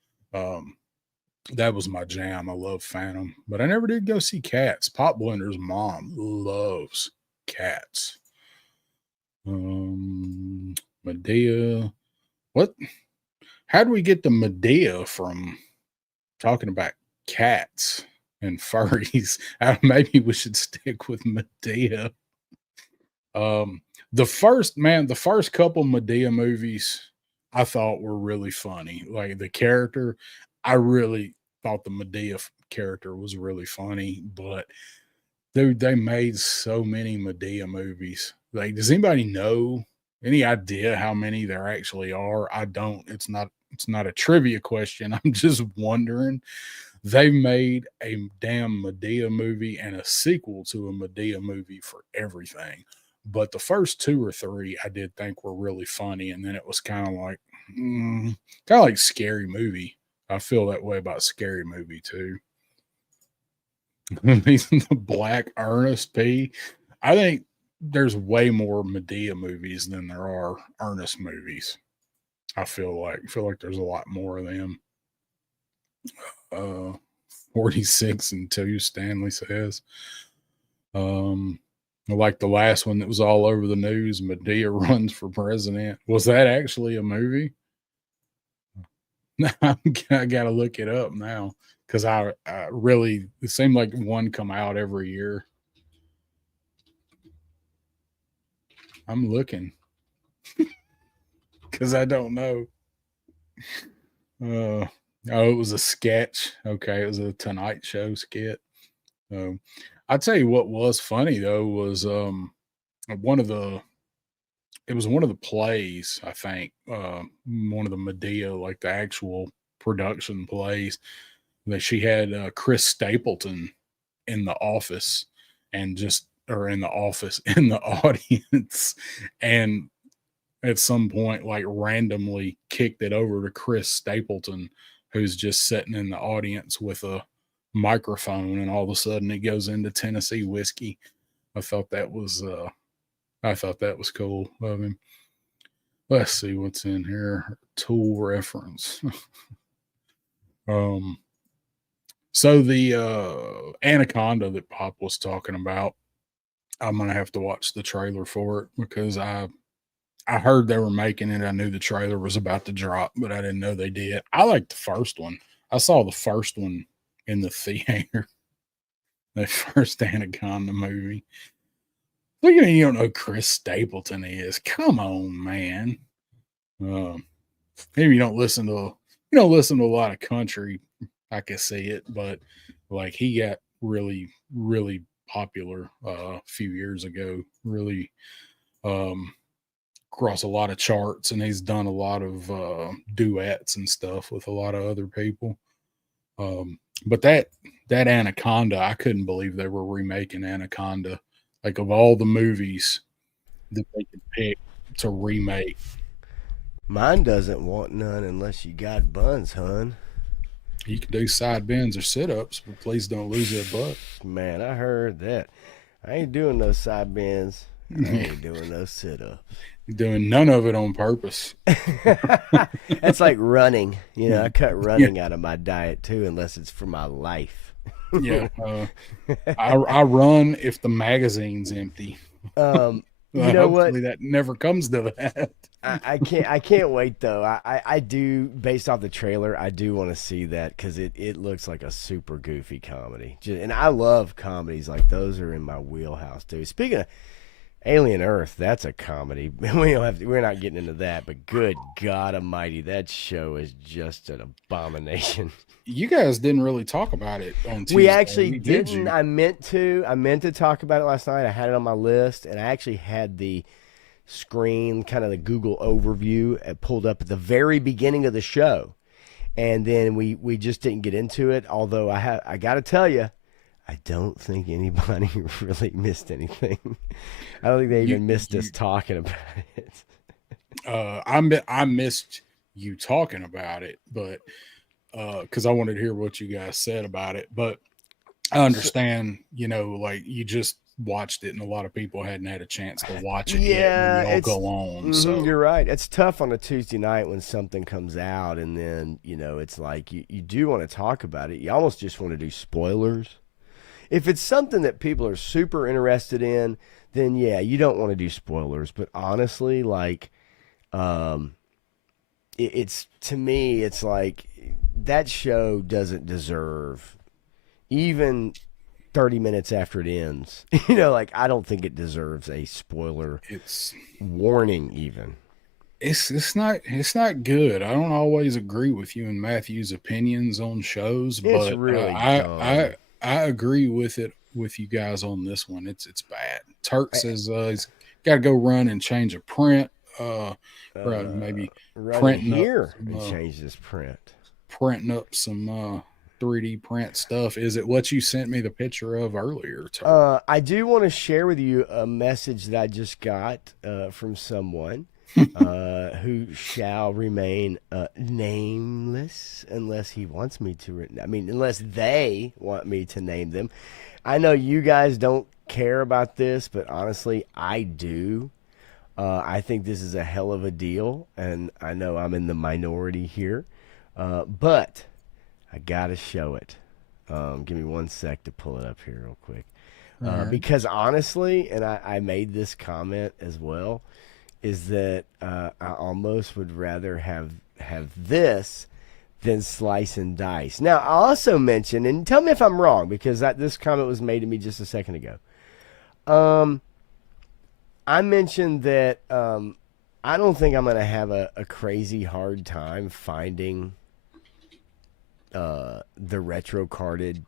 That was my jam. I love Phantom, but I never did go see Cats. Pop Blender's mom loves Cats. Medea. What? How do we get the Medea from talking about cats and furries? Maybe we should stick with Medea. The first couple Medea movies I thought were really funny. Like the character, I really thought the Medea character was really funny, but dude, they made so many Medea movies. Like, does anybody know any idea how many there actually are? I don't. It's not a trivia question. I'm just wondering. They made a damn Medea movie and a sequel to a Medea movie for everything. But the first 2 or 3 I did think were really funny, and then it was kind of like Scary Movie. I feel that way about Scary Movie too. The Black Ernest P. I think there's way more Medea movies than there are Ernest movies. I feel like there's a lot more of them. Uh, 46 and 2, Stanley says. Like the last one that was all over the news, Medea runs for president. Was that actually a movie? I got to look it up now because I really, it seemed like one come out every year. I'm looking because I don't know. Oh, it was a sketch. Okay, it was a Tonight Show skit. I'll tell you what was funny though was one of the it was one of the plays, I think, one of the Medea, like the actual production plays that she had Chris Stapleton in the office and just or in the office in the audience and at some point like randomly kicked it over to Chris Stapleton who's just sitting in the audience with a microphone and all of a sudden it goes into Tennessee whiskey. I thought that was cool of him. Let's see what's in here. Tool reference. So the Anaconda that Pop was talking about, I'm gonna have to watch the trailer for it because I heard they were making it. I knew the trailer was about to drop, but I didn't know they did. I liked the first one. I saw the first one in the theater. The first Anaconda movie. Look at me, you don't know who Chris Stapleton is. Come on, man. Maybe you don't listen to a lot of country. I can see it, but like he got really, really popular a few years ago. Really across a lot of charts, and he's done a lot of duets and stuff with a lot of other people. But that Anaconda, I couldn't believe they were remaking Anaconda. Like of all the movies that they could pick to remake. Mine doesn't want none unless you got buns, hun. You can do side bends or sit ups, but please don't lose that butt. Man, I heard that. I ain't doing no side bends. I ain't doing no sit ups. You're doing none of it on purpose. That's like running. You know, I cut running out of my diet too, unless it's for my life. Yeah. I run if the magazine's empty. You know what? That never comes to that. I can't wait though. I do, based off the trailer, I do want to see that because it looks like a super goofy comedy. And I love comedies like those are in my wheelhouse too. Speaking of Alien Earth, that's a comedy. We're not getting into that, but good God Almighty, that show is just an abomination. You guys didn't really talk about it on Tuesday. We actually didn't. I meant to talk about it last night. I had it on my list, and I actually had the screen, kind of the Google overview, pulled up at the very beginning of the show, and then we just didn't get into it. Although I got to tell you, I don't think anybody really missed anything. I don't think they even missed us talking about it. I missed you talking about it, but because I wanted to hear what you guys said about it. But I understand, like you just watched it, and a lot of people hadn't had a chance to watch it yet. And go on. So you're right. It's tough on a Tuesday night when something comes out, and then it's like you do want to talk about it. You almost just want to do spoilers. If it's something that people are super interested in, then yeah, you don't want to do spoilers. But honestly, like, it's to me, it's like that show doesn't deserve even 30 minutes after it ends. Like I don't think it deserves a spoiler. It's warning even. It's not good. I don't always agree with you and Matthew's opinions on shows, but really I agree with you guys on this one. It's bad. Turk says he's got to go run and change a print. Maybe printing here and change this print. Printing up some 3D print stuff. Is it what you sent me the picture of earlier? I do want to share with you a message that I just got from someone who shall remain nameless unless he wants me to. Unless they want me to name them. I know you guys don't care about this, but honestly, I do. I think this is a hell of a deal, and I know I'm in the minority here. But I gotta show it. Give me 1 sec to pull it up here real quick. All right. Because honestly, and I made this comment as well, is that I almost would rather have this than slice and dice. Now, I also mentioned, and tell me if I'm wrong, because this comment was made to me just a second ago. I mentioned that I don't think I'm going to have a crazy hard time finding the retro carded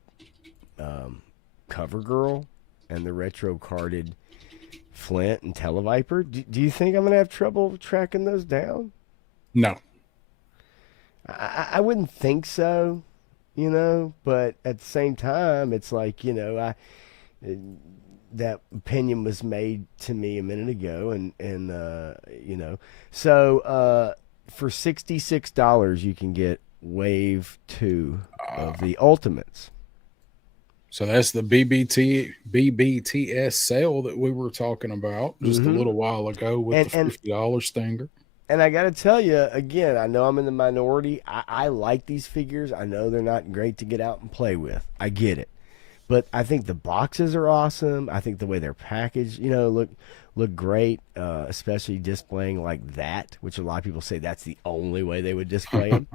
Cover Girl and the retro carded Flint and Televiper. Do you think I'm going to have trouble tracking those down? No. I wouldn't think so, but at the same time, it's like, that opinion was made to me a minute ago, and so for $66 you can get Wave 2 of the Ultimates. So that's the BBTS sale that we were talking about just a little while ago with the $50 stinger. And I got to tell you, again, I know I'm in the minority. I like these figures. I know they're not great to get out and play with. I get it. But I think the boxes are awesome. I think the way they're packaged, look great, especially displaying like that, which a lot of people say that's the only way they would display them.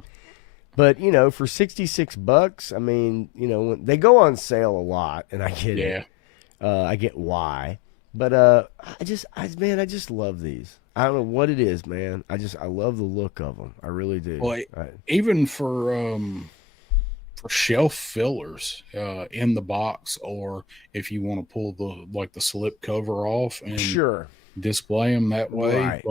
But, for $66, I mean, they go on sale a lot, and I get it. I get why. But I just love these. I don't know what it is, man. I love the look of them. I really do. Well, even for shelf fillers in the box, or if you want to pull the slip cover off and display them that way,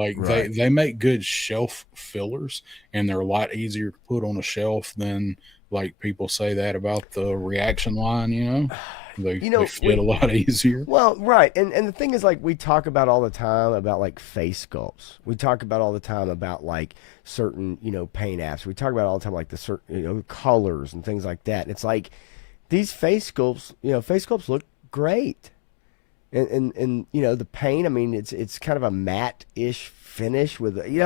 they make good shelf fillers, and they're a lot easier to put on a shelf than like people say that about the reaction line. They fit a lot easier. Well, right. And the thing is, like, we talk about all the time about, like, face sculpts. We talk about all the time about, like, certain, paint apps. We talk about all the time, like, the certain, colors and things like that. And it's like, these face sculpts look great. And the paint, I mean, it's kind of a matte-ish finish with, it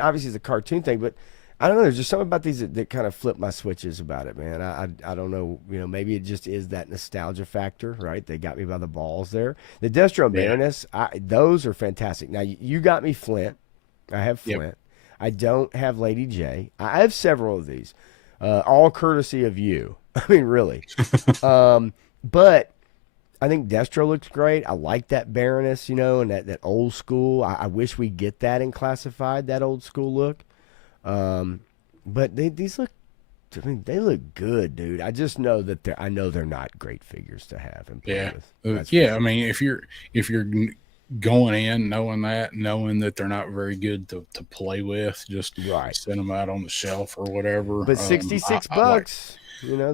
obviously is a cartoon thing, but I don't know. There's just something about these that kind of flip my switches about it, man. I don't know. Maybe it just is that nostalgia factor, right? They got me by the balls there. The Destro Baroness, those are fantastic. Now, you got me Flint. I have Flint. Yep. I don't have Lady J. I have several of these, all courtesy of you. I mean, really. But I think Destro looks great. I like that Baroness, and that old school. I wish we get that in classified, that old school look. But these look, I mean, they look good, dude. I just know that they're not great figures to have and play with. I mean, if you're going in knowing that they're not very good to play with, just send them out on the shelf or whatever. But $66,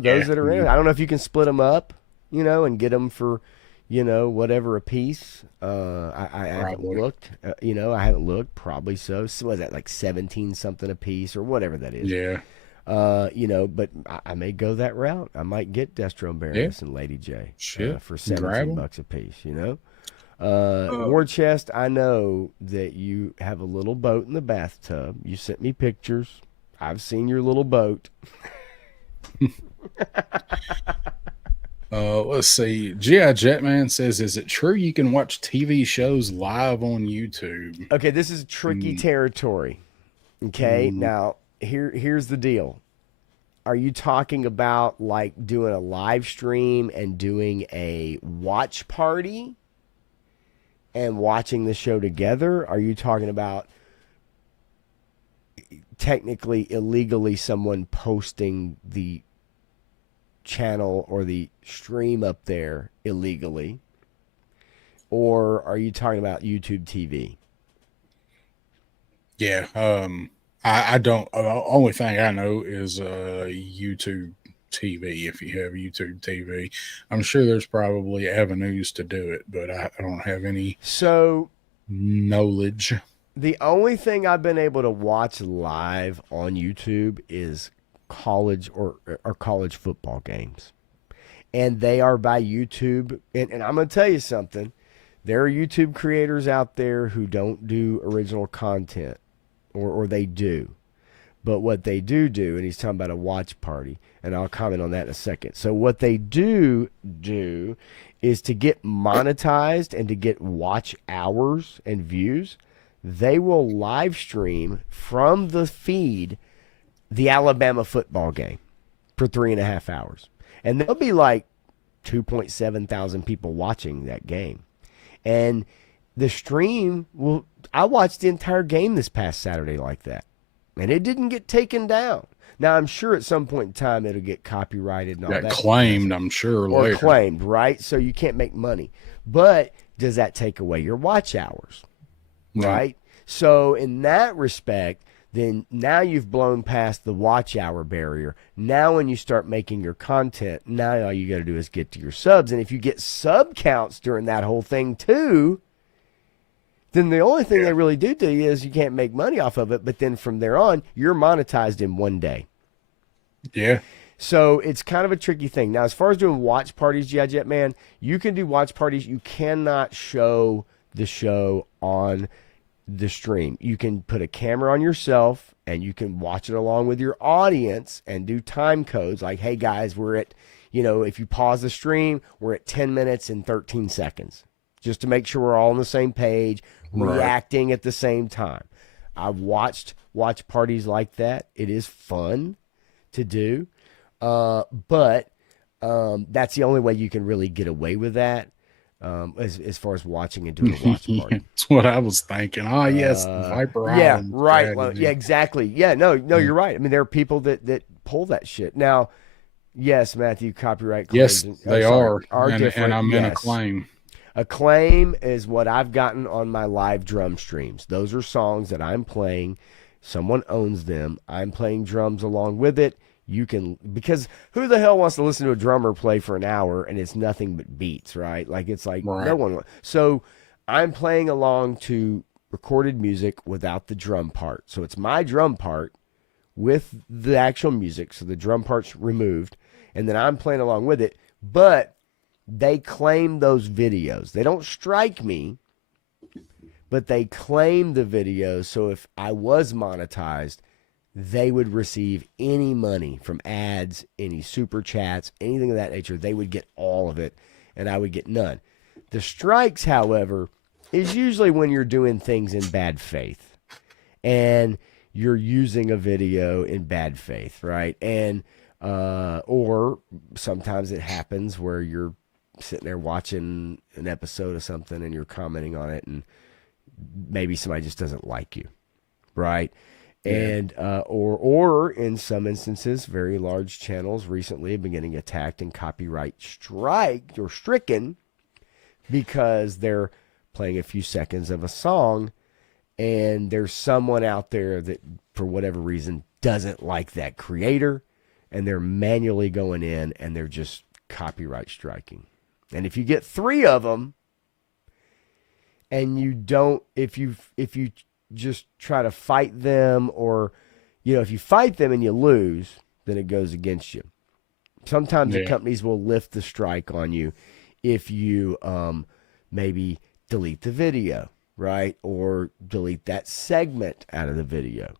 those that are in it. I don't know if you can split them up, and get them for, whatever a piece. I haven't looked. I haven't looked. Probably so. So was that like 17 something a piece or whatever that is? Yeah. But I may go that route. I might get Destro and Baroness and Lady J for $17 a piece. War Chest. I know that you have a little boat in the bathtub. You sent me pictures. I've seen your little boat. Let's see. G.I. Jetman says, is it true you can watch TV shows live on YouTube? Okay, this is tricky territory. Okay, now here's the deal. Are you talking about like doing a live stream and doing a watch party and watching the show together? Are you talking about technically illegally someone posting the channel or the stream up there illegally, or are you talking about YouTube TV? Yeah, I don't. Only thing I know is YouTube TV. If you have YouTube TV, I'm sure there's probably avenues to do it, but I don't have any knowledge. The only thing I've been able to watch live on YouTube is college or college football games, and they are by YouTube. And I'm gonna tell you something, there are YouTube creators out there who don't do original content, or they do, But what they do, and he's talking about a watch party, and I'll comment on that in a second. So what they do is to get monetized and to get watch hours and views, they will live stream from the feed the Alabama football game for 3.5 hours. And there'll be like 2.7 thousand people watching that game. And the stream will, I watched the entire game this past Saturday like that. And it didn't get taken down. Now, I'm sure at some point in time it'll get copyrighted and all that. Claimed, I'm sure. Or later. claimed, right? So you can't make money. But does that take away your watch hours? No. Right? So in that respect, then now you've blown past the watch hour barrier. Now when you start making your content, now all you got to do is get to your subs. And if you get sub counts during that whole thing too, then the only thing they really do to you is you can't make money off of it. But then from there on, you're monetized in one day. Yeah. So it's kind of a tricky thing. Now, as far as doing watch parties, G.I. Jet Man, you can do watch parties. You cannot show the show on the stream. You can put a camera on yourself and you can watch it along with your audience and do time codes like, hey, guys, we're at, if you pause the stream, we're at 10 minutes and 13 seconds. Just to make sure we're all on the same page, reacting at the same time. I've watched watch parties like that. It is fun to do. But that's the only way you can really get away with that as far as watching and doing a watch party. That's what I was thinking. Oh, yes, Viper Island. Right. Well, yeah, exactly. Yeah, no, you're right. I mean, there are people that pull that shit. Now, yes, Matthew, copyright claims. Yes, they are different. And I'm in a claim. A claim is what I've gotten on my live drum streams. Those are songs that I'm playing. Someone owns them. I'm playing drums along with it. You can, because who the hell wants to listen to a drummer play for an hour and it's nothing but beats, right? Like it's like no one. So I'm playing along to recorded music without the drum part. So it's my drum part with the actual music. So the drum part's removed and then I'm playing along with it. But they claim those videos. They don't strike me, but they claim the videos. So if I was monetized, they would receive any money from ads, any super chats, anything of that nature. They would get all of it, and I would get none. The strikes, however, is usually when you're doing things in bad faith, and you're using a video in bad faith, right? And or sometimes it happens where you're sitting there watching an episode of something and you're commenting on it, and maybe somebody just doesn't like you, right? And or in some instances, very large channels recently have been getting attacked and copyright striked or stricken because they're playing a few seconds of a song and there's someone out there that for whatever reason doesn't like that creator and they're manually going in and they're just copyright striking. And if you get 3 of them and you don't, if you just try to fight them, or if you fight them and you lose, then it goes against you. Sometimes the companies will lift the strike on you if you maybe delete the video, right, or delete that segment out of the video.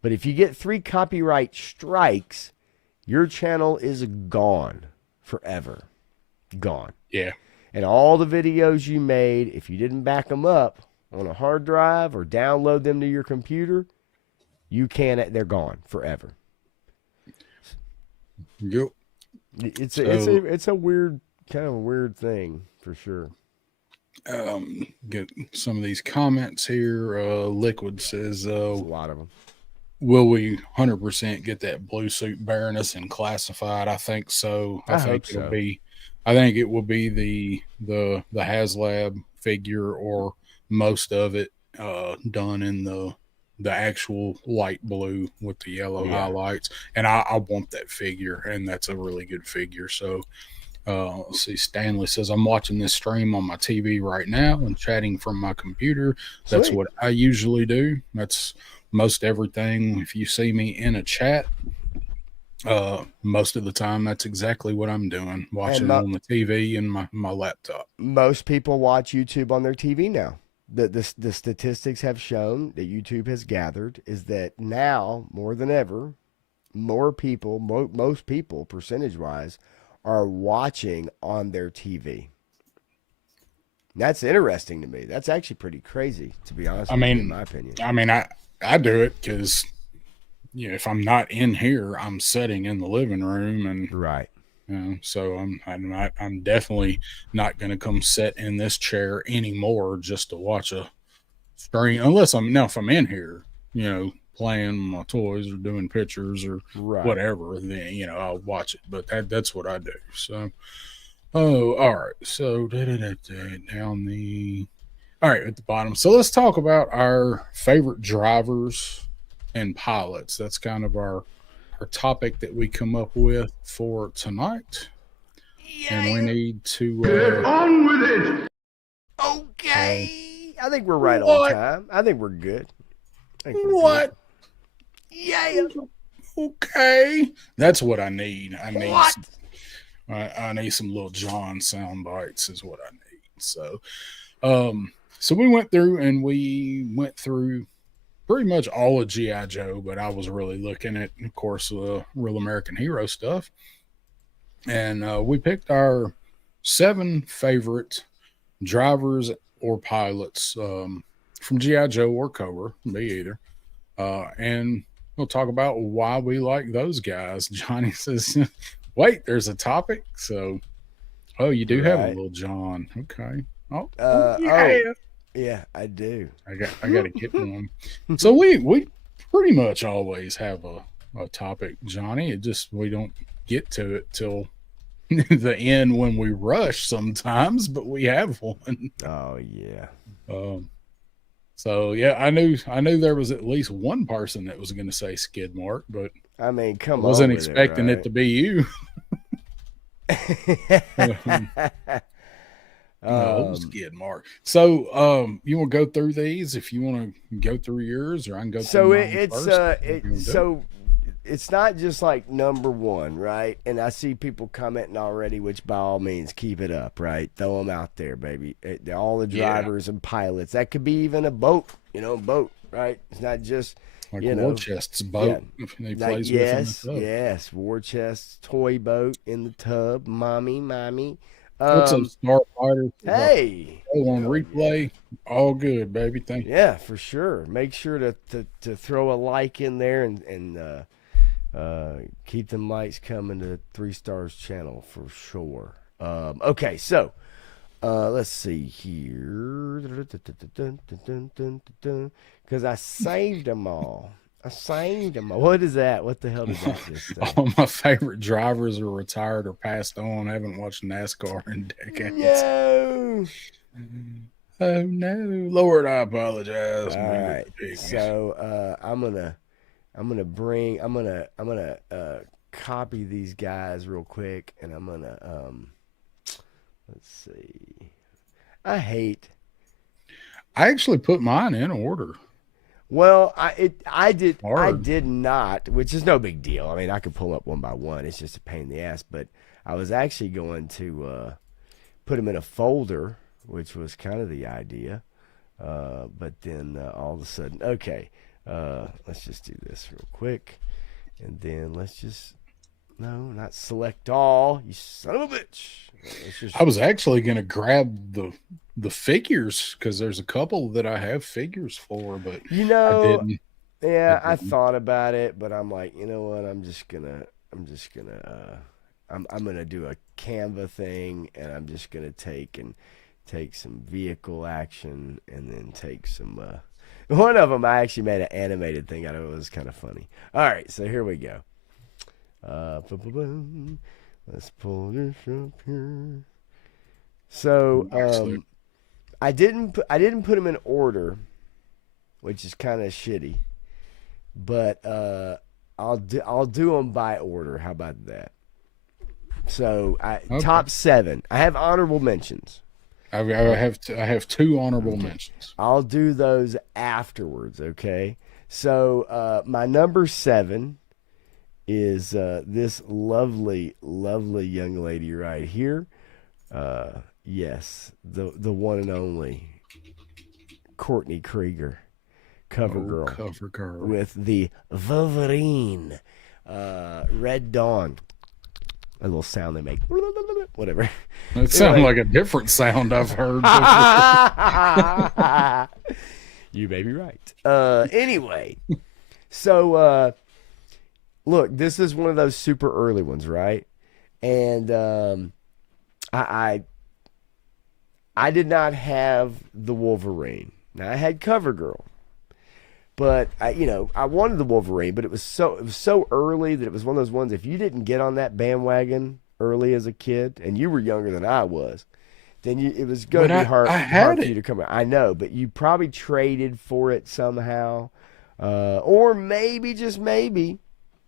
But if you get 3 copyright strikes, your channel is gone forever. Gone. Yeah. And all the videos you made, if you didn't back them up on a hard drive or download them to your computer, they're gone forever. Yep. It's a weird, kind of a weird thing for sure. Get some of these comments here. Liquid says, There's a lot of them. Will we 100% get that blue suit Baroness and classified? I think so. I think it'll be. I think it will be the Haslab figure or most of it done in the actual light blue with the yellow highlights. And I want that figure, and that's a really good figure. So let's see. Stanley says, I'm watching this stream on my TV right now and chatting from my computer. That's what I usually do. That's most everything. If you see me in a chat, most of the time that's exactly what I'm doing, watching it on the TV and my laptop. Most people watch YouTube on their TV now. the statistics have shown that YouTube has gathered is that now more than ever, more people, most people, percentage wise, are watching on their TV. That's interesting to me. That's actually pretty crazy, to be honest I with you, in mean, my opinion. I do it because if I'm not in here, I'm sitting in the living room, and Right. so I'm definitely not going to come sit in this chair anymore just to watch a stream, unless if I'm in here, playing my toys or doing pictures or Right. whatever, then I'll watch it. But that's what I do. So, oh, all right. So down the all right at the bottom. So let's talk about our favorite drivers and pilots. That's kind of our topic that we come up with for tonight. And we need to Get on with it. Okay. I think we're right on what? time. I think we're good. I think we're What? good. Yeah. Okay, that's what I need. I need What? I need some little John sound bites is what I need. So we went through pretty much all of GI Joe, but I was really looking at, of course, Real American Hero stuff, and we picked our 7 favorite drivers or pilots from GI Joe or Cobra, be either, and we'll talk about why we like those guys. Johnny says, "Wait, there's a topic." So, oh, you do have a Right. little John. Okay. Oh, Oh, yeah, I do. I got to get one. So we pretty much always have a topic, Johnny. It just we don't get to it till the end when we rush sometimes, but we have one. Oh, yeah. So yeah, I knew there was at least one person that was going to say skid mark, but I mean, I come on. wasn't with expecting it to be you. No, skid mark. So you want to go through these? If you want to go through yours, or I can go So through mine first. it's not just like number one, right? And I see people commenting already, which by all means keep it up, right? Throw them out there, baby. All the drivers and pilots. That could be even a boat, boat, right? It's not just Like War Chest's boat. If he plays with in the tub. yes, War Chest toy boat in the tub, mommy. What's up, Starfighter? Hey, On replay, all good, baby. Thank you. yeah, for sure. Make sure to throw a like in there and keep them likes coming to 3 Stars channel for sure. Okay, so let's see here, because I saved them all. What is that? What the hell did that just say? All my favorite drivers are retired or passed on. I haven't watched NASCAR in decades. No. Oh no, Lord, I apologize. All right. So I'm gonna copy these guys real quick, and I'm gonna let's see. I actually put mine in order. Well, I did not, which is no big deal. I mean, I could pull up one by one. It's just a pain in the ass. But I was actually going to put them in a folder, which was kind of the idea. But then all of a sudden, okay, let's just do this real quick, and then let's just not select all. You son of a bitch! I was actually going to grab the figures because there's a couple that I have figures for, but I didn't. Yeah, I thought about it, but I'm like, you know what? I'm gonna do a Canva thing, and I'm just gonna take some vehicle action, and then take some. One of them I actually made an animated thing out of. It was kind of funny. All right, so here we go. Let's pull this up here. So I didn't put them in order, which is kind of shitty. But I'll do them by order. How about that? So top 7. I have honorable mentions. I have 2 honorable mentions. I'll do those afterwards. Okay. So my number 7 is this lovely young lady right here. Yes, the one and only Courtney Krieger, cover girl, Cover girl. with the Wolverine, Red Dawn. A little sound they make, whatever. It sounds like a different sound I've heard before. You may be right. Anyway, so look, this is one of those super early ones, right? And I did not have the Wolverine. Now I had CoverGirl, but I wanted the Wolverine, but it was so early that it was one of those ones. If you didn't get on that bandwagon early as a kid, and you were younger than I was, then it was going to be hard for you to come out. I know, but you probably traded for it somehow, or maybe, just maybe,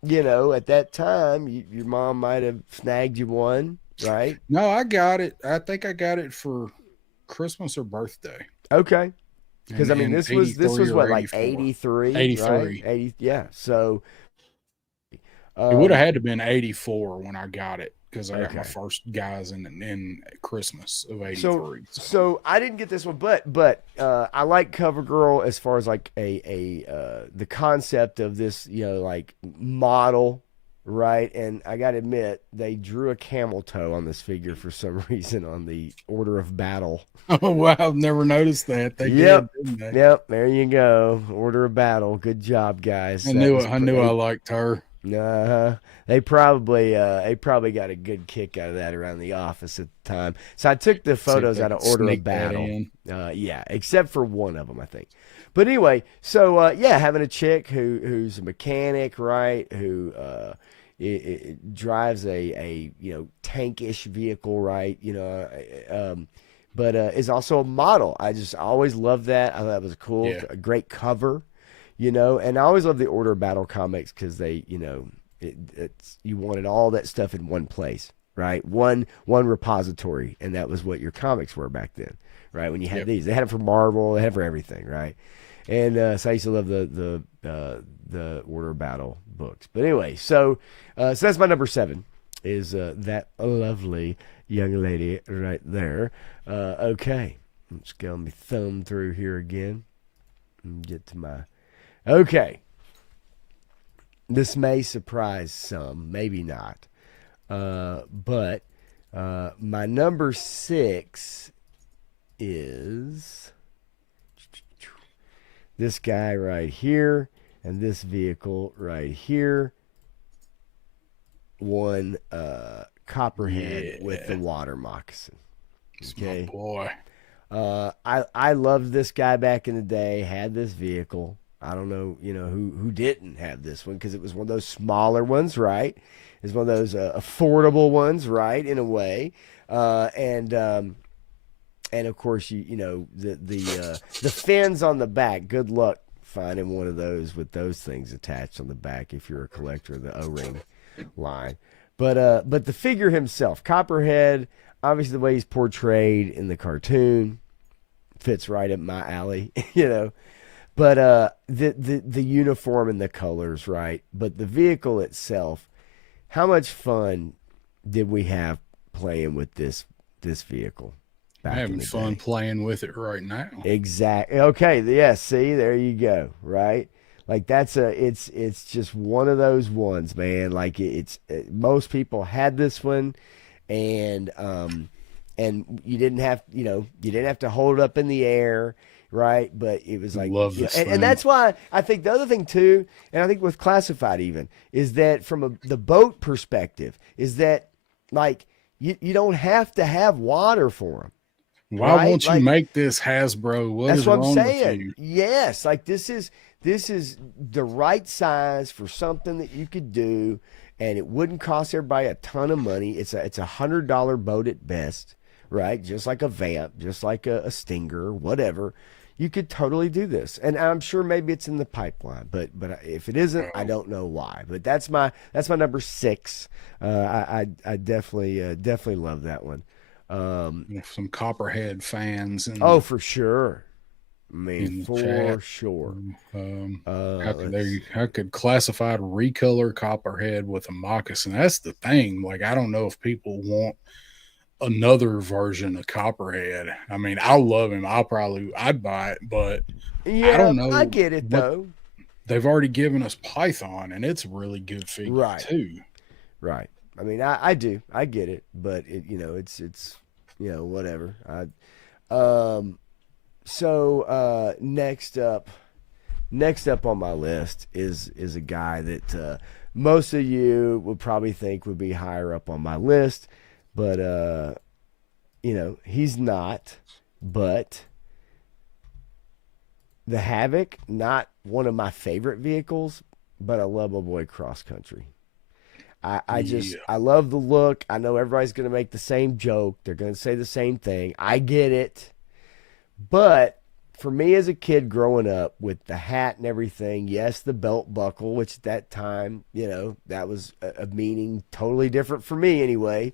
at that time, your mom might have snagged you one, right? No, I got it. I think I got it for Christmas or birthday. Okay. Because, I mean, this was what, like 83? 83? Right? 80, yeah. So. It would have had to been 84 when I got it, because I got my Okay. first guys in Christmas of 83. So I didn't get this one, but I like CoverGirl as far as like the concept of this, like model, right? And I got to admit, they drew a camel toe on this figure for some reason on the Order of Battle. Oh, wow. I've never noticed that. They Yep. did, didn't they? Yep, there you go. Order of Battle. Good job, guys. I knew I liked her. They probably got a good kick out of that around the office at the time. So I took the photos out of Order of Sneak that Battle. in. Yeah, except for one of them, I think. But anyway, so having a chick who's a mechanic, right? Who it drives a tankish vehicle, right? But is also a model. I just always loved that. I thought that was cool. Yeah. A great cover. And I always love the Order of Battle comics because they, it's you wanted all that stuff in one place, right? One repository, and that was what your comics were back then, right? When you had these, they had it for Marvel, they had it for everything, right? And so I used to love the Order of Battle books. But anyway, so that's my number 7, is that lovely young lady right there. Okay, let's go me thumb through here again and get to my. Okay. This may surprise some, maybe not. But my number 6 is this guy right here and this vehicle right here. One Copperhead with the water moccasin. Okay. My boy. I loved this guy back in the day, had this vehicle. I don't know, who didn't have this one, because it was one of those smaller ones, right? It's one of those affordable ones, right, in a way. And of course, the fins on the back. Good luck finding one of those with those things attached on the back if you're a collector of the O-ring line. But the figure himself, Copperhead, obviously the way he's portrayed in the cartoon fits right up my alley, But the uniform and the colors, right? But the vehicle itself, how much fun did we have playing with this vehicle? I'm having fun playing with it right now. Exactly. Okay. Yeah. See, there you go. Right. Like it's just one of those ones, man. Like most people had this one, and you didn't have to hold it up in the air. Right, but it was like, love this and that's why I think the other thing too, and I think with Classified even, is that from the boat perspective, is that like you don't have to have water for them. Why won't you make this Hasbro? That's what I'm saying. With you? Yes, like this is the right size for something that you could do, and it wouldn't cost everybody a ton of money. It's a $100 boat at best, right? Just like a Vamp, just like a Stinger, whatever. You could totally do this, and I'm sure maybe it's in the pipeline, but if it isn't, I don't know why. But that's my number 6. I definitely love that one. Some Copperhead fans, oh, for sure. I mean, for sure. How could Classified recolor Copperhead with a moccasin? That's the thing. Like, I don't know if people want another version of Copperhead. I mean, I love him. I'd buy it, but I Yeah, don't I know get it what though. they've already given us Python, and it's a really good figure Right, too. right. I mean, I do, I get it, but it's whatever. Um, next up on my list is a guy that most of you would probably think would be higher up on my list, but he's not. But the Havoc, not one of my favorite vehicles, but I love my boy Cross Country. Yeah, I love the look. I know everybody's gonna make the same joke. They're gonna say the same thing. I get it. But for me as a kid growing up with the hat and everything, yes, the belt buckle, which at that time, that was a meaning totally different for me anyway,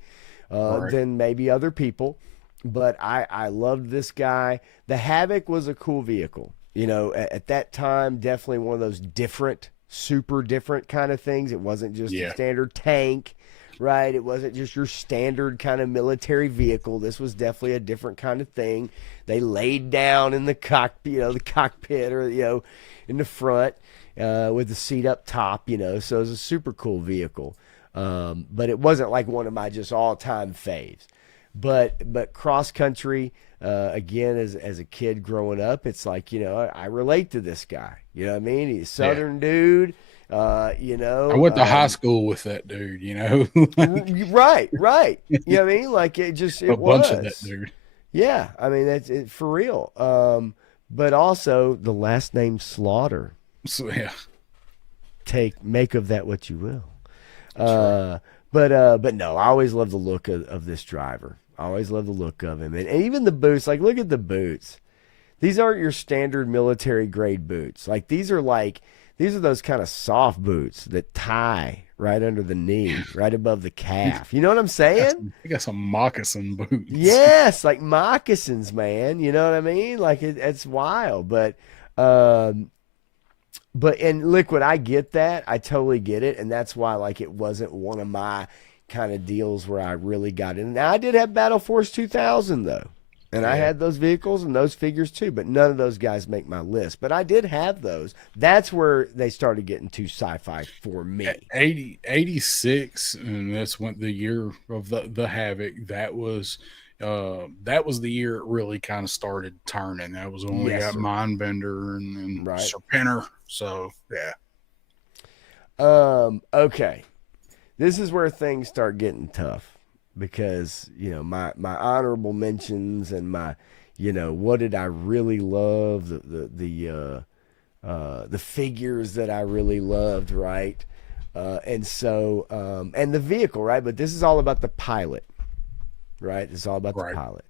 right. than maybe other people. But I loved this guy. The Havoc was a cool vehicle. At that time, definitely one of those different, super different kind of things. It wasn't just a Yeah, standard tank, right? It wasn't just your standard kind of military vehicle. This was definitely a different kind of thing. They laid down in the cockpit, the cockpit, or in the front with the seat up top. So it was a super cool vehicle. But it wasn't like one of my just all time faves. But cross country, again, as a kid growing up, it's like I relate to this guy. You know what I mean? He's a yeah. Southern dude. I went to high school with that dude. Right, right. You know what I mean? Like A it bunch of that was. dude. Yeah, I mean that's it for real. But also the last name Slaughter. So yeah, Make of that what you will. true. But no, I always love the look of this driver. I always love the look of him, and even the boots. Like, look at the boots. These aren't your standard military grade boots. These are those kind of soft boots that tie right under the knee, right above the calf. You know what I'm saying? He got some moccasin boots. Yes, like moccasins, man. You know what I mean? Like it's wild, um, but in liquid, I get that. I totally get it, and that's why like it wasn't one of my kind of deals where I really got in. Now I did have Battle Force 2000 though, and I Yeah. had those vehicles and those figures too. But none of those guys make my list. But I did have those. That's where they started getting too sci-fi for me. 86, and that's when the year of the Havoc. That was the year it really kind of started turning. That was when we Yes, got sir. Mindbender and Right. Serpenter. So yeah, Okay. This is where things start getting tough because my honorable mentions and my what did I really love the figures that I really loved, right? And the vehicle, right? But this is all about the pilot, right? It's all about the right. pilot.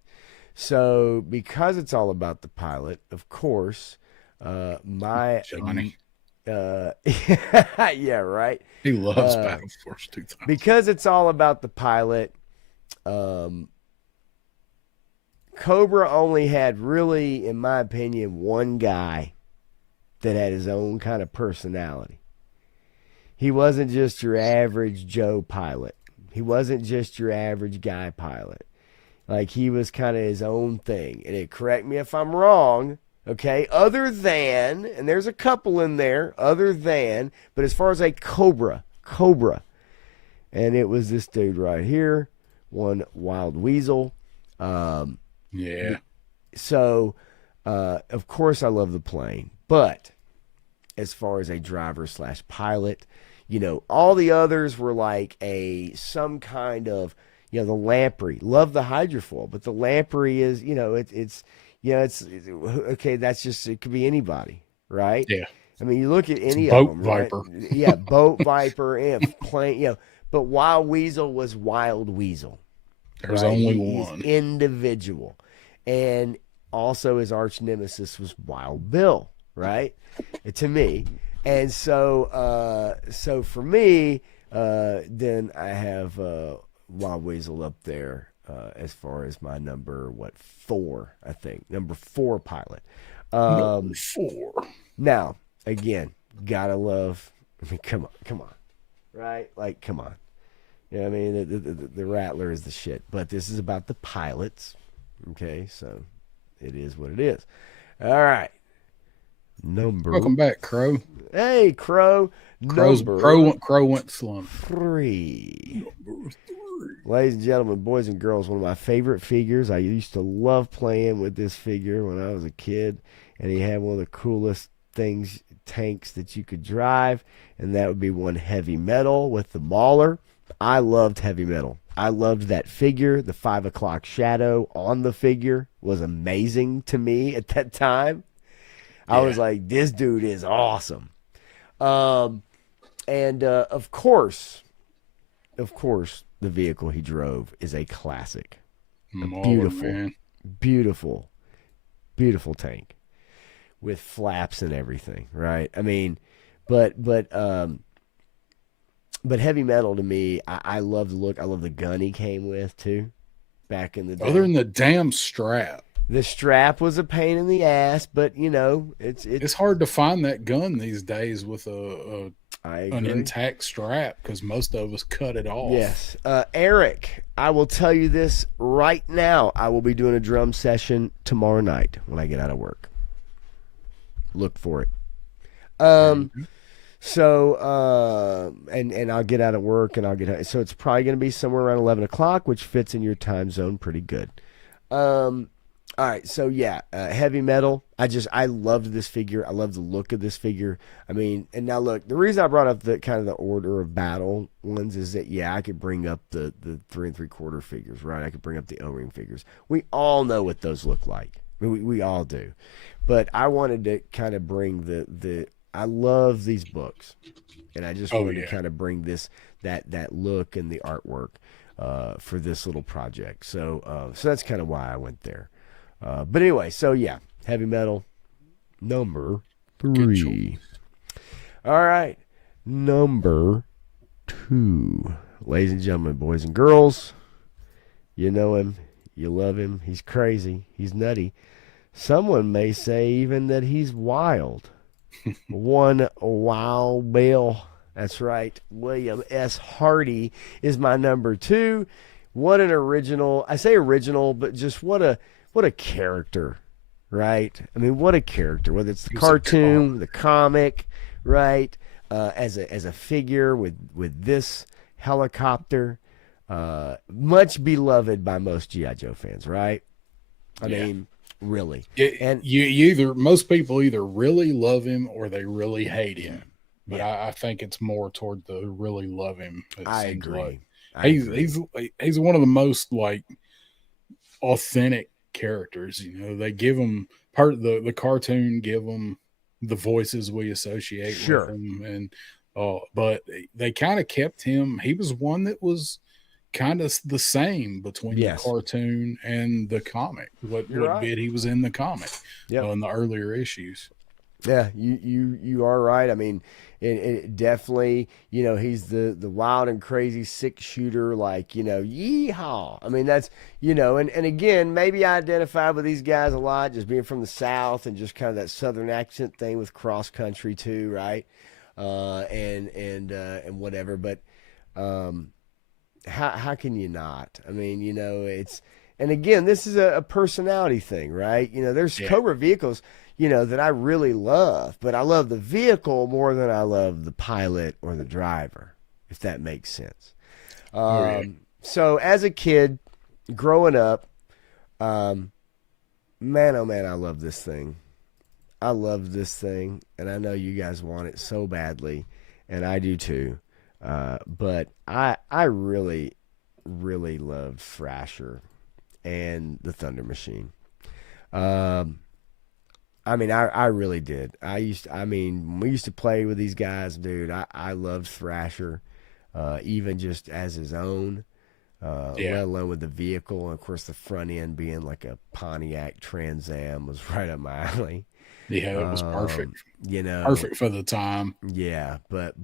So because it's all about the pilot, of course, my Johnny, yeah, right. he loves Uh, Battle Force 2000. because it's all about the pilot. Um, Cobra only had really, in my opinion, one guy that had his own kind of personality. He wasn't just your average Joe pilot. He wasn't just your average guy pilot. Like he was kind of his own thing. And correct me if I'm wrong, okay? Other than, and there's a couple in there, other than, but as far as a Cobra, and it was this dude right here, one Wild Weasel. Um, Yeah, so, of course, I love the plane, but as far as a driver slash pilot, all the others were like some kind of the Lamprey. Love the hydrofoil, but the Lamprey is it's okay. That's just it could be anybody, right? yeah. I mean, you look at any of Boat them, right? Viper. Yeah, Boat Viper and plane, but Wild Weasel was Wild Weasel, There's right? only He's one. individual, and also his arch nemesis was Wild Bill, right? To me, and so for me, then I have Wild Weasel up there as far as my number 4, I think number 4 pilot. Number Um, 4. Now again, gotta love. I mean, come on, right? Like, come on. Yeah, I mean, the Rattler is the shit. But this is about the pilots. Okay, so it is what it is. All right. Number. Welcome back, Crow. Hey, Crow. Crow went slump. 3. Number 3. Ladies and gentlemen, boys and girls, one of my favorite figures. I used to love playing with this figure when I was a kid, and he had one of the coolest tanks that you could drive, and that would be one Heavy Metal with the Mauler. I loved Heavy Metal. I loved that figure. The 5 o'clock shadow on the figure was amazing to me at that time. I was like, this dude is awesome. And of course, the vehicle he drove is a classic. Man. Beautiful tank with flaps and everything, right? I mean, but Heavy Metal to me, I love the look. I love the gun he came with too, back in the day. Other than the damn strap. The strap was a pain in the ass, but you know, it's hard to find that gun these days with an an intact strap because most of us cut it off. Yes. Eric, I will tell you this right now. I will be doing a drum session tomorrow night when I get out of work. Look for it. So, and I'll get out of work and so it's probably going to be somewhere around 11 o'clock, which fits in your time zone pretty good. All right, so yeah, Heavy Metal. I loved this figure. I love the look of this figure. I mean, and now look, the reason I brought up the kind of the order of battle ones is that I could bring up the 3 3/4 figures, right? I could bring up the O-ring figures. We all know what those look like. I mean, we all do. But I wanted to kind of bring the I love these books, and I just wanted to kind of bring that look and the artwork for this little project. So that's kind of why I went there. But anyway, so yeah, Heavy Metal, number 3. All right, number 2. Ladies and gentlemen, boys and girls, you know him, you love him, he's crazy, he's nutty. Someone may say even that he's wild. One Wild Bill. That's right. William S. Hardy is my number 2. What an original. I say original, but just what a character, right? I mean, what a character. Whether it's the cartoon, the comic, right? As a figure with this helicopter, much beloved by most G.I. Joe fans, right? I mean, really. And most people either really love him or they really hate him. But I think it's more toward the really love him. I agree. He's one of the most like authentic characters. You know, they give him part of the cartoon, give him the voices we associate with him, and but they kind of kept him. He was one that was kind of the same between the cartoon and the comic. What bit he was in the comic in the earlier issues. Yeah, you are right. I mean, it definitely, you know, he's the wild and crazy 6-shooter, like, you know, yeehaw. I mean, that's, you know, and again, maybe I identify with these guys a lot, just being from the South and just kind of that Southern accent thing with cross country too, right? And whatever. But how can you not? I mean, you know, and again, this is a personality thing, right? You know, there's Cobra vehicles, you know, that I really love, but I love the vehicle more than I love the pilot or the driver, if that makes sense. So as a kid growing up, man, oh man, I love this thing. I love this thing, and I know you guys want it so badly, and I do too. But I really, really loved Thrasher and the Thunder Machine. I mean, I really did. When we used to play with these guys, dude, I loved Thrasher, even just as his own, let alone with the vehicle. And of course, the front end being like a Pontiac Trans Am was right up my alley. Yeah, it was perfect. You know, perfect for the time. Yeah, but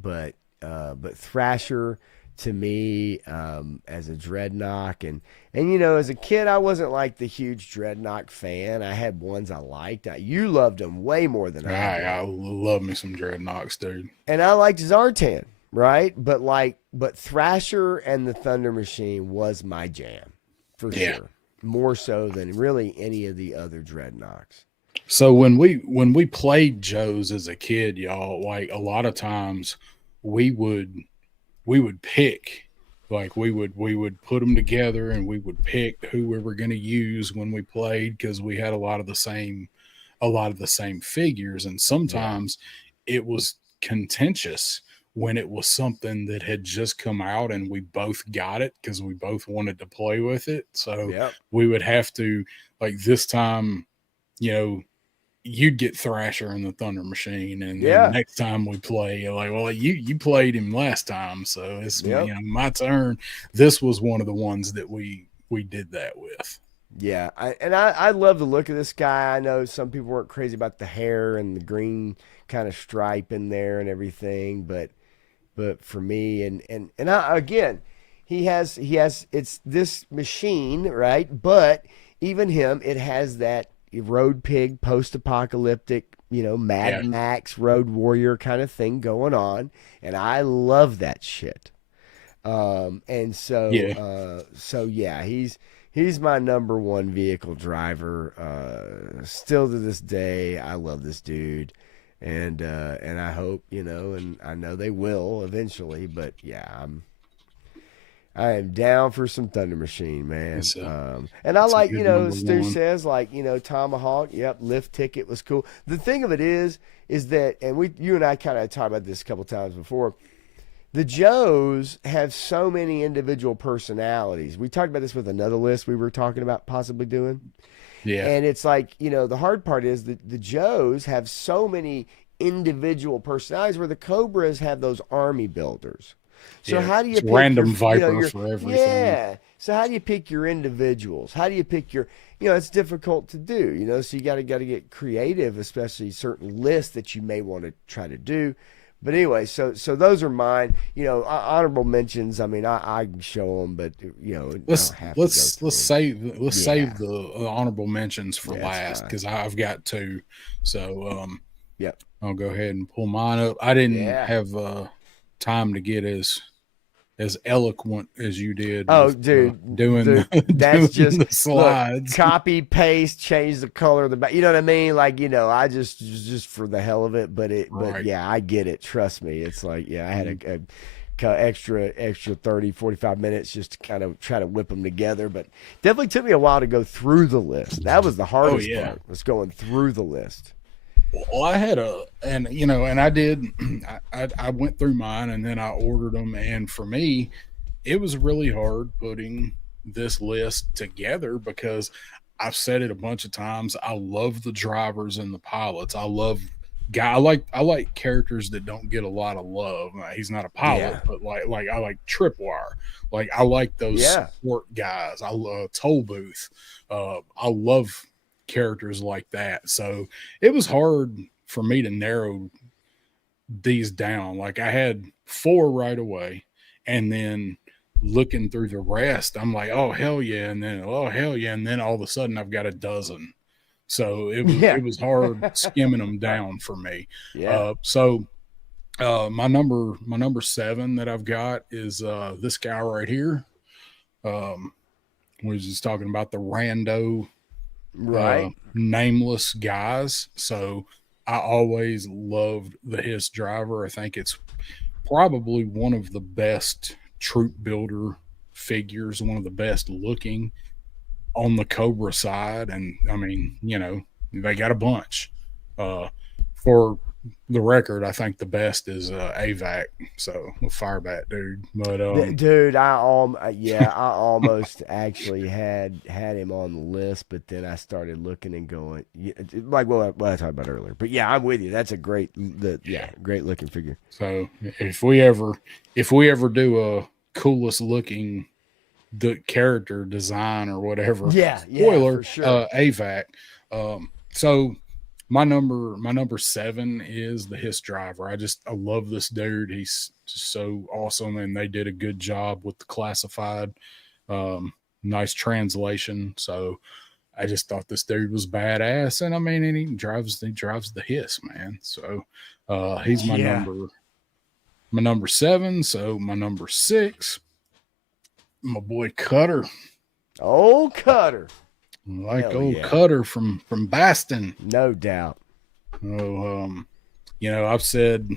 Thrasher to me, as a Dreadnought, and you know, as a kid, I wasn't like the huge Dreadnought fan. I had ones I liked. You loved them way more than I did. I love me some Dreadnoughts, dude. And I liked Zartan. right? But Thrasher and the Thunder Machine was my jam for Yeah. sure, more so than really any of the other Dreadnoks. So when we played Joe's as a kid, y'all, like a lot of times we would pick, like we would put them together and we would pick who we were going to use when we played, because we had a lot of the same figures, and sometimes it was contentious when it was something that had just come out and we both got it because we both wanted to play with it. So Yep. we would have to, like, this time, you'd get Thrasher and the Thunder Machine, and then next time we play, you're like, well, you played him last time, so it's my turn. This was one of the ones that we did that with. Yeah, I love the look of this guy. I know some people weren't crazy about the hair and the green kind of stripe in there and everything, but for me and I, again, he has it's this machine, right? But even him, it has that road pig, post-apocalyptic, Mad Max road warrior kind of thing going on, and I love that shit. And so yeah, he's my number one vehicle driver. Still to this day, I love this dude, and I hope, and I know they will eventually. But yeah, I am down for some Thunder Machine, man. And I like, Stu says, like, Tomahawk. Yep, lift ticket was cool. The thing of it is that, and you and I kind of talked about this a couple times before. The Joes have so many individual personalities. We talked about this with another list we were talking about possibly doing. Yeah. And it's like, the hard part is that the Joes have so many individual personalities where the Cobras have those army builders. So how do you pick random Viper for everything? Yeah. So how do you pick your individuals? How do you pick your, it's difficult to do, so you got to get creative, especially certain lists that you may want to try to do. But anyway, so those are mine. Honorable mentions. I mean, I can show them, but let's save the honorable mentions for last, because I've got two. So I'll go ahead and pull mine up. I didn't have time to get as eloquent as you did. Oh, dude, doing that's just the slides. Look, copy paste, change the color of the back. You know what I mean? Like, I just for the hell of it. But yeah, I get it. Trust me. It's like, I had a extra 30, 45 minutes just to kind of try to whip them together. But definitely took me a while to go through the list. That was the hardest part, was going through the list. Well, I had I did, I went through mine and then I ordered them. And for me, it was really hard putting this list together because I've said it a bunch of times. I love the drivers and the pilots. I like characters that don't get a lot of love. He's not a pilot, but like I like Tripwire. Like I like those sport guys. I love Toll Booth. I love characters like that. So it was hard for me to narrow these down. Like I had 4 right away, and then looking through the rest, I'm like, oh hell yeah, and then oh hell yeah, and then all of a sudden I've got a dozen. So it was hard skimming them down for me. My number 7 that I've got is this guy right here. We're just talking about the rando nameless guys. So I always loved the Hiss driver. I think it's probably one of the best troop builder figures, one of the best looking on the Cobra side. And I mean, they got a bunch. For the record, I think the best is AVAC, so a Firebat dude. But dude, I almost actually had him on the list, but then I started looking and going, like what I talked about earlier. But yeah, I'm with you. That's a great looking figure. So if we ever do a coolest looking character design or whatever, spoiler, for sure. AVAC. So my number 7 is the Hiss driver. I love this dude. He's just so awesome, and they did a good job with the classified. Nice translation. So I just thought this dude was badass, and I mean, and he drives the Hiss, man. So he's my my number 7. So my number 6, my boy Cutter. Old Cutter. Like Hell old yeah. Cutter from Baston. No doubt. Oh, I've said a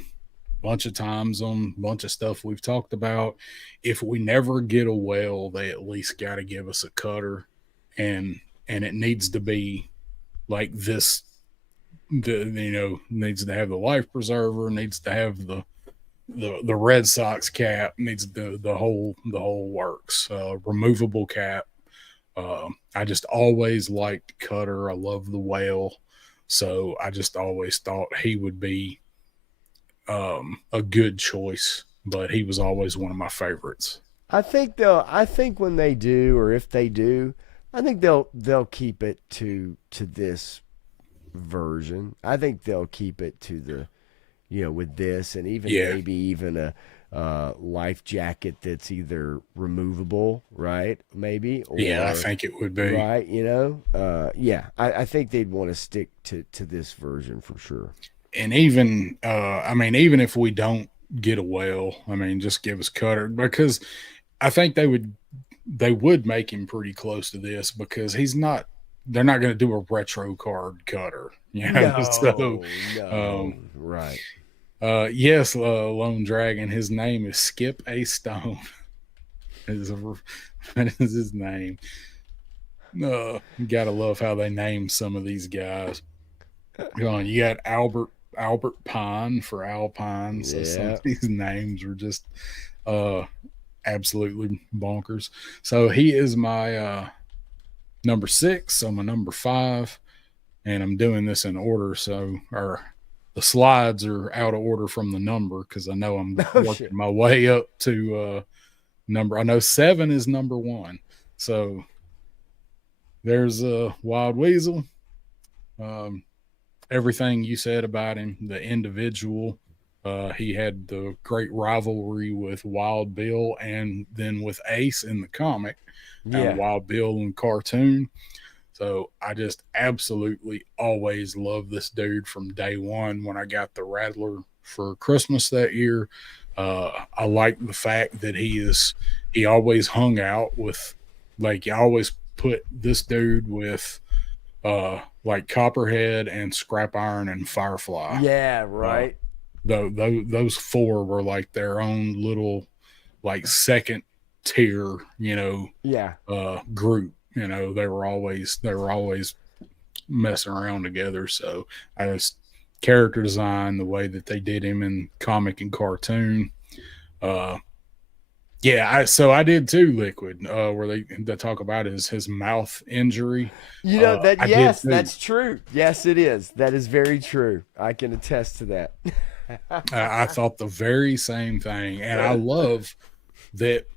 bunch of times on a bunch of stuff we've talked about, if we never get a whale, they at least got to give us a Cutter, and it needs to be like this. Needs to have the life preserver, needs to have the Red Sox cap, needs the whole works. Removable cap. I just always liked Cutter. I love the whale, so I just always thought he would be a good choice. But he was always one of my favorites. I think when they do, or if they do, I think they'll keep it to this version. I think they'll keep it to the, with this, and even maybe even a life jacket that's either removable, right? Maybe. Or, I think it would be. Right, I think they'd want to stick to this version for sure. And even, even if we don't get a whale, just give us Cutter, because I think they would make him pretty close to this, because they're not going to do a retro card Cutter. No, right. Yes, Lone Dragon. His name is Skip A. Stone. That is his name. You gotta love how they name some of these guys. You got Albert Pine for Alpine. So some of these names are just absolutely bonkers. So he is my number 6. So my number 5, and I'm doing this in order. So the slides are out of order from the number, because I know I'm working my way up to number. I know 7 is number 1. So there's a Wild Weasel. Everything you said about him, the individual. He had the great rivalry with Wild Bill, and then with Ace in the comic, and Wild Bill in cartoon. So I just absolutely always loved this dude from day one. When I got the Rattler for Christmas that year, I like the fact that he always hung out with, like, you always put this dude with like Copperhead and Scrap Iron and Firefly. Yeah, right. Those 4 were like their own little, like, second tier, group. They were always messing around together. So I just character design, the way that they did him in comic and cartoon. So I did too, Liquid, where they talk about his mouth injury. That's true. Yes, it is. That is very true. I can attest to that. I thought the very same thing, and I love that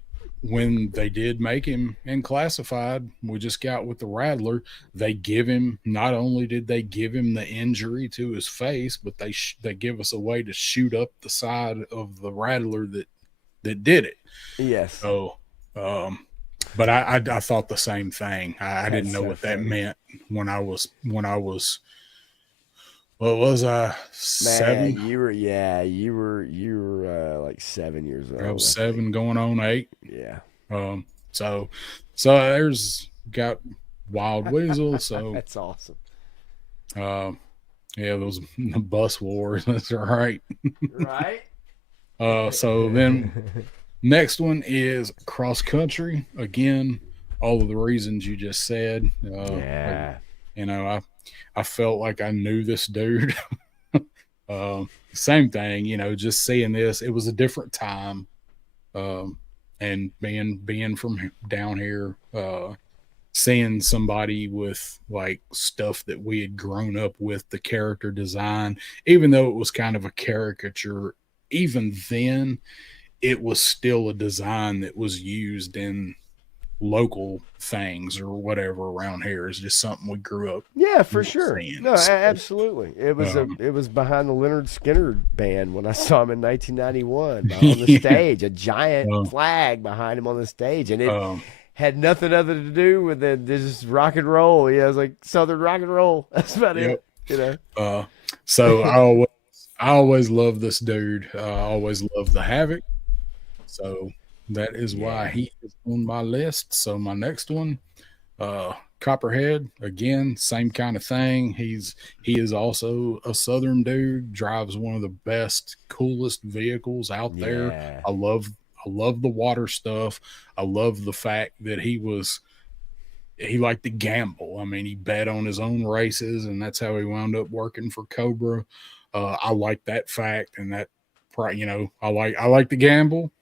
when they did make him in Classified, we just got with the Rattler, they give him, not only did they give him the injury to his face, but they give us a way to shoot up the side of the Rattler that did it. Yes. So, but I thought the same thing. I didn't know what that meant when I was what was I, 7? Man, you were like 7 years old. I was 7 going on 8. Yeah. So there's got Wild Weasel. So that's awesome. Those bus wars. That's right. Right. So then next one is Cross Country. Again, all of the reasons you just said. I felt like I knew this dude. Same thing, just seeing this, it was a different time. And being from down here, seeing somebody with like stuff that we had grown up with, the character design, even though it was kind of a caricature, even then it was still a design that was used in local things or whatever around here. Is just something we grew up. Yeah, for sure. No, absolutely. It was behind the Leonard Skinner band when I saw him in 1991 on the stage, a giant flag behind him on the stage, and it had nothing other to do with it. Just rock and roll. It was like Southern rock and roll. That's about it. So I always love this dude. I always love the Havoc. So that is why Yeah. he is on my list. So my next one, Copperhead, again, same kind of thing. He is also a southern dude, drives one of the best, coolest vehicles out there. Yeah. I love I love the water stuff. I love the fact that he liked to gamble. I mean, he bet on his own races, and that's how he wound up working for Cobra. I like that fact, and that, I like to gamble.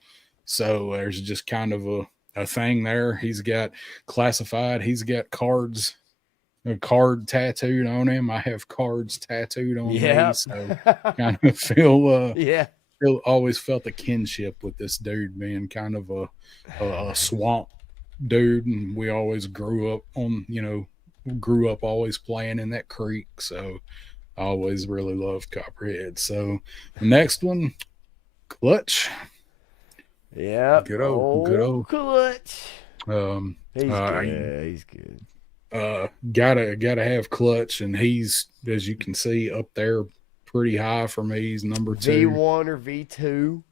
So there's just kind of a thing there. He's got classified. He's got cards, a card tattooed on him. I have cards tattooed on me. Yep. So kind of Yeah. feel always felt a kinship with this dude being kind of a swamp dude, and we always grew up always playing in that creek. So I always really loved Copperhead. So the next one, Clutch. Yep. Good old. Clutch. Um, He's uh, good. He's good. gotta have Clutch, and he's, as you can see, up there pretty high for me. He's number two. V1 or V2,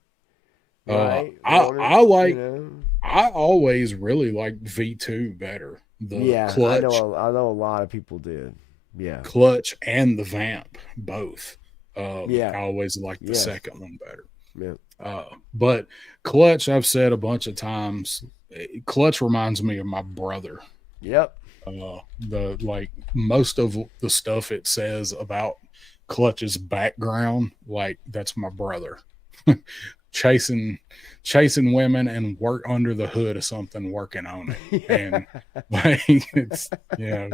Uh, right? I One or, I like you know. I always really liked V2 better. The Yeah, I know a lot of people did. Yeah. clutch and the vamp both. Yeah. I always liked the Yes. second one better. Yeah. But clutch, I've said a bunch of times, clutch reminds me of my brother. Yep. The like most of the stuff it says about clutch's background, like that's my brother. chasing chasing women and work under the hood of something, working on it. And like it's, you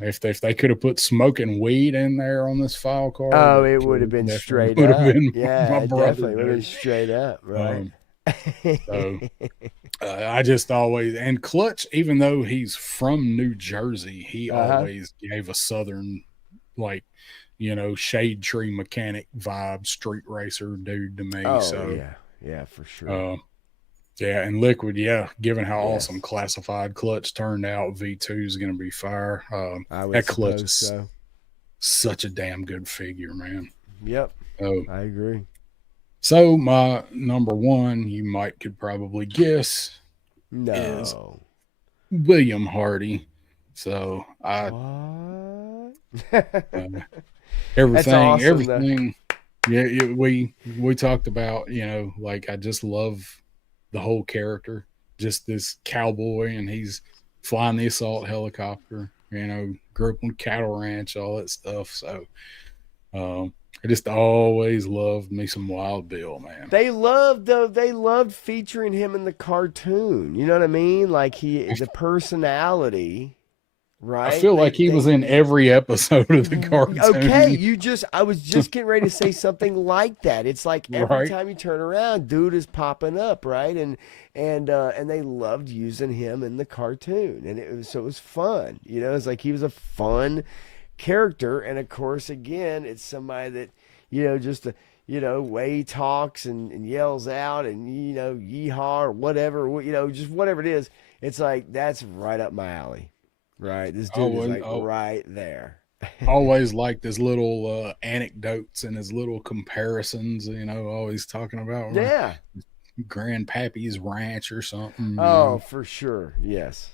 if they could have put smoking weed in there on this file card, Oh, it would have been straight would have up. been Yeah, my it brother. definitely would have been Dude. straight up, right? So I just always, and Clutch, even though he's from New Jersey, he always gave a southern, like, shade tree mechanic vibe, street racer dude to me. Oh, So yeah. Yeah, for sure. yeah, and Liquid, yeah, given how Yes. awesome classified Clutch turned out, V2 is going to be fire. I would That Clutch suppose is so. such a damn good figure, man. Yep. Oh, I agree. so my number one, you could probably guess, is No. William Hardy. So What? everything, awesome, though. everything. Yeah, we talked about, like I just love the whole character, just this cowboy, and he's flying the assault helicopter. Grew up on cattle ranch, all that stuff. So I just always loved me some Wild Bill, man. They loved featuring him in the cartoon. You know what I mean? Like the personality, right? I feel like he was in every episode of the cartoon. Okay, I was just getting ready to say something like that. It's like every Right. time you turn around, dude is popping up, right? And they loved using him in the cartoon, and it was fun. It's like he was a fun character, and of course, again, it's somebody that just way he talks and yells out and yeehaw or whatever, just whatever it is. It's like that's right up my alley. Right, this dude is like right there. Always liked his little anecdotes and his little comparisons. Always talking about Yeah. Grandpappy's ranch or something. Oh, for sure. Yes.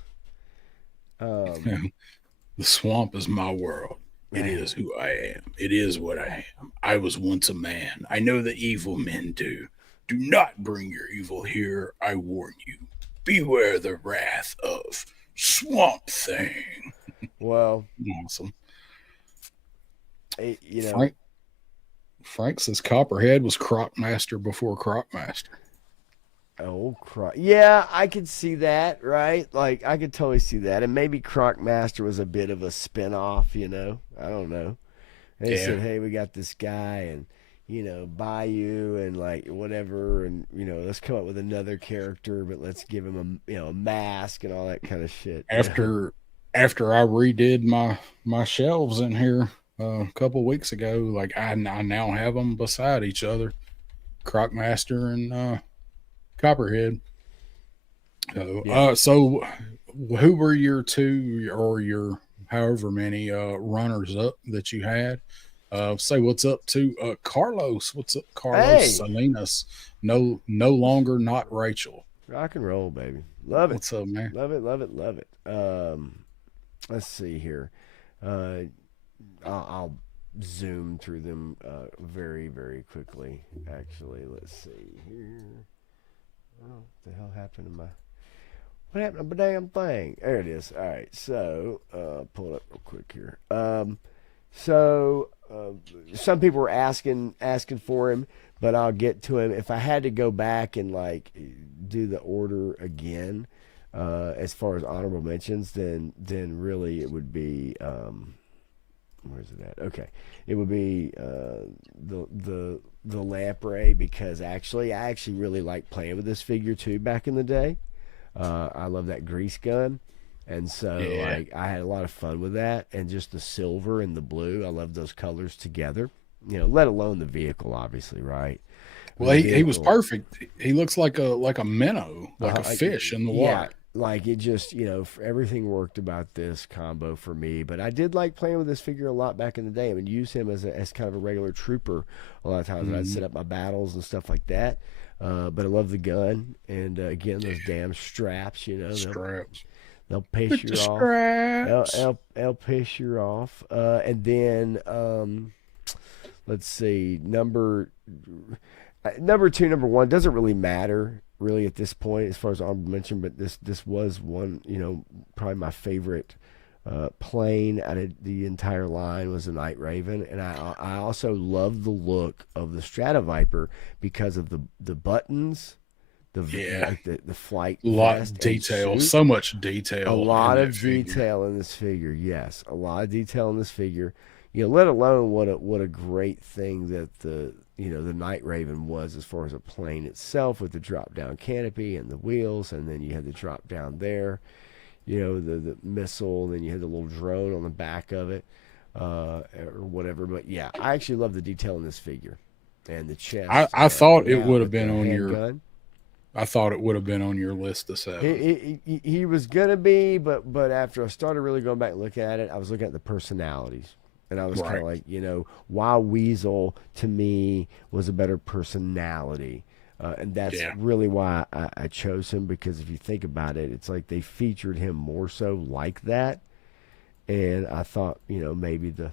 The swamp is my world. It is who I am. It is what I am. I was once a man. I know the evil men do. Do not bring your evil here. I warn you. Beware the wrath of Swamp Thing. Well, Awesome. Frank Frank says Copperhead was Crocmaster before Crocmaster. Oh, yeah, I could see that, right? Like, I could totally see that. And maybe Crocmaster was a bit of a spin-off, I don't know. They said, hey, we got this guy, and, Bayou, and, like, whatever, and, let's come up with another character, but let's give him a mask and all that kind of shit. After I redid my shelves in here a couple weeks ago, like, I now have them beside each other, Crocmaster and Copperhead. So who were your two or your however many runners up that you had? Say what's up to Carlos. What's up, Carlos Hey, Salinas? No longer not Rachel. rock and roll, baby. Love it. What's up, man? Love it, love it, love it. Let's see here. Uh, I'll zoom through them very, very quickly. Actually, let's see here. Oh, what the hell happened to my? What happened to my damn thing? There it is. All right, so pull it up real quick here. So some people were asking for him, but I'll get to him. If I had to go back and like do the order again, as far as honorable mentions, then really it would be where's it at? Okay, it would be the lamprey, because I actually really liked playing with this figure too back in the day. I love that grease gun. And so, Yeah. like, I had a lot of fun with that, and just the silver and the blue. I love those colors together. Let alone the vehicle, obviously, right? Well, The he was vehicle, perfect. He looks like a minnow, like a uh, fish in the yeah, water. like it just, everything worked about this combo for me. But I did like playing with this figure a lot back in the day. I mean, use him as kind of a regular trooper a lot of times. And I'd Mhm. set up my battles and stuff like that. But I love the gun, and again, those damn straps. Straps. They'll piss With you the off. straps. They'll piss you off. And then let's see, number two, number one doesn't really matter really at this point as far as honorable mention, but this was one, probably my favorite plane out of the entire line was the Night Raven, and I also love the look of the Stratoviper because of the buttons, Yeah. like the flight A lot vest of and detail. suit. So much A detail in lot that of figure. detail in this figure, yes, a lot of detail in this figure. Let alone what a great thing that the Night Raven was as far as a plane itself, with the drop down canopy and the wheels, and then you had the drop down there, the missile, and then you had the little drone on the back of it, or whatever. But yeah, I actually love the detail in this figure, and the chest I thought come it out would have with been the on your. handgun. I thought it would have been on your list of seven. He was gonna be, but after I started really going back and looking at it, I was looking at the personalities, and I was kind Right. of like, Wild Weasel to me was a better personality, and that's Yeah. really why I chose him, because if you think about it, it's like they featured him more so like that, and I thought, maybe the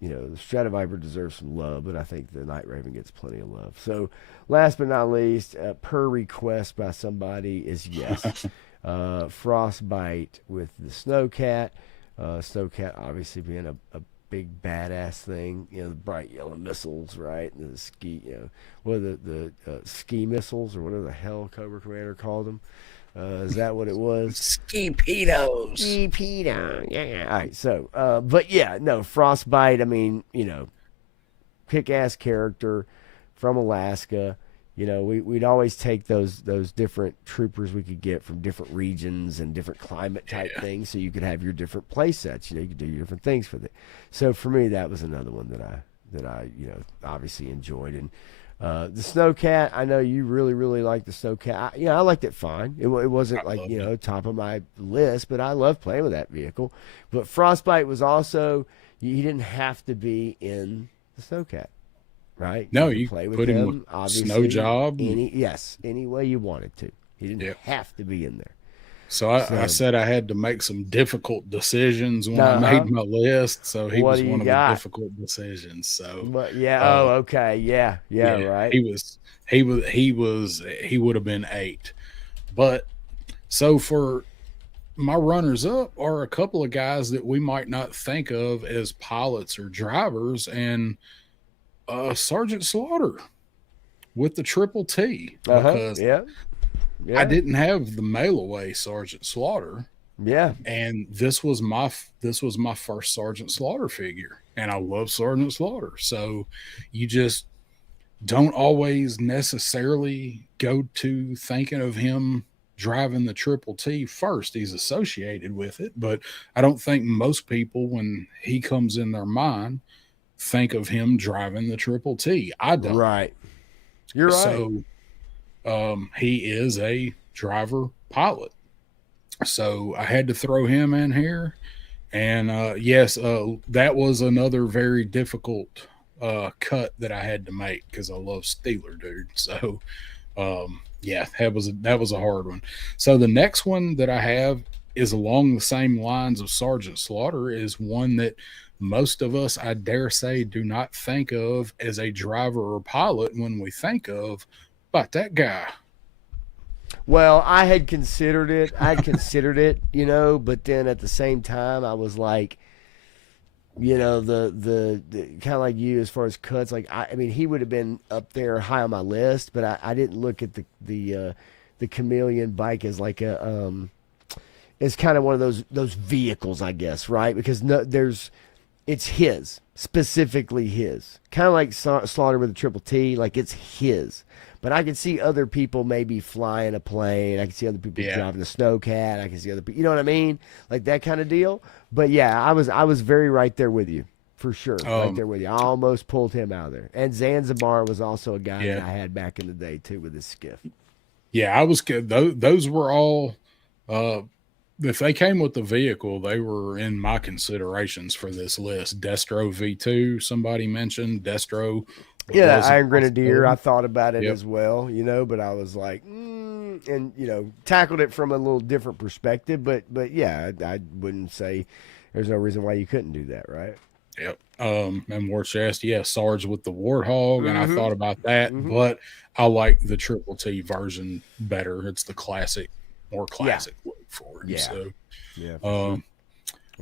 Stratoviper deserves some love, but I think the Night Raven gets plenty of love. So, last but not least, per request by somebody, is yes, Frostbite with the Snowcat. Snowcat obviously being a big badass thing. The bright yellow missiles, right? And the ski, what are the ski missiles, or whatever the hell Cobra Commander called them. Is that what it was? Ski pedos. Peter. Yeah. All right. So, but yeah, no, Frostbite. I mean, kick-ass character from Alaska. We'd always take those different troopers we could get from different regions and different climate type Yeah. things, so you could have your different play sets. You could do your different things with it. So for me, that was another one that I obviously enjoyed. And the Snowcat, I know you really, really like the Snowcat. I liked it fine. It wasn't I like, loved it. top of my list, but I love playing with that vehicle. But Frostbite was also, he didn't have to be in the Snowcat, right? No, You could you play with put him with him, obviously, snow job. any way you wanted to. He didn't Yep. have to be in there. So I So, said I had to make some difficult decisions when I uh-huh. made my list. So he What was do you one of the got? difficult decisions. So But yeah, uh, oh, okay. Yeah, yeah, right. he would have been 8. But so for my runners up are a couple of guys that we might not think of as pilots or drivers, and Sergeant Slaughter with the triple T, Uh-huh. because Yeah. I Yeah. didn't have the mail away Sergeant Slaughter, Yeah. and this was my first Sergeant Slaughter figure, and I love Sergeant Slaughter. So you just don't always necessarily go to thinking of him driving the triple T first. He's associated with it, but I don't think most people, when he comes in their mind, think of him driving the triple T. I don't. Right. You're right. So he is a driver pilot. So I had to throw him in here. And yes, that was another very difficult cut that I had to make because I love Steeler, dude. So yeah, that was a hard one. So the next one that I have is along the same lines of Sergeant Slaughter. Is one that most of us, I dare say, do not think of as a driver or pilot when we think of about that guy. Well, I had considered it. But then at the same time, I was like, the kind of like you as far as cuts. Like, I mean, he would have been up there high on my list, but I didn't look at the chameleon bike as like it's kind of one of those vehicles, I guess, right? Because no, it's his, specifically his, kind of like Slaughter with a triple T, like it's his. But I can see other people maybe flying a plane. I can see other people driving a snowcat. I can see other people, you know what I mean, like that kind of deal. But yeah, I was very right there with you, for sure, right there with you. I almost pulled him out of there. And Zanzibar was also a guy that I had back in the day too with his skiff. Yeah, I was good. Those were all. If they came with the vehicle, they were in my considerations for this list. Destro V2, somebody mentioned Destro. Yeah, Iron Grenadier. I thought about it Yep. as well, but I was like, and tackled it from a little different perspective. But yeah, I wouldn't say there's no reason why you couldn't do that, right? Yep. And War Chest, yeah, Sarge with the Warthog, and I thought about that, but I like the Triple T version better. It's the classic, more classic look for him. Yeah. So, Yeah.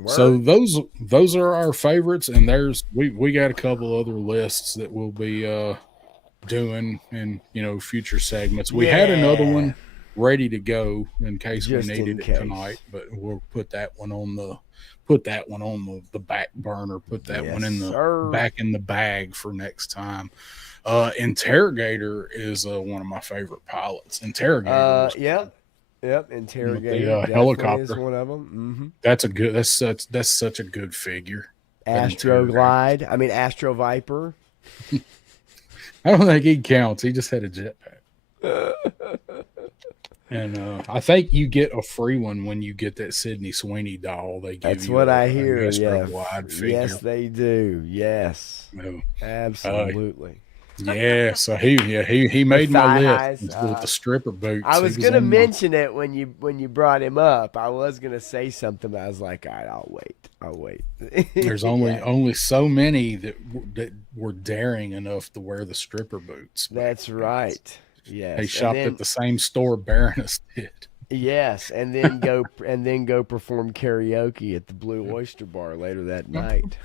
so those are our favorites, and we got a couple other lists that we'll be doing in future segments. We had another one ready to go in case Just we needed it tonight, but we'll put that one on the back burner. Put that one in the back in the bag for next time. Interrogator is one of my favorite pilots. Interrogator. Yep. Interrogator. The helicopter is one of them. That's such a good figure. Astro Glide. I mean Astro Viper. I don't think he counts. He just had a jetpack. And I think you get a free one when you get that Sydney Sweeney doll. They give That's you what I hear. Yeah. Wide figure. Yes, they do. Yes. No. Absolutely. Yeah, so he made my list with the stripper boots. I was gonna mention it when you brought him up. I was gonna say something, but I was like, all right, I'll wait. There's only so many that were daring enough to wear the stripper boots. That's right. Yes, they shopped at the same store Baroness did. Yes, and then go perform karaoke at the Blue Oyster Bar later that night.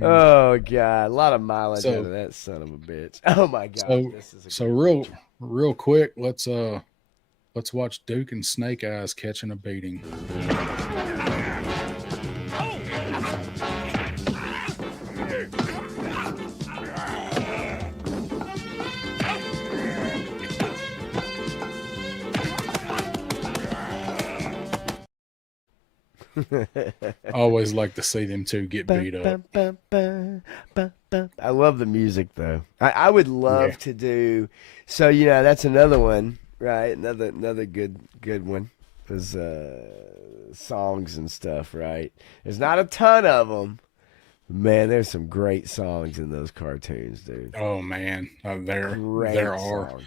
Oh God, a lot of mileage out of that son of a bitch. Oh my God. So real quick, let's watch Duke and Snake Eyes catching a beating. Always like to see them two get beat up. I love the music though. I would love to do. So that's another one, right? Another good one is songs and stuff, right? There's not a ton of them. Man, there's some great songs in those cartoons, dude. Oh man, there are.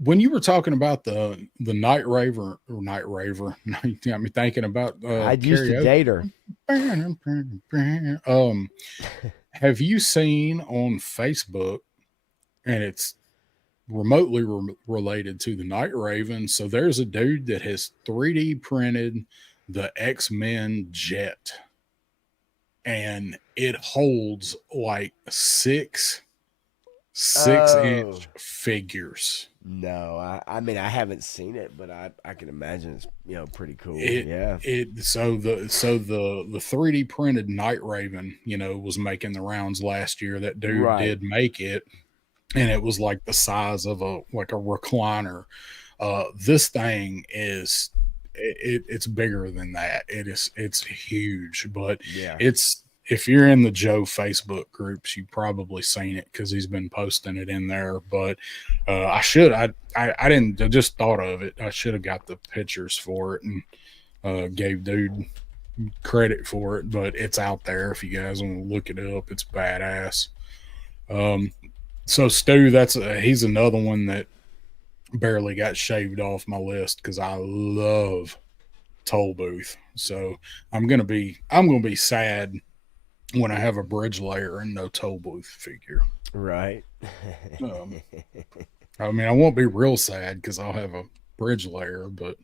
When you were talking about the Night Raver, you got me thinking about. I used to date her. Have you seen on Facebook, and it's remotely related to the Night Raven? So there's a dude that has 3D printed the X-Men jet, and it holds like six 6-inch figures. No, I mean I haven't seen it, but I can imagine it's pretty cool. So the 3D printed Night Raven, was making the rounds last year. That dude did make it, and it was like the size of a recliner. This thing it's bigger than that. It's huge, but it's if you're in the Joe Facebook groups, you've probably seen it because he's been posting it in there. But I didn't. I just thought of it. I should have got the pictures for it and gave dude credit for it. But it's out there if you guys want to look it up. It's badass. So Stu, he's another one that barely got shaved off my list because I love Toll Booth. So I'm gonna be sad when I have a bridge layer and no Toll Booth figure. Right. I mean, I won't be real sad because I'll have a bridge layer, but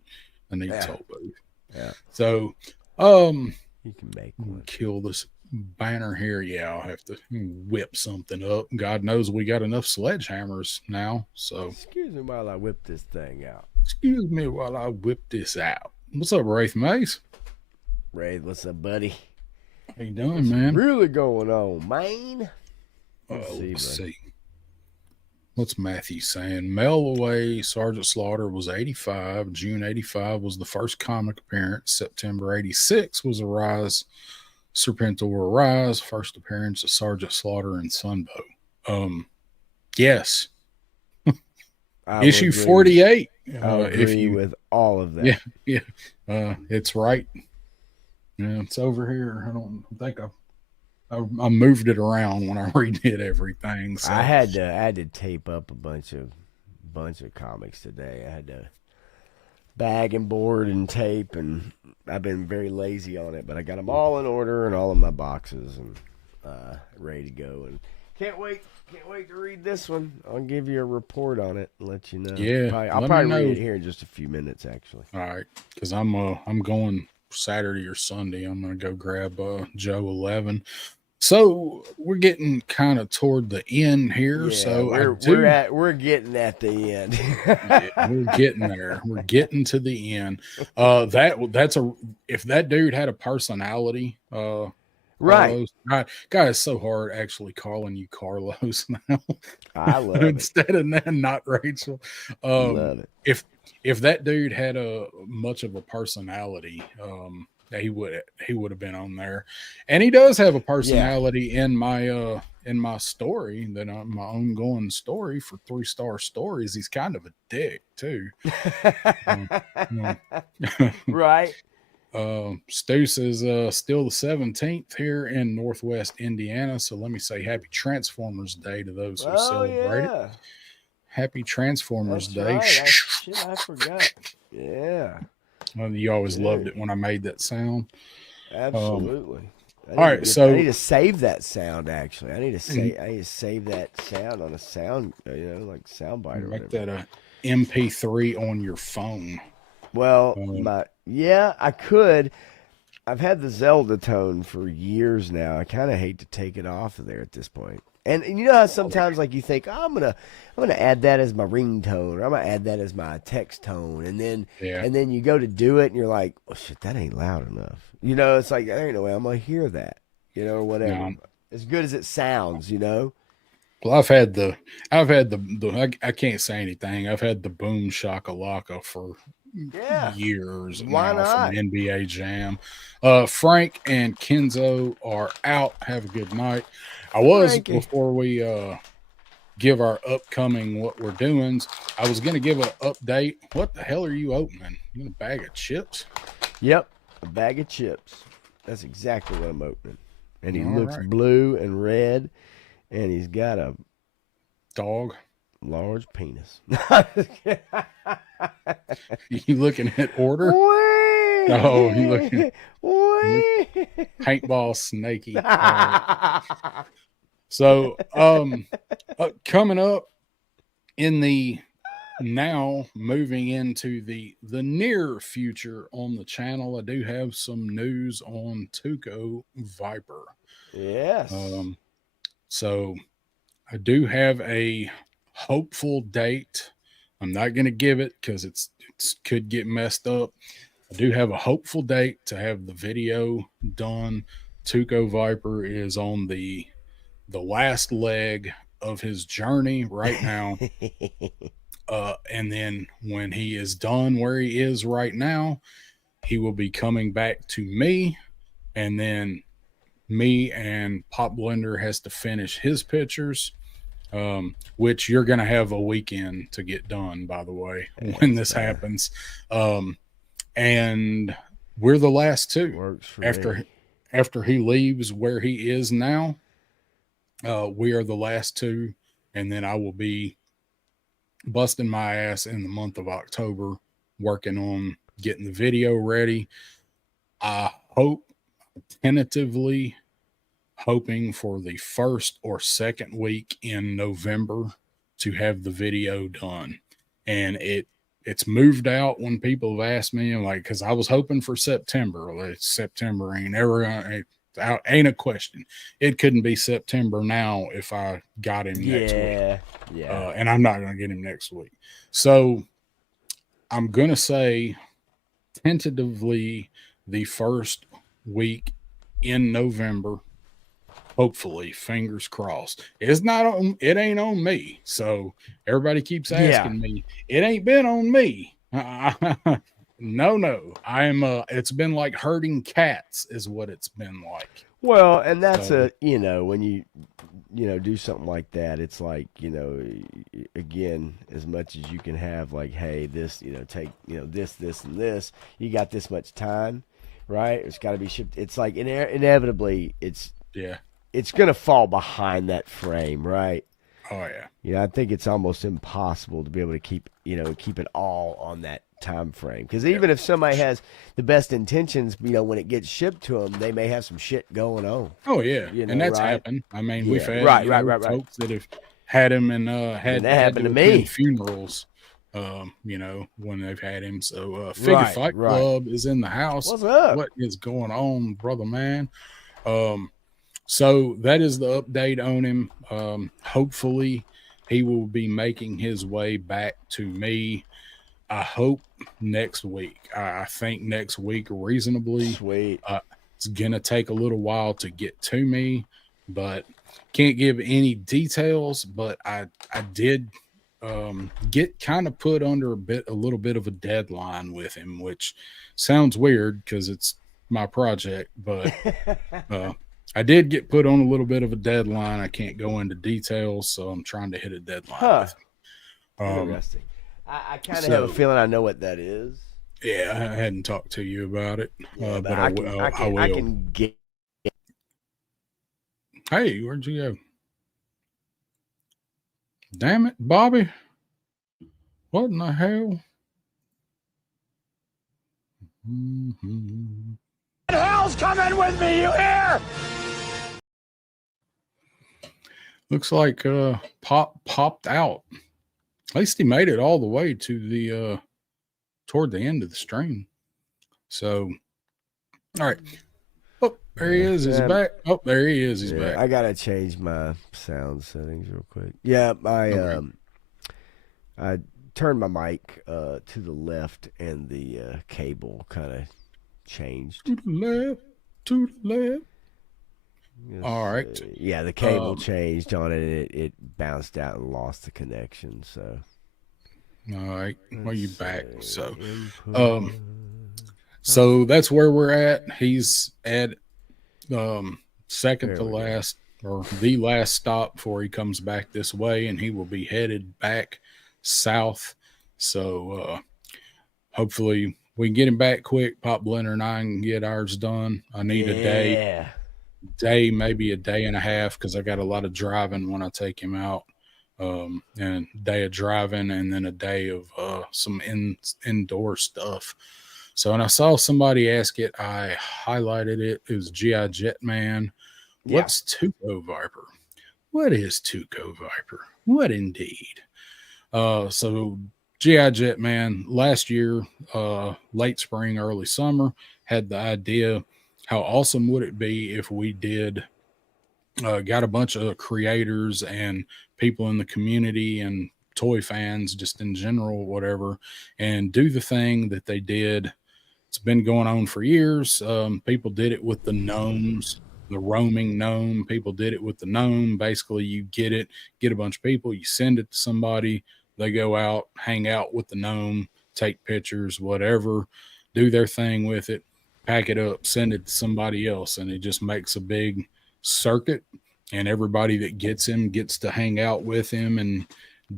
I need Toll Booth. Yeah. So, you can make one. Kill this banner here. Yeah, I'll have to whip something up. God knows we got enough sledgehammers now. So, excuse me while I whip this thing out. Excuse me while I whip this out. What's up, Wraith Mace? Wraith, what's up, buddy? How you doing, man? Really going on, man? Let's see. What's Matthew saying? Mail Away Sergeant Slaughter was 85. June 85 was the first comic appearance. September 86 was Arise, Serpentor Arise, first appearance of Sergeant Slaughter and Sunbow. Yes. Issue 48. I agree with all of that. Yeah. It's right. Yeah, it's over here. I don't think I moved it around when I redid everything. So. I had to tape up a bunch of comics today. I had to bag and board and tape, and I've been very lazy on it. But I got them all in order and all of my boxes and ready to go. And can't wait to read this one. I'll give you a report on it and let you know. Yeah, I'll probably read it here in just a few minutes, actually. All right, because I'm going Saturday or Sunday. I'm gonna go grab Joe 11. So we're getting kind of toward the end here. Yeah, so we're getting at the end. Yeah, we're getting there. We're getting to the end. If that dude had a personality, right. God, it's so hard actually calling you Carlos now. I love instead of not Rachel. Love it. If that dude had a much of a personality, he would have been on there, and he does have a personality in my story, that my ongoing story for 3-star stories. He's kind of a dick too. Right. Stu says still the 17th here in Northwest Indiana. So let me say happy Transformers Day to those who celebrate it. Happy Transformers Day. Right. Shit, I forgot. Yeah. Well, you always loved it when I made that sound. Absolutely. All right, so I need to save that sound. Actually, I need to save that sound on a sound, like soundbite or make whatever. that a MP3 on your phone. Well, I could. I've had the Zelda tone for years now. I kind of hate to take it off of there at this point. And you know how sometimes like you think, I'm gonna add that as my ringtone, or I'm gonna add that as my text tone, and then you go to do it and you're like, oh shit, that ain't loud enough. It's like there ain't no way I'm gonna hear that, or whatever. No. As good as it sounds, Well, I've had the I can't say anything. I've had the Boom Shakalaka for years. Why not? From NBA Jam. Frank and Kenzo are out. Have a good night. Before we give our upcoming what we're doing, I was going to give an update. What the hell are you opening? You got a bag of chips? Yep, a bag of chips. That's exactly what I'm opening. And he looks blue and red, and he's got a large penis. You looking at order? Oh, you looking paintball snaky. So, coming up in the now moving into the near future on the channel, I do have some news on Tuco Viper. Yes. So I do have a hopeful date. I'm not going to give it because it could get messed up. I do have a hopeful date to have the video done. Tuco Viper is on the last leg of his journey right now. And then when he is done where he is right now, he will be coming back to me. And then me and Pop Blender has to finish his pictures, which you're going to have a weekend to get done, by the way, when this happens. And we're the last two. Works for after me. after he leaves where he is now. We are the last two, and then I will be busting my ass in the month of October working on getting the video ready. I hope, tentatively hoping for the first or second week in November to have the video done. And it's moved out when people have asked me, like, because I was hoping for September. Like, September ain't ever gonna, ain't a question. It couldn't be September now if I got him next week. Yeah. And I'm not gonna get him next week. So I'm gonna say tentatively the first week in November. Hopefully, fingers crossed. It's not on. It ain't on me. So everybody keeps asking me. It ain't been on me. No. I'm. It's been like herding cats, is what it's been like. Well, and that's when you do something like that, it's like, again, as much as you can have, like, hey, this, take, this, and this, you got this much time, right? It's got to be shipped. It's like inevitably, it's going to fall behind that frame, right? Oh yeah. Yeah, I think it's almost impossible to be able to keep it all on that time frame. Because even if somebody has the best intentions, when it gets shipped to them, they may have some shit going on. Oh yeah, and that's happened. I mean, we've had right. folks that have had him and had that happened to me. Funerals. When they've had him. So Figure Fight Club is in the house. What's up? What is going on, brother man? So that is the update on him. Hopefully he will be making his way back to me. I hope next week. I think next week reasonably. Sweet. It's gonna take a little while to get to me, but can't give any details. But I did get kind of put under a little bit of a deadline with him, which sounds weird because it's my project, but I did get put on a little bit of a deadline. I can't go into details, so I'm trying to hit a deadline with him. Interesting. I kind of have a feeling I know what that is. Yeah, I hadn't talked to you about it, but I will. I can get. Hey, where'd you go? Damn it, Bobby! What in the hell? What the hell's coming with me? You hear? Looks like popped out. At least he made it all the way to the toward the end of the stream. So, all right. Oh, there he is. He's back. Oh, there he is. He's back. I gotta change my sound settings real quick. Yeah, I turned my mic to the left, and the cable kind of changed. To the left. To the left. All right. Yeah, the cable changed on it. It bounced out and lost the connection. So. All right. Well, you back. So that's where we're at. He's at second to last, or the last stop before he comes back this way, and he will be headed back south. So hopefully we can get him back quick. Pop Blender and I can get ours done. I need a day, maybe a day and a half, because I got a lot of driving when I take him out, and a day of driving, and then a day of some indoor stuff. So, and I saw somebody ask it, I highlighted it. It was GI Jetman. What's Tuco Viper? What is Tuco Viper? What indeed? So GI Jetman last year, late spring, early summer, had the idea, how awesome would it be if we did got a bunch of creators and people in the community and toy fans just in general, whatever, and do the thing that they did. It's been going on for years. People did it with the gnomes, the roaming gnome. People did it with the gnome. Basically, you get a bunch of people, you send it to somebody, they go out, hang out with the gnome, take pictures, whatever, do their thing with it. pack it up, send it to somebody else, and it just makes a big circuit. And everybody that gets him gets to hang out with him and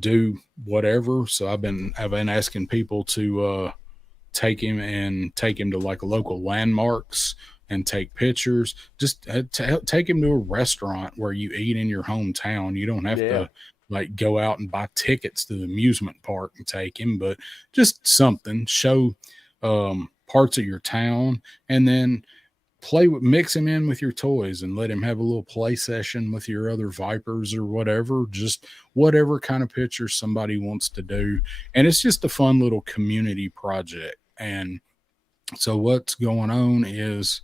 do whatever. So I've been asking people to take him to like local landmarks and take pictures. Just take him to a restaurant where you eat in your hometown. You don't have to like go out and buy tickets to the amusement park and take him, but just something, show parts of your town, and then mix him in with your toys and let him have a little play session with your other Vipers or whatever, just whatever kind of picture somebody wants to do. And it's just a fun little community project. And so what's going on is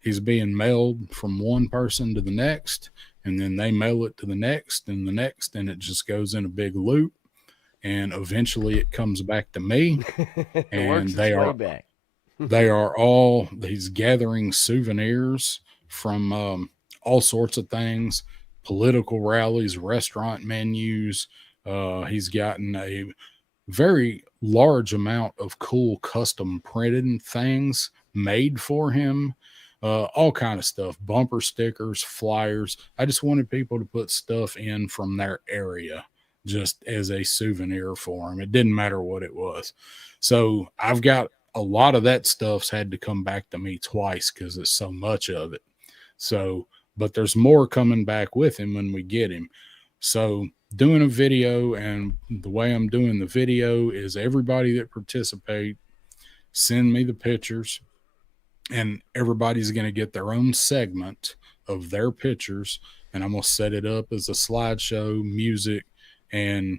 he's being mailed from one person to the next, and then they mail it to the next and the next, and it just goes in a big loop. And eventually it comes back to me. And they are all, he's gathering souvenirs from all sorts of things, political rallies, restaurant menus. He's gotten a very large amount of cool custom printed things made for him. All kind of stuff, bumper stickers, flyers. I just wanted people to put stuff in from their area just as a souvenir for him. It didn't matter what it was. So I've got a lot of that stuff's had to come back to me twice because it's so much of it. So, but there's more coming back with him when we get him. So doing a video, and the way I'm doing the video is everybody that participate send me the pictures, and everybody's going to get their own segment of their pictures, and I'm going to set it up as a slideshow, music, and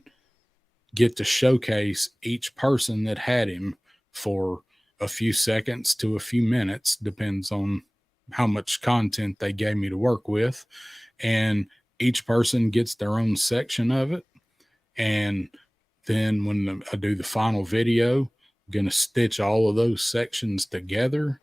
get to showcase each person that had him for a few seconds to a few minutes, depends on how much content they gave me to work with. And each person gets their own section of it. And then when I do the final video, I'm going to stitch all of those sections together.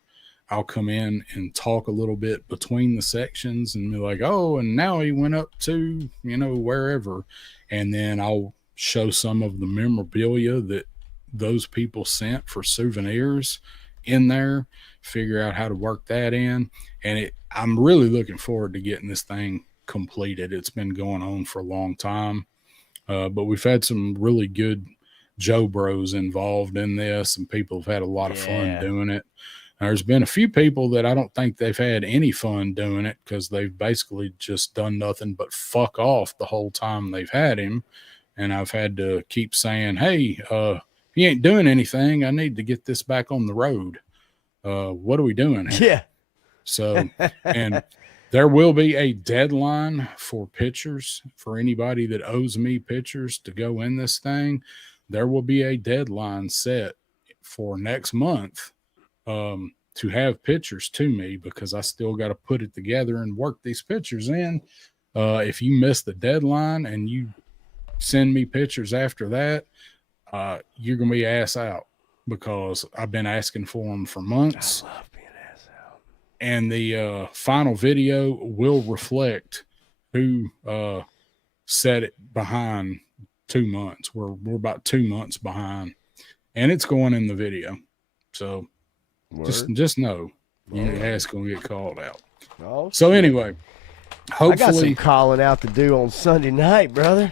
I'll come in and talk a little bit between the sections and be like, oh, and now he went up to, wherever. And then I'll show some of the memorabilia that those people sent for souvenirs in there, figure out how to work that in. And I'm really looking forward to getting this thing completed. It's been going on for a long time. But we've had some really good Joe Bros involved in this, and people have had a lot of fun doing it. There's been a few people that I don't think they've had any fun doing it because they've basically just done nothing but fuck off the whole time they've had him. And I've had to keep saying, hey, he ain't doing anything. I need to get this back on the road. What are we doing here? Yeah. So, and there will be a deadline for pictures for anybody that owes me pictures to go in this thing. There will be a deadline set for next month to have pictures to me, because I still got to put it together and work these pictures in. If you miss the deadline and you send me pictures after that, you're going to be ass out, because I've been asking for them for months. I love being ass out. And the final video will reflect who set it behind 2 months. We're about 2 months behind, and it's going in the video. So just know your ass gonna get called out. Oh, so anyway, hopefully I got some calling out to do on Sunday night, brother.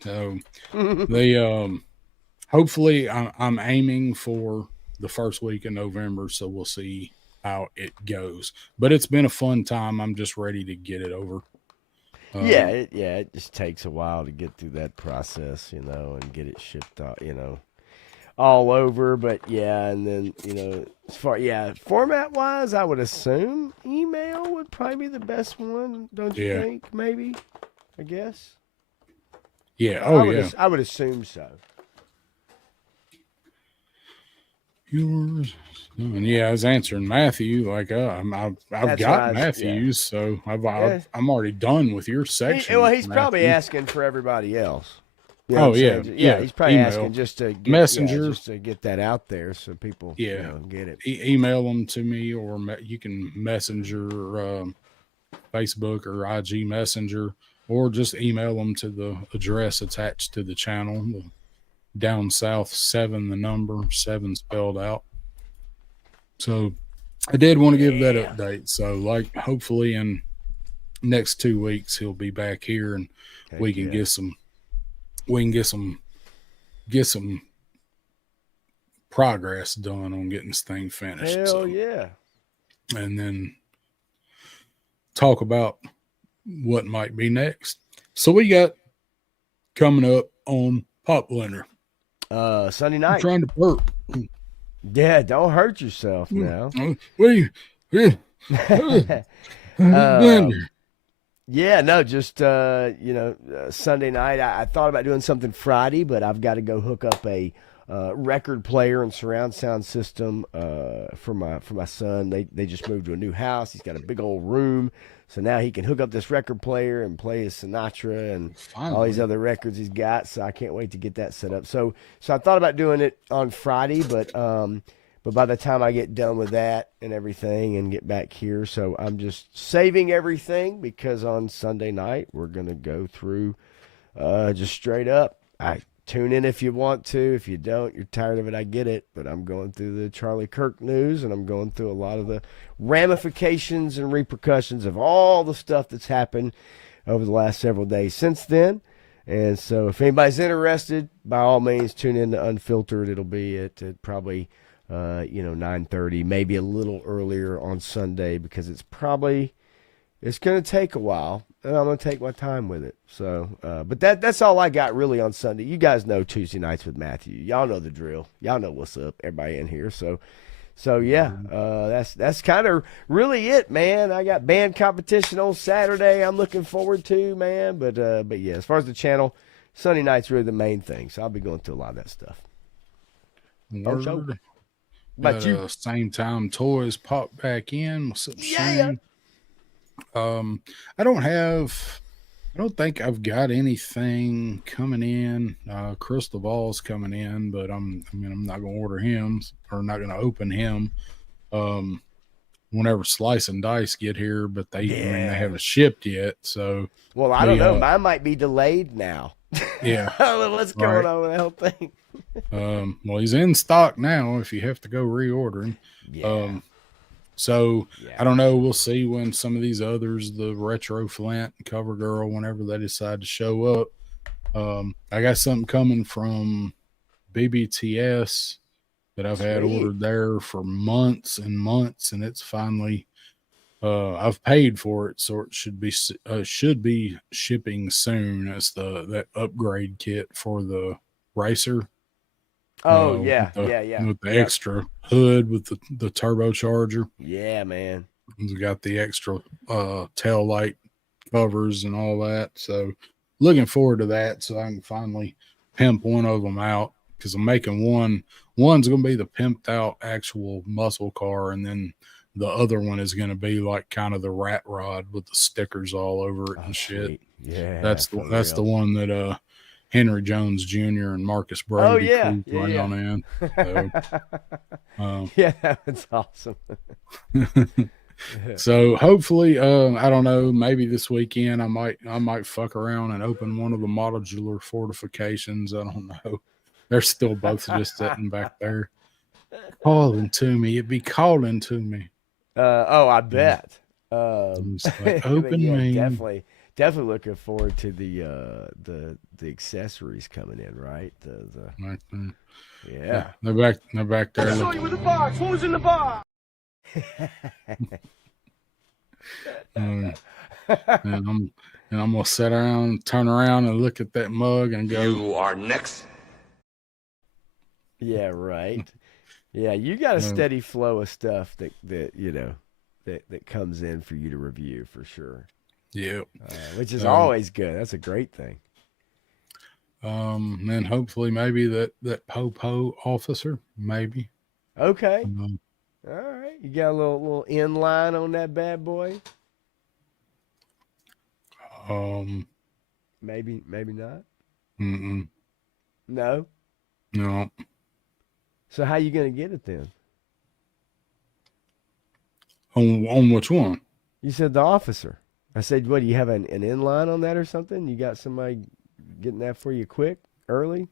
So hopefully I'm aiming for the first week in November, so we'll see how it goes. But it's been a fun time. I'm just ready to get it over. It just takes a while to get through that process, and get it shipped out, all over. But and then as far format wise, I would assume email would probably be the best one, don't you think? Maybe, I guess. Yeah. I would assume so. Yours. And I was answering Matthew like I've got Matthew's, so I'm already done with your section. He's probably asking for everybody else. He's probably asking just to get Messenger, just to get that out there so people get it. Email them to me, or you can Messenger, Facebook or IG Messenger, or just email them to the address attached to the channel. The DownSouth 7, the number 7 spelled out. So I did want to give that Yeah. update. So, like, hopefully in next 2 weeks he'll be back here, and we Heck can yeah. get some. We can get some progress done on getting this thing finished. Hell So, yeah. and then talk about what might be next. So, we got coming up on Pop Blender. Sunday I'm night. trying to burp. Yeah, don't hurt yourself now. What are you? um, Blender. yeah, no, just Sunday night. I thought about doing something Friday, but I've got to go hook up a record player and surround sound system for my son. They just moved to a new house. He's got a big old room, so now he can hook up this record player and play his Sinatra and all these Finally. other records he's got. So I can't wait to get that set up. So I thought about doing it on Friday, but by the time I get done with that and everything and get back here, so I'm just saving everything because on Sunday night we're gonna go through just straight up. I tune in if you want to. If you don't, you're tired of it. I get it. But I'm going through the Charlie Kirk news and I'm going through a lot of the ramifications and repercussions of all the stuff that's happened over the last several days since then. And so if anybody's interested, by all means, tune in to Unfiltered. It'll be at probably 9:30, maybe a little earlier on Sunday because it's going to take a while, and I'm going to take my time with it. So, but that's all I got really on Sunday. You guys know Tuesday nights with Matthew. Y'all know the drill. Y'all know what's up. Everybody in here. So yeah, that's kind of really it, man. I got band competition on Saturday. I'm looking forward to, man. But yeah, as far as the channel, Sunday night's really the main thing. So I'll be going through a lot of that stuff. Oh, show. Word. About you? Same time toys pop back in. What's up, Yeah. Shane? I don't think I've got anything coming in. Crystal Ball's coming in, but I'm not gonna order him or not gonna open him. Whenever Slice and Dice get here, but they Yeah. they haven't shipped yet. So Well, I don't know. Mine might be delayed now. yeah. I don't know what's going on with the whole thing. Well, he's in stock now if you have to go reorder him. Yeah. So Yeah. I don't know. We'll see when some of these others, the Retro Flint and Cover Girl, whenever they decide to show up. I got something coming from BBTS that I've had Sweet. ordered there for months and months, and it's finally I've paid for it, so it should be shipping soon. It's that upgrade kit for the racer. Oh, yeah. Yeah. With the Yep. extra hood with the turbocharger. Yeah, man. We got the extra tail light covers and all that. So looking forward to that, so I can finally pimp one of them out because I'm making one. One's going to be the pimped out actual muscle car, and then the other one is going to be like kind of the rat rod with the stickers all over it and shit. Sweet. Yeah. That's the one that Henry Jones Jr. and Marcus Brody. Oh, yeah. Right on in. So, yeah, that's awesome. so hopefully, I don't know, maybe this weekend I might fuck around and open one of the modular fortifications. I don't know. They're still both just sitting back there calling to me. It'd be calling to me. I bet. Like, open yeah, me. definitely looking forward to the accessories coming in, right? Right there. Yeah. They're back there. I saw you with the box. What was in the box? And I'm gonna sit around, turn around, and look at that mug and go, You are next. Yeah, right. Yeah, you got a steady flow of stuff that comes in for you to review for sure. yeah. Which is always good. That's a great thing. And hopefully maybe that Popo officer, maybe. Okay. All right. You got a little inline on that bad boy? Maybe not. No. No. So how you gonna get it then? On which one? You said the officer. I said, what, do you have an inline on that or something? You got somebody getting that for you quick, early?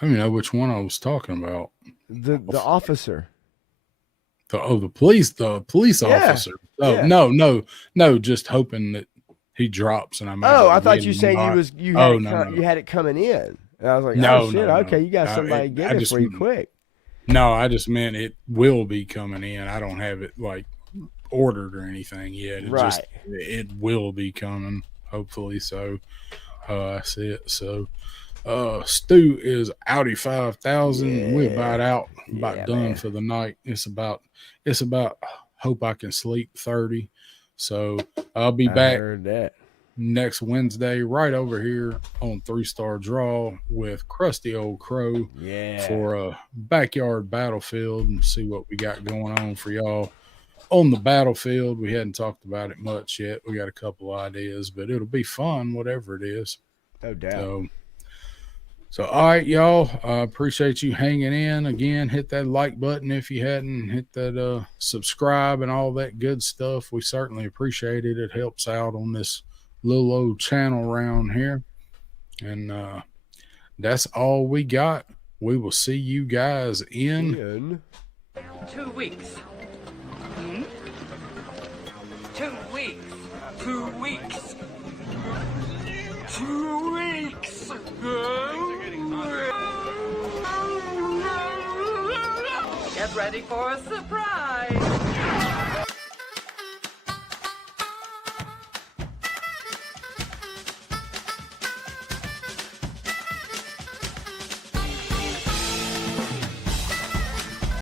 I don't even know which one I was talking about. The officer. The police officer. Oh, yeah. no, just hoping that he drops and I'm able Oh, to I thought get you him. said Not- you Oh, had it coming in. And I was like, No, oh shit, no, okay, no. you got somebody getting it for you quick. No, I just meant it will be coming in. I don't have it like ordered or anything yet. Right. It will be coming, hopefully. So that's it. So Stu is Audi 5000. We're about done man. for the night. It's about hope I can sleep 30. So I'll be back Heard that. next Wednesday right over here on 3-Star Draw with Crusty Old Crow for a backyard battlefield and see what we got going on for y'all on the battlefield. We hadn't talked about it much yet. We got a couple ideas, but it'll be fun, whatever it is. No doubt. So all right, y'all. I appreciate you hanging in. Again, hit that like button if you hadn't. Hit that subscribe and all that good stuff. We certainly appreciate it. It helps out on this little old channel around here. And that's all we got. We will see you guys in 2 weeks. 2 weeks. 2 weeks. 2 weeks. Get ready for a surprise.